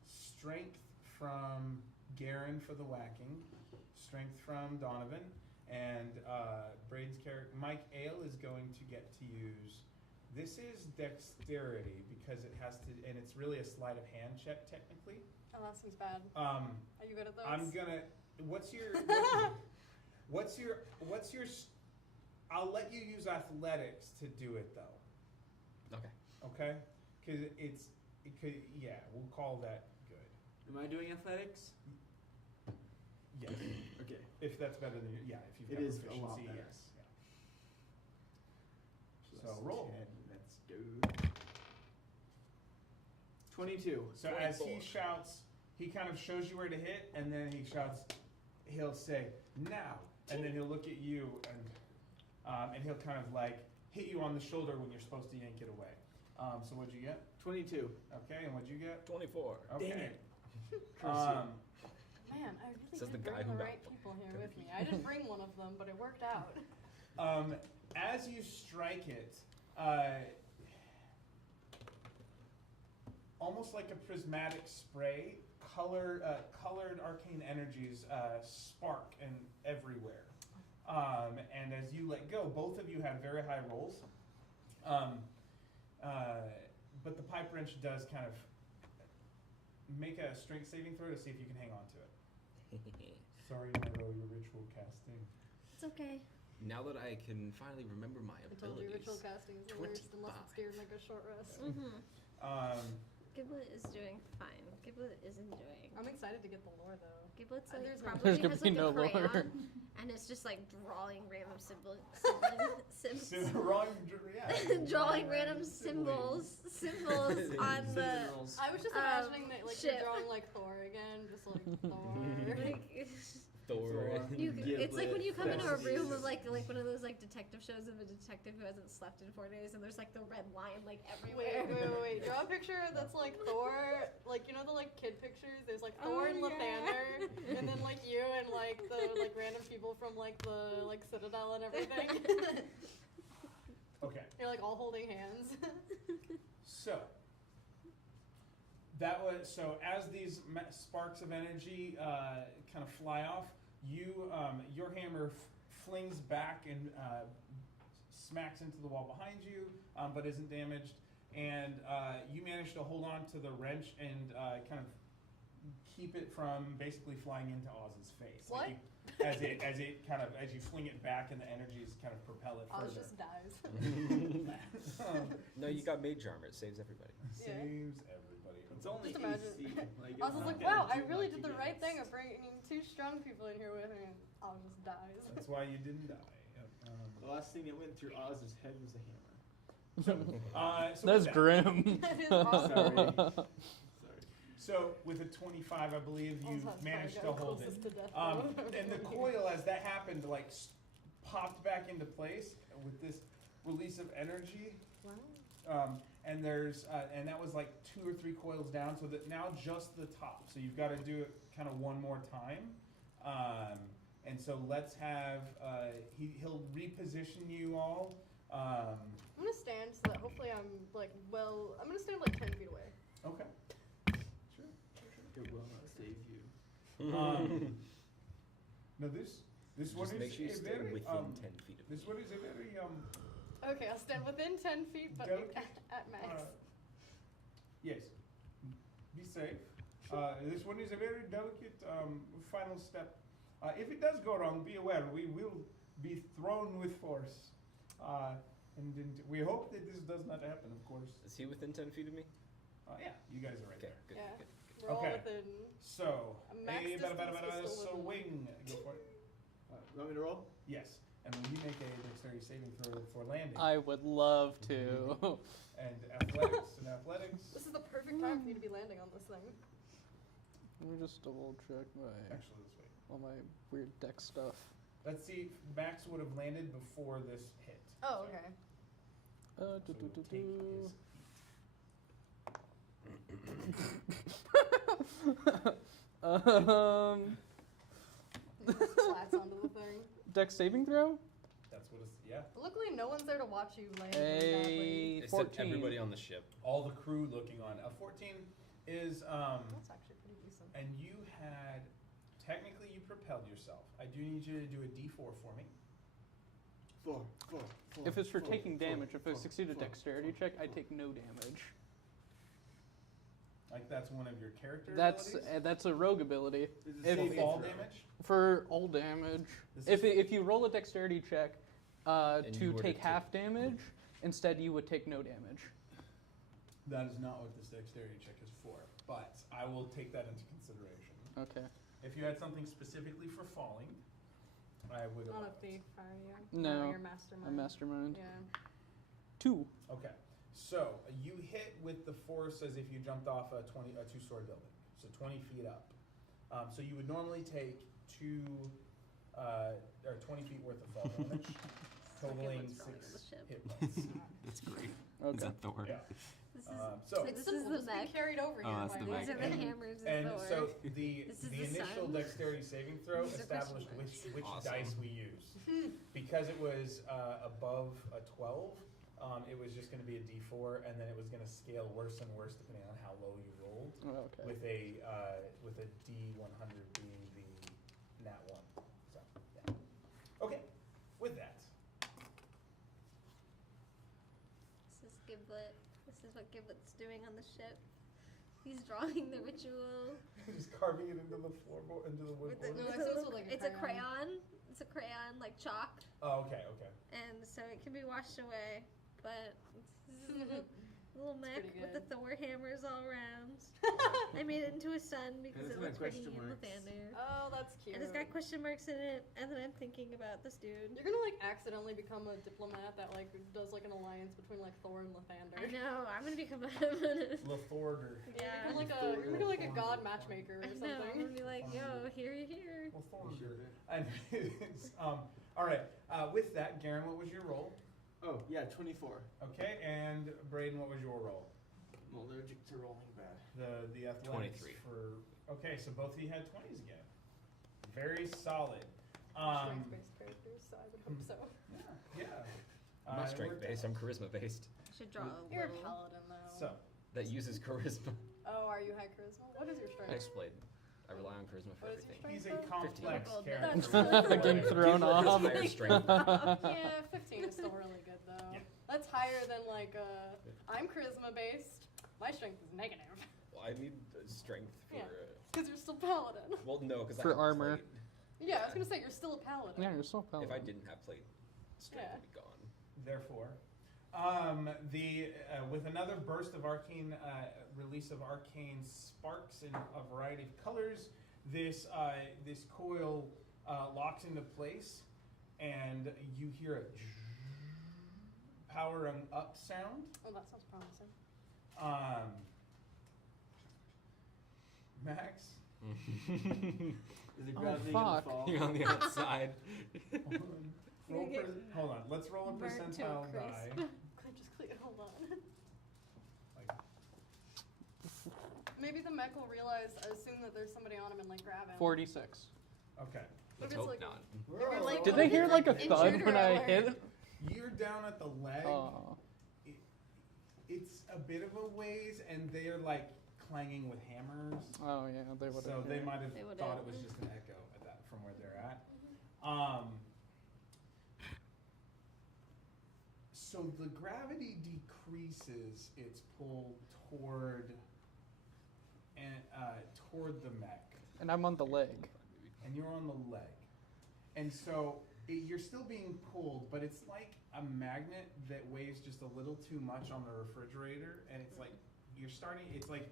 strength from Garen for the whacking, strength from Donovan, and Braid's character Mike Ale is going to get to use. This is dexterity because it has to, and it's really a sleight of hand check technically. Oh, that seems bad. Are you good at those? I'm gonna. What's your? I'll let you use athletics to do it though. Okay. Okay. Because yeah, we'll call that good. Am I doing athletics? Yes. Okay. If that's better than if you've It got is proficiency, a lot better. yes. Yeah. So roll. 10, let's go. 22. So as he shouts, he kind of shows you where to hit, and then he shouts. He'll say now, and then he'll look at you, and he'll kind of like hit you on the shoulder when you're supposed to yank it away. So what'd you get? 22. Okay, and what'd you get? 24. Okay. Dang it. Man, I really Says did the guy bring who the got right people here with me. I didn't bring one of them, but it worked out. As you strike it, almost like a prismatic spray, colored arcane energies spark everywhere. And as you let go, both of you have very high rolls. But the pipe wrench does kind of make a strength saving throw to see if you can hang on to it. Sorry, Nero, your ritual casting. It's okay. Now that I can finally remember my I told you abilities. ritual casting is the worst unless it's during like a short rest. Giblet is doing fine. Giblet is enjoying. I'm excited to get the lore though. Giblet's like There's probably There's gonna has be like no a lore. crayon, and it's just like drawing random drawing random symbols on the. I was just imagining that like ship. you're drawing like Thor again, just like Thor. Thor. It's like when you come into a room of like one of those like detective shows of a detective who hasn't slept in 4 days, and there's like the red line like everywhere. Wait. Draw a picture that's like Thor, like you know the like kid pictures. There's like Thor and Lathander, and then like you and like the like random people from like the like Citadel and everything. Okay. You're like all holding hands. So as these sparks of energy kind of fly off, your hammer flings back and smacks into the wall behind you, but isn't damaged, and you manage to hold on to the wrench and kind of keep it from basically flying into Oz's face. What? As you fling it back, and the energies kind of propel it further. Oz just dies. No, you got mage armor. It saves everybody. Saves everybody. It's only Just imagine. AC. Like, Oz was like, wow, I really did the right thing of bringing 2 strong people in here with me, and Oz just dies. That's why you didn't die. The last thing that went through Oz's head was a hammer. So That's with that- grim. That is awesome. Sorry. So with a 25, I believe you Oz has managed to probably hold closest it. to death, And the coil, as that happened, like popped back into place with this release of energy. Wow. And there's and that was like 2 or 3 coils down, so that now just the top. So you've got to do it kind of one more time. And so let's have he'll reposition you all. I'm gonna stand so that hopefully I'm like I'm gonna stand like 10 feet away. Okay. It will not save you. No, this one Just is make sure you a stay very within 10 feet of me. this one is a very Okay, I'll stand within 10 feet, but Delicate, at max. yes. Be safe. This one is a very delicate final step. If it does go wrong, be aware we will be thrown with force. And we hope that this does not happen, of course. Is he within 10 feet of me? Yeah, you guys are right Okay, there. good, Yeah. good. We're all Okay. within. So, A max distance is still swing. Go for it. You want me to roll? Yes. And when you make a dexterity saving throw for landing. I would love to. And athletics. This is the perfect time for you to be landing on this thing. Let me just double check Actually, this way. all my weird deck stuff. Let's see. Max would have landed before this hit. Oh, okay. So we'll take his Slats onto the thing. Deck saving throw? That's what it's. Yeah. Luckily, no one's there to watch you land really badly. A Except 14. everybody on the ship. All the crew looking on. A 14 is That's actually pretty decent. and you had technically you propelled yourself. I do need you to do a D4 for me. 4. If it's for taking damage, if I succeed a dexterity check, I take no damage. Like that's one of your character That's abilities. that's a rogue ability. If- For fall damage. For all damage, This is- if you roll a dexterity check And you to were to take take- half damage, instead you would take no damage. That is not what this dexterity check is for, but I will take that into consideration. Okay. If you had something specifically for falling, I would Not have. a thief, are you? No, Or your mastermind. A mastermind. Yeah. 2. Okay, so you hit with the force as if you jumped off a 2-story building, so 20 feet up. So you would normally take 20 feet worth of fall damage, totaling Giblet's probably on the 6 ship. hit points. That's great. Okay. Is that Thor? Yeah. This is, So It's this simple, is the just be mech. carried over Oh, here that's by the the mech. These are the hammers And and Thor. so the This is the initial sun. dexterity saving throw These are established question which Awesome. dice we use. Because it was above a 12, it was just going to be a D4, and then it was going to scale worse and worse depending on how low you rolled. Oh, okay. With a D100 being the nat 1. So yeah. Okay. With that, This is Giblet. This is what Giblet's doing on the ship. He's drawing the ritual. just carving it into the floorboard, into the wood. With No, with I said this with, like, a it's a crayon. crayon. It's a crayon, like chalk, Oh, okay, okay. and so it can be washed away. But little mech pretty with the good. Thor hammers all around. I made it into a sun because It's it got looks pretty question in marks. Lathander. Oh, that's cute. And it's got question marks in it, and then I'm thinking about this dude. You're gonna like accidentally become a diplomat that like does like an alliance between like Thor and Lathander. I know, I'm gonna become a LaForder. yeah. You're gonna be like a god matchmaker or I know, something. I'm gonna be like, yo, here. LaForder. Anyways, all right. With that, Garen, what was your roll? Oh, yeah, 24. Okay, and Braden, what was your roll? I'm allergic to rolling bad. The athletics 23. for. Okay, so both of you had 20s again. Very solid. Strength-based characters, so I would hope so. Yeah. I'm not it strength worked based, out. I'm charisma based. Should draw a You're a little. paladin though. So, That uses charisma. Oh, are you high charisma? What is your I strength? explained. I rely on charisma for What is your everything. he's a complex Well, character. that's with Getting whatever. thrown People off. with higher strength. Yeah, 15 is still really good though. Yeah. That's higher than like I'm charisma based. My strength is negative. Well, I need strength for. Yeah. Because you're still paladin. Well, no, because For I have armor. plate. Yeah, I was gonna say you're still a paladin. Yeah, you're so paladin. If I didn't have plate, strength Yeah. would be gone. Therefore, with another burst of arcane release of arcane sparks in a variety of colors, this coil locks into place, and you hear a powering up sound. Oh, that sounds promising. Max, Is it Oh, gravity fuck. gonna fall? You're on the outside. roll get hold on. Let's roll a burnt to a percentile crisp. die. Just clear. Hold on. Like, Maybe the mech will assume that there's somebody on him and like grab him. 46. okay, Let's it's hope like- not. You're like, Did what they if hear it's like a an thud intruder when I alert? hit? you're down at the leg. Oh. It's a bit of a ways, and they're like clanging with hammers. Oh yeah, they would. So they might have They would've- thought it was just an echo at that from where they're at. So the gravity decreases its pull toward the mech, And I'm on the leg. and you're on the leg, and so you're still being pulled, but it's like a magnet that weighs just a little too much on the refrigerator, and it's like you're starting. It's like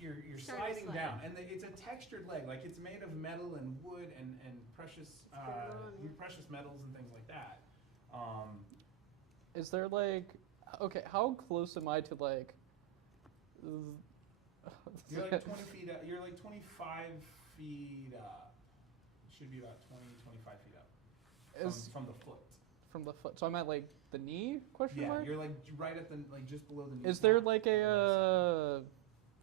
you're Starting to sliding slide. down, and it's a textured leg, like it's made of metal and wood and precious precious metals and things like that. Is there like, okay, how close am I to like? You're like 20 feet up. You're like 25 feet up. Should be about 20, 25 feet up from the foot. From the foot. So I'm at like the knee? Question Yeah, mark. you're like right at the just below the knee. Is there like a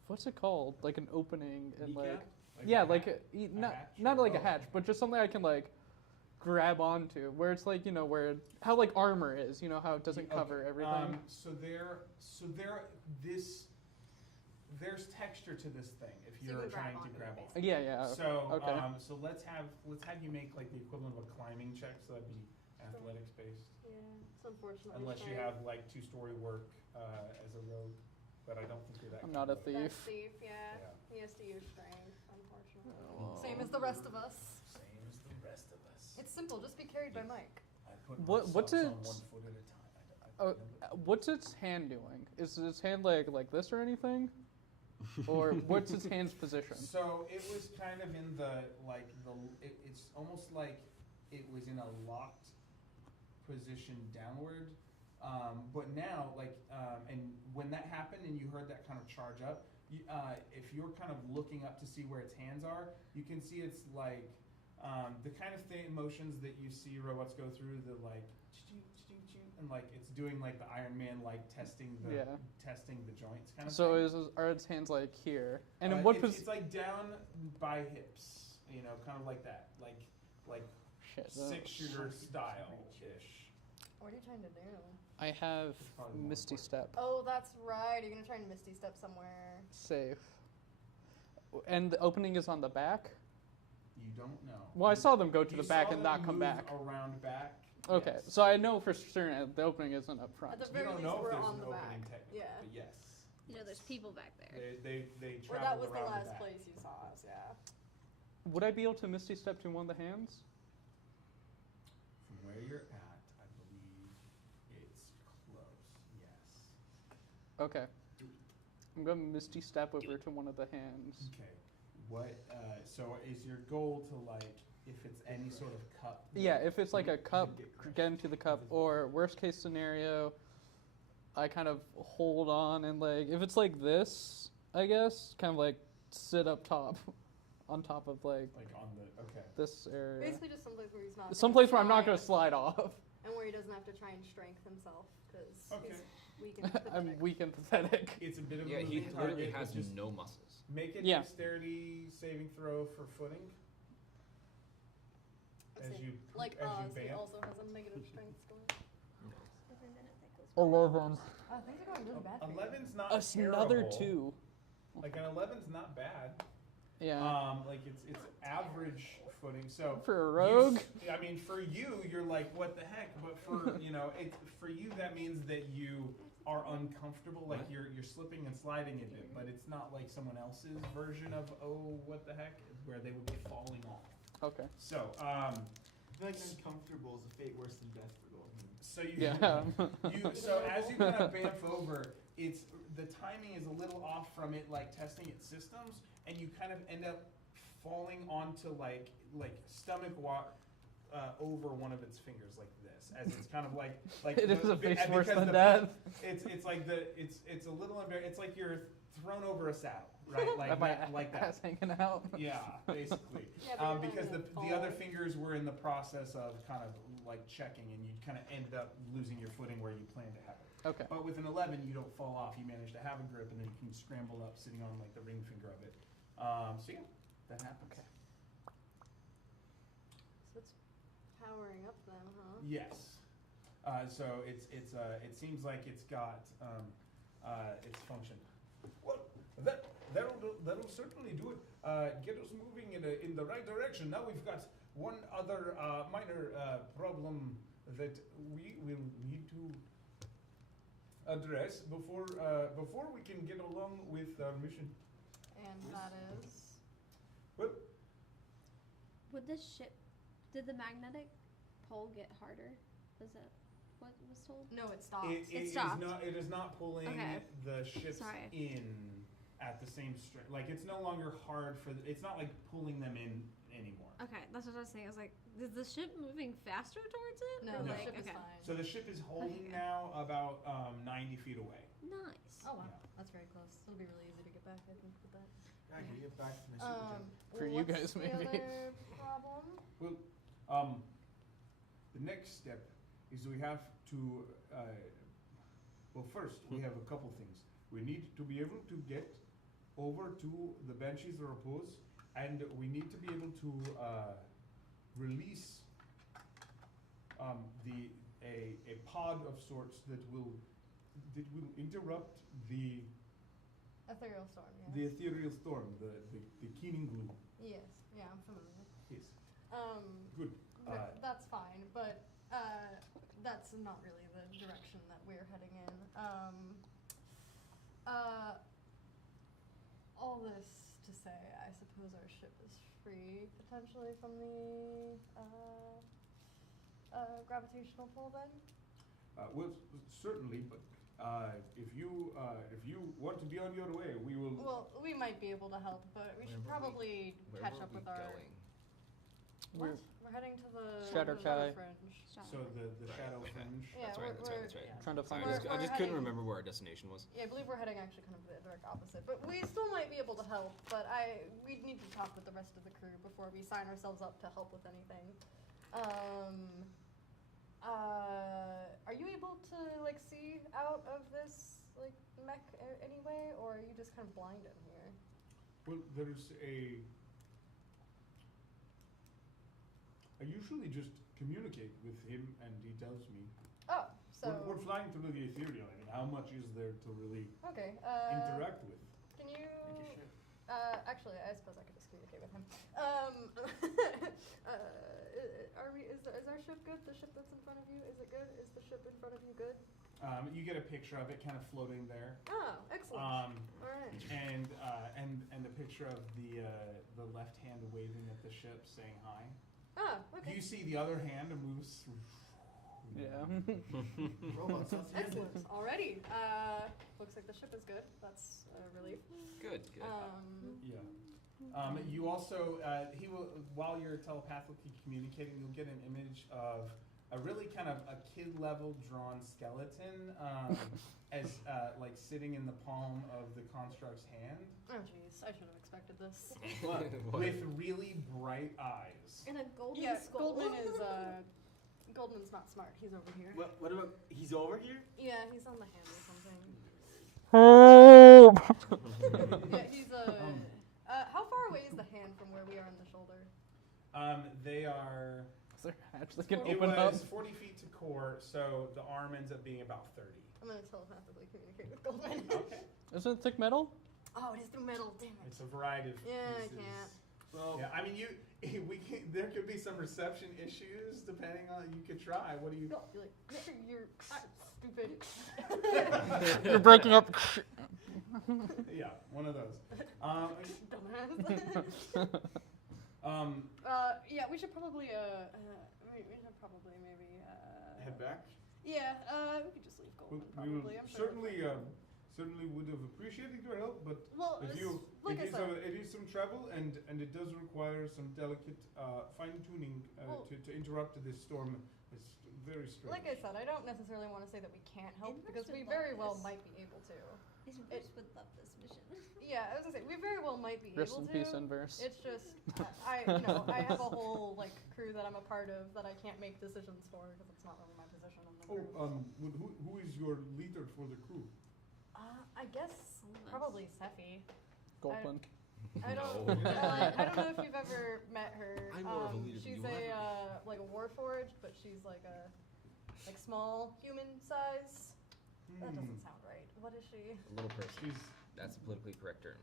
what's it called? Like an opening and like Kneecap? yeah, a like hatch? not hatch not or- like a oh. hatch, but just something I can like grab onto, where it's like where how like armor is, how it doesn't cover everything. So there's texture to this thing if So you you're can grab trying to onto it, grab on. basically. Yeah. So okay. so let's have you make like the equivalent of a climbing check, so that'd be athletics based. Yeah, it's unfortunate. Unless you have like 2-story work as a rogue, but I don't think you're that. I'm not a kind of rogue. thief. Yeah. Yeah. He has to use strength, unfortunately. Oh. Same as the rest of us. Same as the rest of us. It's simple, just be carried by Mike. I put What's myself on it- 1 foot at a time. Oh, what's its hand doing? Is its hand like this or anything? Or what's its hand's position? So it was kind of in it's almost like it was in a locked position downward, but now and when that happened and you heard that kind of charge up, if you're kind of looking up to see where its hands are, you can see it's like the kind of motions that you see robots go through, the like and like it's doing like the Iron Man like testing the joints kind of So thing. are its hands like here? And in what it's position? like down by hips, kind of like that, like Shit. 6-shooter style ish. What are you trying to do? I have It's probably more Misty important. Step. Oh, that's right. You're gonna try and Misty Step somewhere. Safe. And the opening is on the back? You don't know. Well, I saw them go to You the back saw and them not come move back. around back. Okay, yes. so I know for certain the opening isn't up front. At the You very don't least, know if we're there's on an the opening back. technically, Yeah. but yes, There's people back there. they Or travel that was the around last back. place you saw us, yeah. Would I be able to Misty Step to one of the hands? From where you're at, I believe it's close. Yes. Okay. I'm going to Misty Step over to one of the hands. Okay. What? So is your goal to like, if it's any sort of cup? Yeah, if it's like a cup, get into the cup, or worst case scenario, I kind of hold on and like, if it's like this, I guess, kind of like sit up top, on top of like on the, okay. This area. Basically just someplace where he's not. Someplace where I'm not going to slide off. And where he doesn't have to try and strength himself, because Okay. he's weak and pathetic. I'm weak and pathetic. It's a bit of a Yeah, he moving literally target, has but just no muscles. Make a Yeah. dexterity saving throw for footing. As you Like as Oz, you he bamf. also has a negative strength score. Every minute that goes 11. Things are going really bad. for you. 11's not Another terrible. 2. Like an 11's not bad. Yeah. Like it's average footing. So For a rogue? I mean, for you, you're like, what the heck? But for for you, that means that you are uncomfortable. Like you're slipping and sliding a bit, but it's not like someone else's version of what the heck, where they would be falling off. Okay. So I feel like uncomfortable is a fate worse than death for Goldman. So so as you kind of bamf over, the timing is a little off from it like testing its systems, and you kind of end up falling onto like stomach over one of its fingers like this, as it's kind of like It is a face and worse because than death. It's like it's a little it's like you're thrown over a saddle, right? Like Have my like that. ass hanging out. Yeah, basically. Yeah, but you're Because not the gonna other fall. fingers were in the process of kind of like checking, and you kind of ended up losing your footing where you planned to have it. Okay. But with an 11, you don't fall off. You manage to have a grip, and then you can scramble up, sitting on like the ring finger of it. So yeah, that happens. Okay. So it's powering up then, huh? Yes. So it seems like it's got its function. Well, that'll certainly do it. Get us moving in the right direction. Now we've got one other minor problem that we will need to address before we can get along with our mission. And that is. Well, Would this ship, did the magnetic pole get harder? Is that what was told? No, it stopped. It stopped. It is not pulling Okay. the ships Sorry. in at the same strength. Like it's no longer hard for. It's not like pulling them in anymore. Okay, that's what I was saying. I was like, is the ship moving faster towards it? No, Or the like, ship is okay. fine. So the ship is holding Okay. now about 90 feet away. Nice. Oh wow, Yeah. that's very close. It'll be really easy to get back, I think, with that. I can get back to my super jump. For you what's guys, the maybe. other problem? Well, the next step is we have to. Well, first we have a couple things. We need to be able to get over to the Banshees of Repose, and we need to be able to release a pod of sorts that will interrupt the Ethereal storm, yes. the ethereal storm, the keening glue. Yes, yeah, I'm familiar. Yes. Good. Good. That's fine, but that's not really the direction that we're heading in. All this to say, I suppose our ship is free potentially from the gravitational pull then? Well, certainly, but if you want to be on your way, we will. Well, we might be able to help, but we should probably catch up with our. Going? What? We're heading to the Shadow Kai. Fringe. So the shadow fringe. Yeah, That's right. we're Yeah. Trying to find Sorry, it. I just couldn't heading- remember where our destination was. Yeah, I believe we're heading actually kind of the direct opposite, but we still might be able to help. But we need to talk with the rest of the crew before we sign ourselves up to help with anything. Are you able to like see out of this like mech anyway, or are you just kind of blind in here? Well, there's I usually just communicate with him, and he tells me. Oh, so We're flying through the ethereal. I mean, how much is there to really okay. interact with? Can you? Think you should. Actually, I suppose I could just communicate with him. Is our ship good? The ship that's in front of you, is it good? Is the ship in front of you good? You get a picture of it kind of floating there. Oh, excellent. All right. And a picture of the left hand waving at the ship, saying hi. Ah, okay. You see the other hand moves Yeah. Robots, let's handle Excellent. it. Alrighty. Looks like the ship is good. That's a relief. Good. Yeah. You also, he will, while you're telepathically communicating, you'll get an image of a really kind of a kid-level drawn skeleton, as like sitting in the palm of the construct's hand. Oh jeez, I should have expected this. What? With really bright eyes. And a golden Yeah, skull. Goldman's not smart. He's over here. What about, he's over here? Yeah, he's on the hand or something. Yeah, he's how far away is the hand from where we are on the shoulder? They are. Is there actually can It open up? was 40 feet to core, so the arm ends up being about 30. I'm gonna telepathically communicate with Goldman. Okay. Isn't it thick metal? Oh, it is through metal. Damn it. It's a variety of Yeah, I pieces. can't. Well, Yeah, I mean, there could be some reception issues depending on. You could try. What do you? No, you're like, you're stupid. You're breaking up. Yeah, one of those. Dumbass. Yeah, we should probably maybe head back? Yeah, we could just leave Goldman We will probably. I'm sure. certainly would have appreciated your help, but Well, if you, like I said, it is some travel and it does require some delicate fine tuning Well- to interrupt this storm. It's very strange. like I said, I don't necessarily want to say that we can't help Inverse because we would very love well this. might be able to. Inverse would love this mission. Yeah, I was gonna say we very well might be Rest able in to. peace, Inverse. It's just I have a whole like crew that I'm a part of that I can't make decisions for because it's not really my position in the group. Who is your leader for the crew? I guess probably Sephi. Goldman. I don't. No. I don't know if you've ever met her. I'm more of a leader than She's you a like a warforged, but she's like a small human size. That doesn't sound right. What is she? A little person. That's a politically correct term.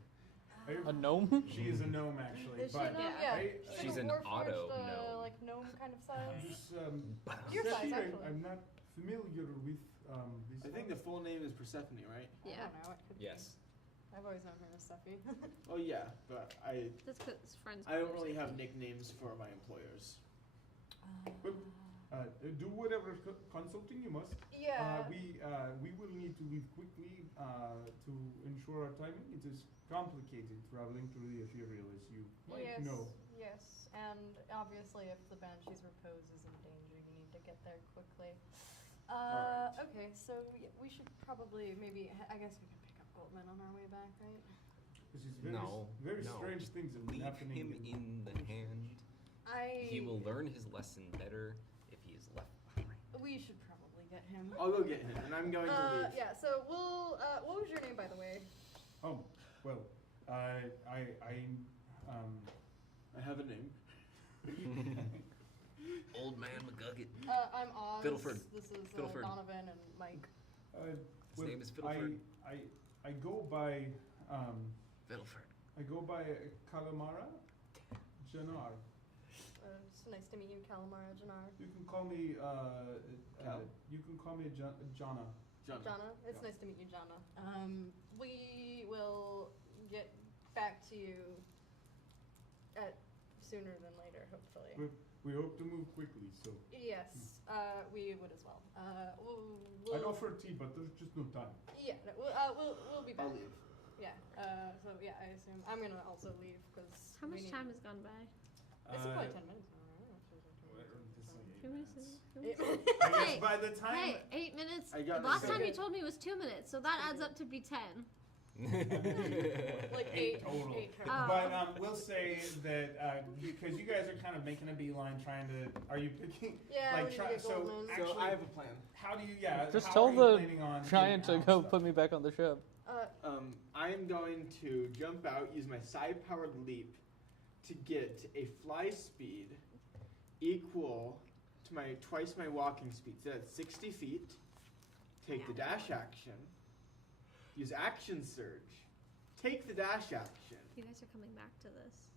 A gnome? She is a gnome, actually. Is she a but gnome? Yeah. She's like an a warforged, auto gnome. like gnome kind of size. Your Sephi, size, actually. I'm not familiar with this. I think the full name is Persephone, right? I don't know. It could Yes. be. I've always known her as Sephi. Oh yeah, but That's because friends. I don't really have nicknames for my employers. Do whatever consulting you must. Yeah. We will need to leave quickly to ensure our timing. It is complicated traveling through the Ethereal, as you might know. Yes, and obviously if the Banshee's repose is in danger, you need to get there quickly. Alright. Okay, so we should probably maybe, I guess we can pick up Goldman on our way back, right? This is very strange things have been Leave happening. him in the hand. He will learn his lesson better if he is left behind. We should probably get him. I'll go get him, and I'm going to leave. Yeah, so we'll, what was your name, by the way? Oh, well, I have a name. Old man McGuggett. I'm Oz. Fiddleford. This is Fiddleford. Donovan and Mike. His name is Fiddleford. I go by Fiddleford. I go by Calamara Janar. It's nice to meet you, Calamara Janar. You can call me Cal? you can call me Jana. Jana. It's nice to meet you, Jana. We will get back to you sooner than later, hopefully. We hope to move quickly, so. Yes, we would as well. I'd offer tea, but there's just no time. Yeah, no, we'll be back. I'll leave. Yeah. So yeah, I assume I'm gonna also leave because. How much time has gone by? It's like 10 minutes. I guess by the time. Hey, 8 minutes. I got Last this. time you told me it was 2 minutes, so that adds up to be 10. Like 8 total. 8 But we'll say that because you guys are kind of making a beeline, trying to. Are you picking? Yeah, like we need to get so Goldman. actually, So I have a plan. how do you? Yeah. Just how tell are you the planning on giant to getting go out stuff? put me back on the ship. I am going to jump out, use my psi-powered leap to get a fly speed equal to twice my walking speed. So that's 60 feet. Take the dash action. Use action surge. Take the dash action. You guys are coming back to this.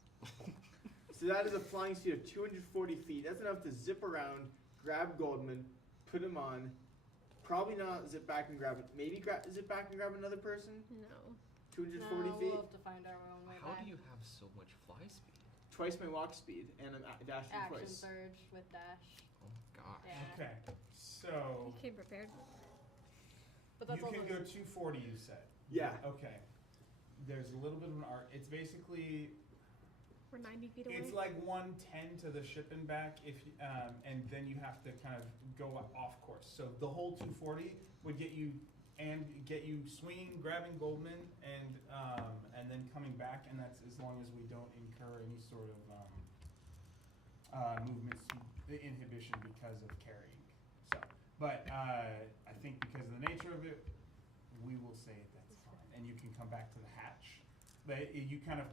So that is a flying speed of 240 feet. That's enough to zip around, grab Goldman, put him on. Probably not zip back and grab it. Maybe zip back and grab another person? No. 240 No, feet? we'll have to find our own way How back. do you have so much fly speed? Twice my walk speed, and I'm dashing Action twice. surge with dash. Oh my gosh. Yeah. Okay. So You came prepared. But that's you also can go 240. You said. Yeah. Okay. There's a little bit of an arc. It's basically. We're 90 feet away. It's like 110 to the ship and back, and then you have to kind of go off course. So the whole 240 would get you swinging, grabbing Goldman, and then coming back, and that's as long as we don't incur any sort of movement inhibition because of carrying. So, but I think because of the nature of it, we will say that's fine, and you can come back to the hatch. But you kind of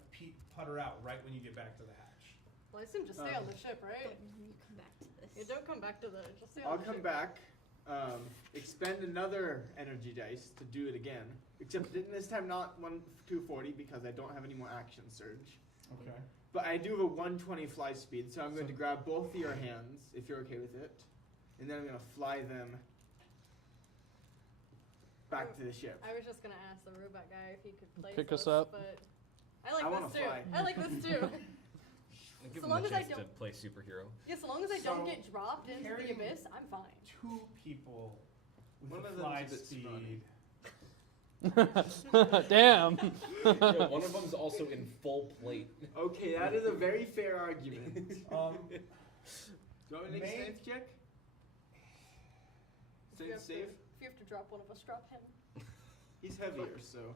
putter out right when you get back to the hatch. Well, I assume just stay on the ship, right? You come back to this. Yeah, don't come back to the. Just stay on I'll the come ship. back, expend another energy dice to do it again. Except this time not 240 because I don't have any more action surge. Okay. But I do have a 120 fly speed, so I'm going to grab both of your hands, if you're okay with it. And then I'm going to fly them back to the ship. I was just gonna ask the robot guy if he could place Pick us up. but I like I this wanna too. fly. I like this too. I'll give So him long the as I chance to don't- play superhero. Yeah, so long as I don't So, get dropped into the carrying- abyss, I'm fine. 2 people with One a of fly them's a bit speed. Damn. Yeah, one of them's also in full plate. Okay, that is a very fair argument. Do you want me to make a Make- strength check? If you Strength have to- save? If you have to drop one of us, drop him. He's heavier, so.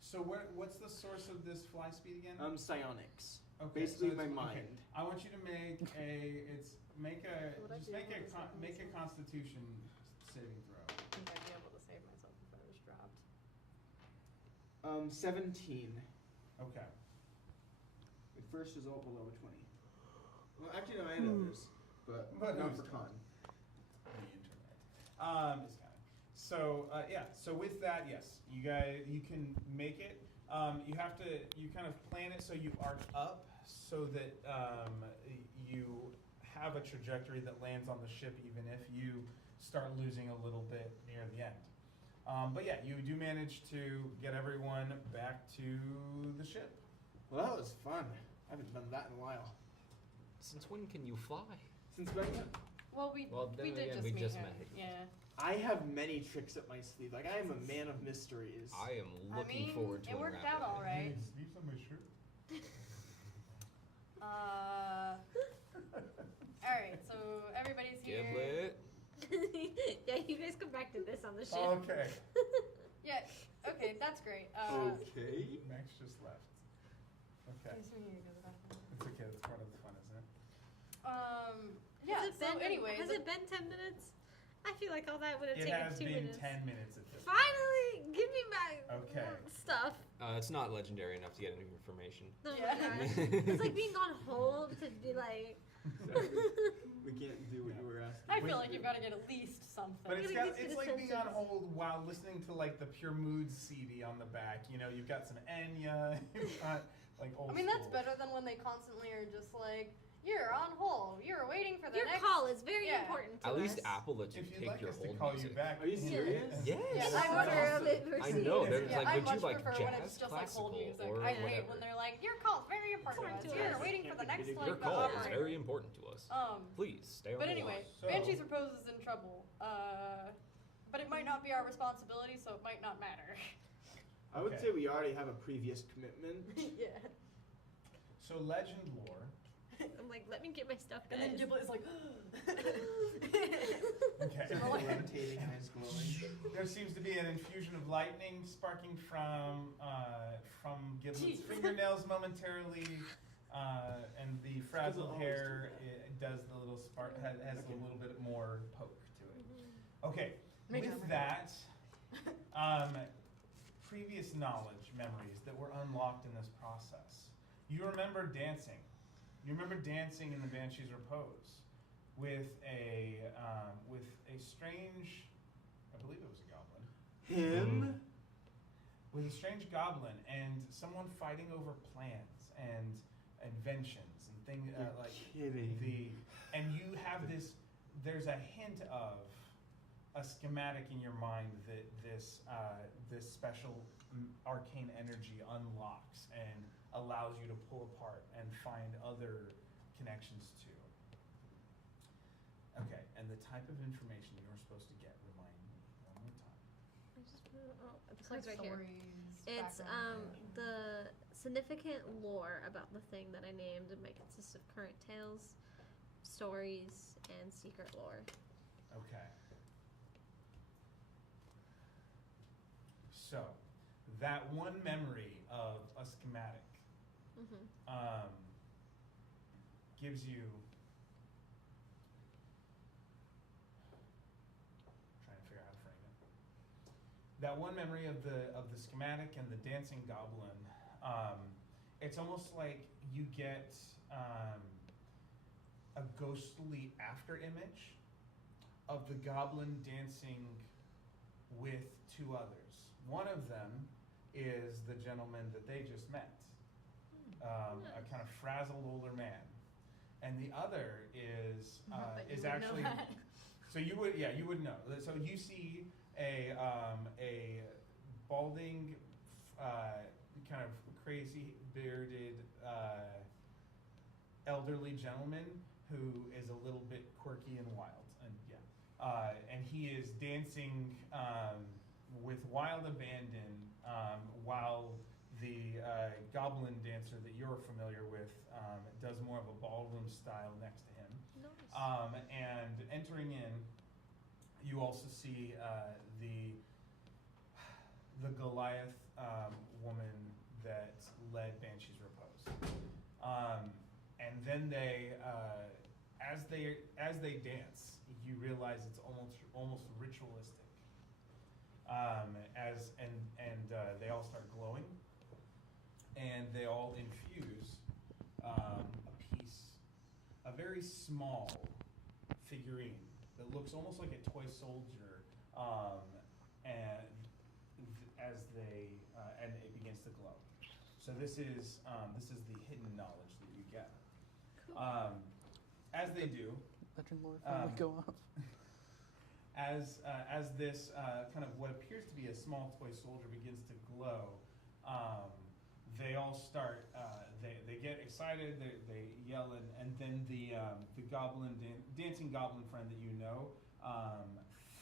So what's the source of this fly speed again? Psionics. Okay, Basically so my it's- mind. okay. I want you to make Would I be able to save make a myself? Constitution saving throw. I think I'd be able to save myself if I was dropped. 17. Okay. The first result below a 20. Well, actually, no, I had others, but But not who's for con. The internet. Just kind of. So yeah. So with that, yes, you can make it. You kind of plan it so you arc up so that you have a trajectory that lands on the ship even if you start losing a little bit near the end. But yeah, you do manage to get everyone back to the ship. Well, that was fun. I haven't done that in a while. Since when can you fly? Since when? Well, we then did again, just we meet just him. met. Yeah. I have many tricks up my sleeve. Like, I am a man of mysteries. I am looking I mean, forward to it worked out unraveling all right. Sleeves on my shirt. All right. So everybody's here. Giblet. Yeah, you guys come back to this on the ship. Okay. Yeah. Okay, that's great. Okay. Max just left. Okay. Excuse me, you go to the bathroom. It's okay. That's part of the fun, isn't it? Yeah. Has it So been, anyway, has it been 10 minutes? I feel like all that would have It taken has 2 been minutes. 10 minutes at this point. Finally, give me my Okay. stuff. It's not legendary enough to get any information. Oh Yeah. my gosh. It's like being on hold to be like. We can't do what you were asking. I feel like you've got to get at least something. But Gotta get to it's the like being on sentence. hold while listening to like the Pure Moods CD on the back. You know, you've got some Enya, you've got like old I mean, that's school. better than when they constantly are just like, "You're on hold. You're waiting for the Your next." call is very Yeah. important to At us. least Apple lets you If you'd take like your us to hold call music. you back. Are you serious? Yes. Yeah, I I would have awesome. it for I know. There's Yeah, like, I would much you like prefer when jazz, it's just like hold classical, music. or I hate whatever? when they're like, "Your call's very important to us. Important to You're us. waiting for the next like Your call is operator." very important to us. Please stay on But the anyway, line. So- Banshee's Repose is in trouble. But it might not be our responsibility, so it might not matter. I would Okay. say we already have a previous commitment. Yeah. So legend lore. I'm like, let me get my stuff, And then guys. Giblet is like, Okay. Levitating and it's glowing. There seems to be an infusion of lightning sparking from Giblet's Jeez. fingernails momentarily, and the frazzled hair does the little spark has a little bit more poke to it. Okay, Make it with over. that, previous knowledge memories that were unlocked in this process. You remember dancing. You remember dancing in the Banshee's Repose with a strange, I believe it was a goblin. Him? With a strange goblin and someone fighting over plans and inventions and things You're like kidding. and you have this. There's a hint of a schematic in your mind that this special arcane energy unlocks and allows you to pull apart and find other connections to. Okay, and the type of information you're supposed to get, remind me one more time. It's like right here. stories. It's the significant lore about the thing that I named. It may consist of current tales, stories, and secret lore. Okay. So, that one memory of a schematic gives you. Trying to figure out how to frame it. That one memory of the schematic and the dancing goblin. It's almost like you get a ghostly after image of the goblin dancing with two others. One of them is the gentleman that they just met, a kind of frazzled older man, and the other is actually. So you would know. So you see a balding, kind of crazy bearded elderly gentleman who is a little bit quirky and wild, and he is dancing with wild abandon while the goblin dancer that you're familiar with does more of a ballroom style next to him. Nice. And entering in, you also see the Goliath woman that led Banshee's Repose. And then they, as they dance, you realize it's almost ritualistic. They all start glowing, and they all infuse a very small figurine that looks almost like a toy soldier, and it begins to glow. So this is the hidden knowledge that you get. Cool. As they do, Legend lore finally go off. as this kind of what appears to be a small toy soldier begins to glow, they all start. They get excited. They yell, and then the goblin dancing goblin friend that you know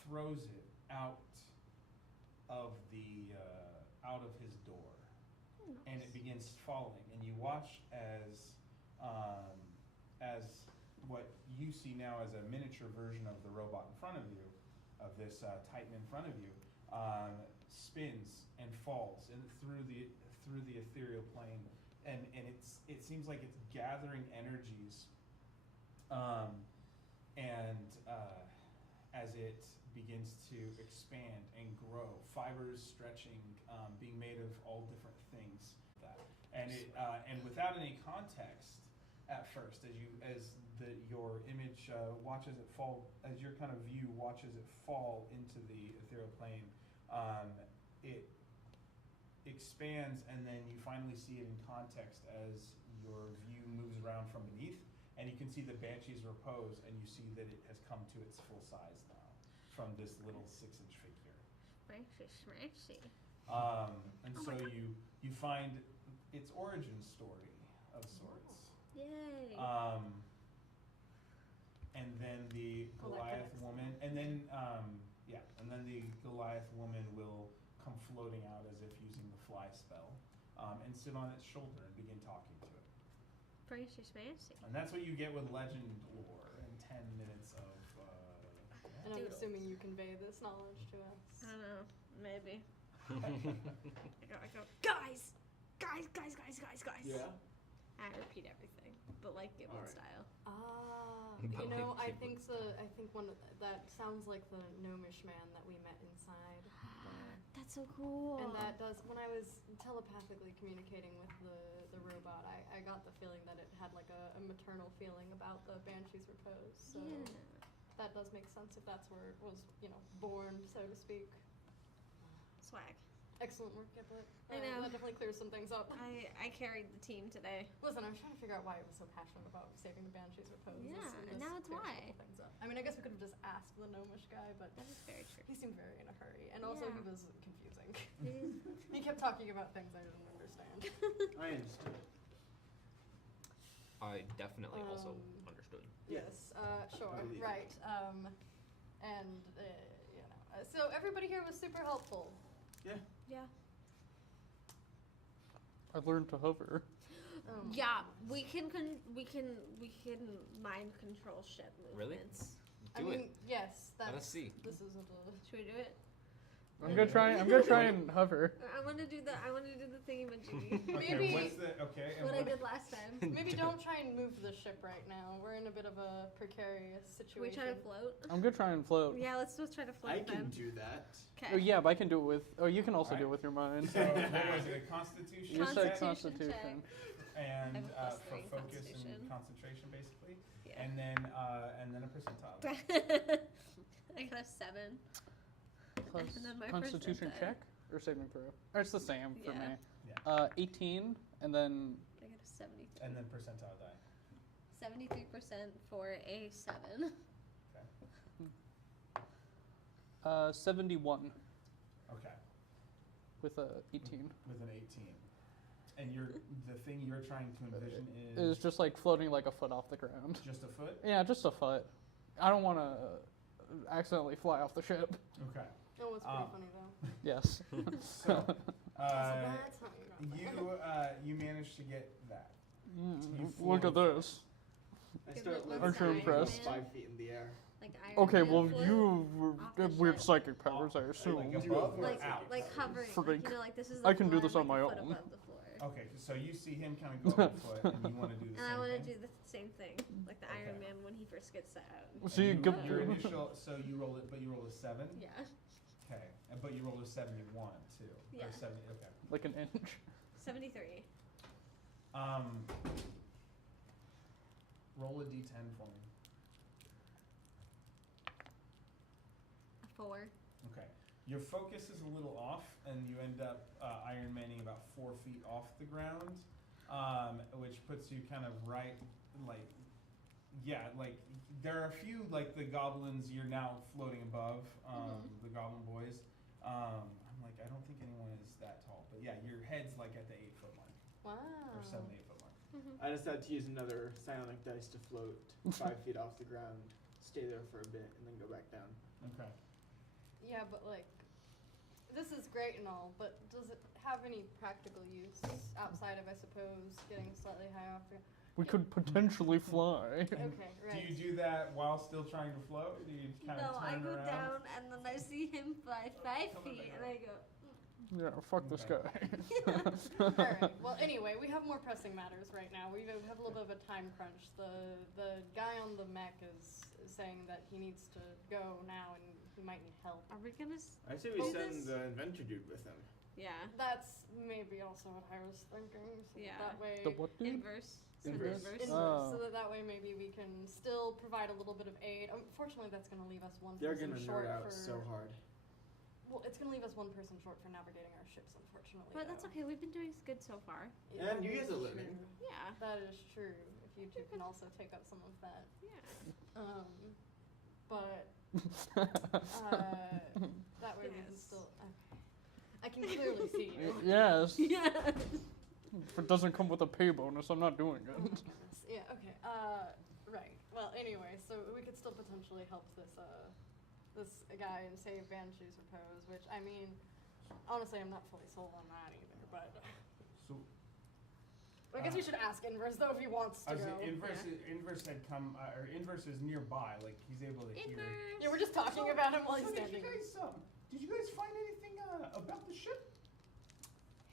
throws it out of his door, and it begins falling. And you watch as what you see now as a miniature version of the robot in front of you, of this Titan in front of you, spins and falls through the ethereal plane, and it seems like it's gathering energies, as it begins to expand and grow, fibers stretching, being made of all different things. And without any context at first, your image watches it fall, as your kind of view watches it fall into the ethereal plane, it expands, and then you finally see it in context as your view moves around from beneath, and you can see the Banshee's Repose, and you see that it has come to its full size now from this little 6-inch figure. Smashy. And so you find its origin story of sorts. Yay. And then the Goliath woman, and then the Goliath woman will come floating out as if using the fly spell, and sit on its shoulder and begin talking to it. Smashy. And that's what you get with legend lore in 10 minutes of. And I'm assuming you convey this knowledge to us. I don't know, maybe. I go, guys. Yeah. I repeat everything, but like Gibbon style. I think that sounds like the gnomish man that we met inside. That's so cool. And that does, when I was telepathically communicating with the robot, I got the feeling that it had like a maternal feeling about the Banshee's Repose. So that does make sense if that's where it was, born, so to speak. Swag. Excellent work, Giblet. I know. That definitely clears some things up. I carried the team today. Listen, I was trying to figure out why I was so passionate about saving the Banshee's Repose. Yeah, and and now it's why. Things up. I mean, I guess we could have just asked the gnomish guy, but that is very true. He seemed very in a hurry, and also he was confusing. He kept talking about things I didn't understand. I understood. I definitely also understood. Yes. Sure. I believe it. Right. So everybody here was super helpful. Yeah. Yeah. I learned to hover. Yeah, we can mind control ship Really? movements. Yes. Let us see. This is Should we do it? I'm gonna try and hover. I want to do the thingy-majiggy. Okay, Maybe- what's the okay? And what I what, did last time. Maybe don't try and move the ship right now. We're in a bit of a precarious Should we situation. try to float? I'm gonna try and float. Yeah, let's just try to float I then. can do that. Oh Okay. yeah, but I can do it with. Oh, you can also do it Alright. with your mind. so what was it? A Constitution You said check? Constitution. And I have a for +3 in focus Constitution. and concentration, basically, Yeah. and then a percentile. I got a 7. Plus And then my Constitution percentile. check or saving throw. Or it's the same for Yeah. me. Yeah. 18, and then I got a 73. And then percentile die. 73% for a 7. 71 Okay. with a 18. With an 18. And the thing you're trying to envision It was just like floating like a foot off the ground. just a foot? Yeah, just a foot. I don't want to accidentally fly off the ship. Okay. Oh, it's pretty funny though. Yes. So, That's how you got that. you managed to get that. You Look at float. this. I start Aren't living you impressed? 5 feet in the air. Like Iron Okay, Man well float. you off the have weird ship. psychic powers, I assume. Like above or Like, out? like hovering. Freak. Like, like this is I the can do floor, this on like my a foot own. above the floor. Okay, so you see him kind of go up a foot, and you want to do the And I same want to thing. do the same thing, like the Iron Okay. Man when he first gets out. So you And go. your initial, so you roll it, but you roll a 7. Yeah. Okay, but you rolled a 71 too. Yeah. Or 70. Okay. Like an inch. 73. Roll a d10 for me. A 4. Okay. Your focus is a little off, and you end up Iron Manning about 4 feet off the ground, which puts you kind of right, like, yeah, like there are a few like the goblins you're now floating above, the goblin boys. I'm like, I don't think anyone is that tall, but yeah, your head's like at the 8-foot mark Wow. or 7-8 foot mark. I decided to use another psionic dice to float 5 feet off the ground, stay there for a bit, and then go back down. Okay. Yeah, but like, this is great and all, but does it have any practical use outside of, I suppose, getting slightly high off the... We could potentially fly. Okay, Do right. you do that while still trying to float? Do you kind of No, I turn go around? down and then I see him fly 5 Come on, feet baby. and I go, Yeah, fuck this guy. Alright, well anyway, we have more pressing matters right now. We have a little bit of a time crunch. The guy on the mech is saying that he needs to go now and he might need help. are we gonna I say we do send this? the inventor dude with him. Yeah. That's maybe also what I was thinking. So Yeah. That way... The what dude? Inverse. Send Inverse. inverse. Oh. So that way maybe we can still provide a little bit of aid. Unfortunately, that's going to leave us one They're person gonna short nerd out for... so hard. Well, it's going to leave us one person short for navigating our ships, unfortunately. But that's though. okay, we've been doing good so far. Yeah, And you that guys are is living. true. Yeah. That is true. If you two can also take up some of that. Yeah. But that way we can Yes. still... Okay. I can clearly see you. Yes. Yeah. If it doesn't come with a pay bonus, I'm not doing Oh my it. goodness. Yeah, okay. Right. Well, anyway, so we could still potentially help this guy and save Banshee's repose, which, I mean, honestly, I'm not fully sold on that either, but... So I guess we should ask Inverse, though, if he wants to I was go. Inverse had come, or Inverse is nearby, like he's able to hear. Inverse. Yeah, we're just talking about him while he's So standing. did you guys find anything about the ship?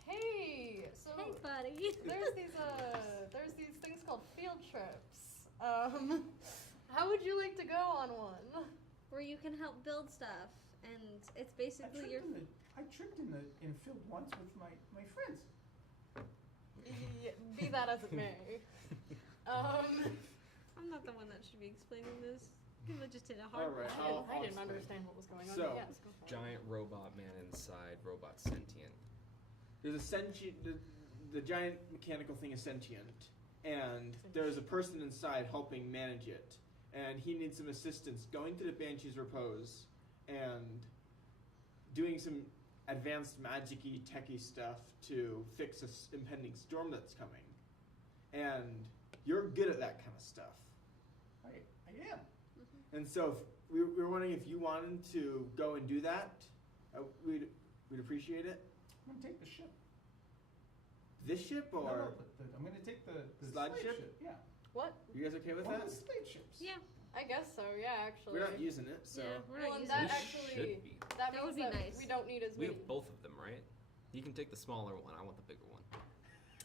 Hey, so Hey, buddy. there's these things called field trips. How would you like to go on one? Where you can help build stuff, and it's basically your. I tripped in the field once with my friends. Be that as it may. I'm not the one that should be explaining this. People just did a hard Alright, part. I didn't understand what was going on. So, but yes, go for it. Giant robot man inside, robot sentient. There's a sentient. The giant mechanical thing is sentient, and there's a person inside helping manage it, and he needs some assistance going to the Banshee's repose and doing some advanced magic-y, techy stuff to fix a impending storm that's coming. And you're good at that kind of stuff. I am. And so if we were wondering if you wanted to go and do that, we'd appreciate it. I'm gonna take the ship. This ship or No, I'm gonna take the slide slave ship? Yeah. What? You guys okay with One that? of the slave ships. Yeah. I guess so. Yeah, actually. We're not using it, so. Yeah, we're Well, not and using that it. actually Should be. that That would means be that nice. we don't need as We many. have both of them, right? You can take the smaller one. I want the bigger one.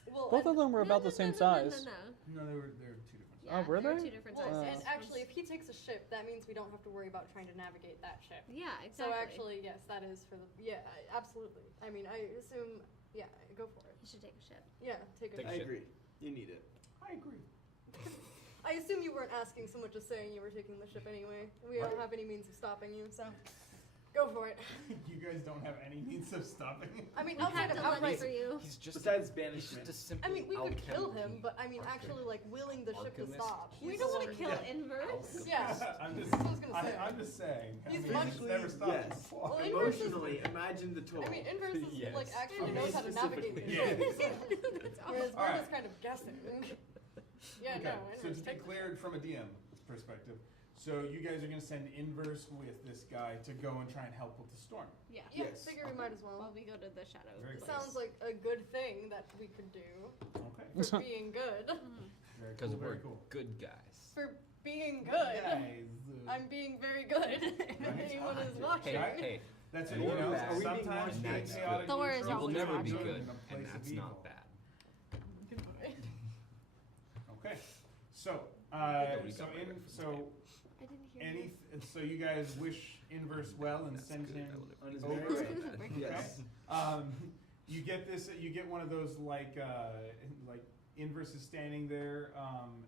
Well, Both of them were about the same size. No, they were two different. Yeah, were there they? Two different Well, sizes. and actually, if he takes a ship, that means we don't have to worry about trying to navigate that ship. Yeah, So exactly. actually, yes, that is for the absolutely. I mean, I assume go for it. You should take a ship. Yeah, take a Take a I ship. ship. agree. You need it. I agree. I assume you weren't asking so much as saying you were taking the ship anyway. We don't Right. have any means of stopping you, so go for it. You guys don't have any means of stopping it. I mean, We outside have of to look outright. for you. He's just Besides he's banishment. just a simple I mean, we could kill him, alchemy but I mean, archer. actually, like willing the ship to Alchemist. stop. We He's don't the want to one- kill Inverse. Yeah. I'm just. That's what I was gonna say. I'm just saying. He's I mean, much- it's never stopped Yes. before. Well, Inverse is- Emotionally, imagine the toll. I mean, Inverse is Yes. like actually Okay, knows how to navigate this specifically. ship. Yeah. That's Whereas awesome. All right. Bird is kind of guessing. Yeah, Okay, no. so Inverse to be takes- clear from a DM perspective, so you guys are going to send Inverse with this guy to go and try and help with the storm. Yeah. Yeah, Yes. figure we might as well. While we go to the shadow. Very It close. sounds like a good thing that we could do Okay. for being good. Very Because cool. Very we're cool. good guys. For being good. Guys, I'm being very good. If Right. anyone is Hey, watching. Hey, That's And what you know. we're back. Are we being Sometimes more being strict? chaotic Thor is neutral you will always never be watching. good, in a and place of that's evil. not bad. Okay, so Yeah, we so got my in reference. so I didn't hear you. so you guys wish Inverse well and That's send good. him I would on his have merry been way. bad. Yes. You get this. You get one of those like Inverse is standing there,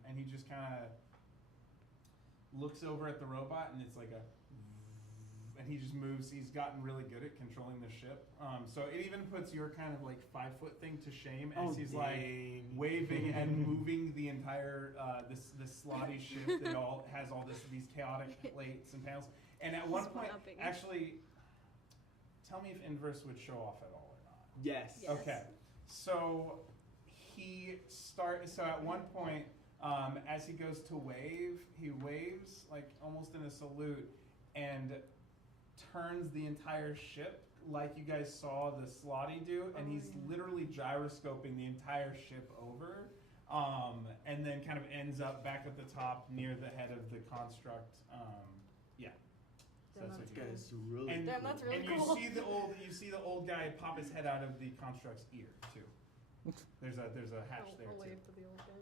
and he just kind of looks over at the robot, and it's like and he just moves. He's gotten really good at controlling the ship. So it even puts your kind of like 5-foot thing to shame as he's like waving and moving the entire this slotty ship that has all these chaotic plates and panels. And at one He's point, flopping. actually, tell me if Inverse would show off at all or not. Yes. Yes. Okay, so So at one point, as he goes to wave, he waves like almost in a salute and turns the entire ship like you guys saw the Slotty do, and he's literally gyroscoping the entire ship over, and then kind of ends up back at the top near the head of the construct. Yeah. So that's what This he guy's does. really And, Damn, that's really and cool. you see the old guy pop his head out of the construct's ear too. There's a hatch there I'll too. wave to the old guy.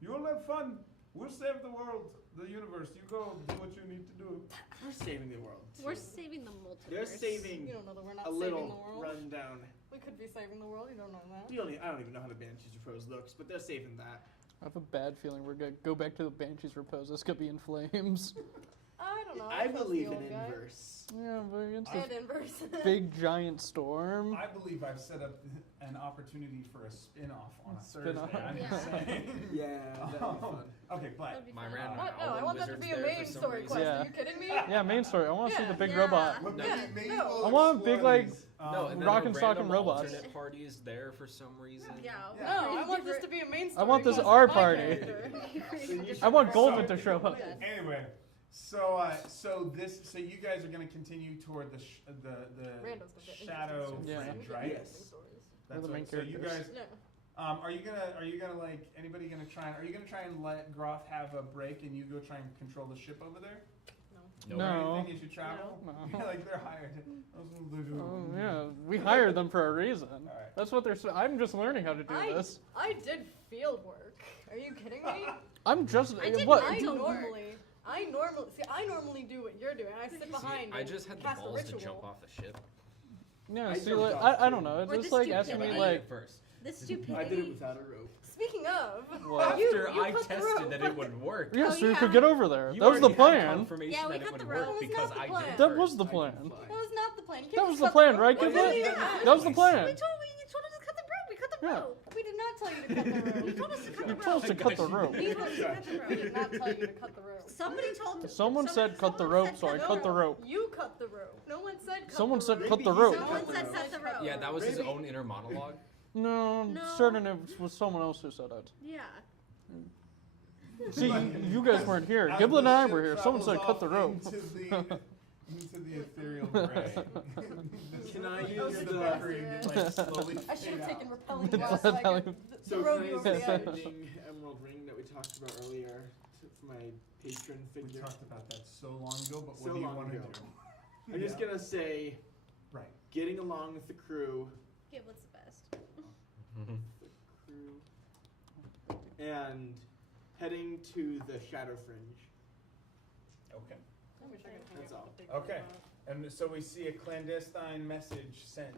You'll have fun. We'll save the world, the universe. You go do what you need to do. We're saving the world. We're saving the multiverse. They're saving You don't know that we're not a saving the little world. rundown. We could be saving the world. You don't know that. I don't even know how the Banshees Repose looks, but they're saving that. I have a bad feeling we're gonna go back to the Banshees Repose. It's gonna be in flames. I don't know. I trust believe the in old guy. inverse. Yeah, but it's I had this inverse. big giant storm. I believe I've set up an opportunity for a spin-off on a Spin-off. Thursday. I'm just Yeah. saying. Yeah, that'd be fun. Okay, but That'd be My fun. random What? No, I Goblin want that to Wizard's be a there main for some story reason. quest. Yeah. Are you kidding me? Yeah, main story. I want to see Yeah. the big Yeah. robot. Well, Yeah, maybe no. we'll I want big, like- explore these. No, and then Rock a and sock and random robots. alternate party is there for some reason. Yeah. Yeah. No, I want this to be a main story. I want this quest our with my party. character. I want Goldman So- to show up. Yes. Anyway, so you guys are gonna continue toward the Rando's the bit shadow Yeah. fringe, right? Yes. We're the main So you guys, characters. No. are you gonna like anybody gonna try? Are you gonna try and let Groth have a break and you go try and control the ship over there? No. Or No. anything as you travel? No. Like they're hired. Oh, yeah, we hired them for a reason. Alright. That's what they're. I'm just learning how to do this. I did field work. Are you kidding me? I'm just. I did What? mine. I Don't work. normally do what you're doing. I sit See, behind. I and just had the cast a balls to ritual. jump off the ship. Yeah, I see, jumped like, off I don't too. know. It's Or just the like asking me, stupidity. like, first. The stupidity. I did it without a rope. Speaking of, Well, After you I put the tested rope. that it would work. yeah, Oh, so you yeah. could get over there. You That was the already had plan. confirmation Yeah, we that it cut would the work rope. That was because not the I plan. did it That first. was the I can plan. fly. that was not the plan. You That can't was just the cut plan, rope. right, We Kid? didn't even ask. That was the plan. You told us to cut the rope. We cut the Yeah. rope. We did not tell you to cut the rope. You told us to cut You the told us rope. to cut the rope. You told us to cut the We rope. did not tell you to cut the rope. Somebody told. Someone said cut the rope, so I cut the rope. You cut the rope. No one said cut Someone the said rope. cut the Maybe he rope. said Someone cut said the cut the rope. Yeah, that was his Maybe- own inner monologue. No, I'm No. certain it was someone else who said it. Yeah. See, you guys weren't here. As Giblin and the I ship were here. Someone said travels cut the off rope. Into the ethereal gray. Can I You use hear the- the bickering and like slowly I should fade have taken out. repelling glass so I could So throw can I you use over the the edge. sending emerald ring that we talked about earlier for my patron We figure? talked about that so long ago, but So what do you long want to ago. do? I'm just Yeah. gonna say, Right. getting along with the crew, Okay, what's the best? and heading to the Shadow Fringe. Okay. I wish I could hang That's out all. with the big Okay. robot. And so we see a clandestine message sent.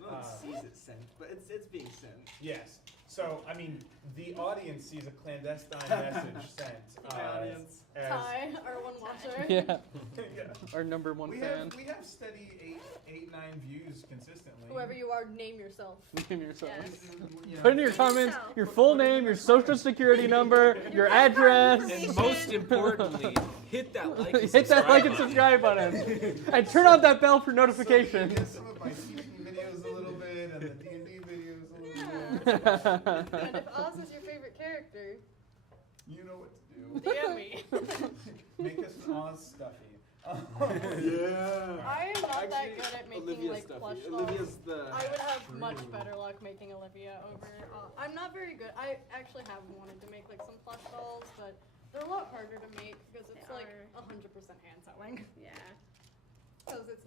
No one sees it sent, but it's being sent. Yes. So, I mean, the audience sees a clandestine message sent. My audience. As, Ty, our one watcher. Yeah. yeah. Our number one fan. We have steady 8, 9 views consistently. Whoever you are, name yourself. Name yourself. Yes. Yeah. Put in your comments your full name, your social security number, your address. And most importantly, hit that like and Hit that like and subscribe subscribe button. And turn on that bell for So you notifications. get some of my teaching videos a little bit and the D&D videos a little bit. And if Oz is your favorite character, You know what to do. DM me. Make us an Oz stuffy. Yeah. I am not that Actually, good at making Olivia's like stuffy. plush dolls. Olivia's the. I would have much True. better luck making Olivia over. I'm not very good. I actually have wanted to make like some plush dolls, but they're a lot harder to make because it's They like are. 100% hand sewing. Yeah. Because it's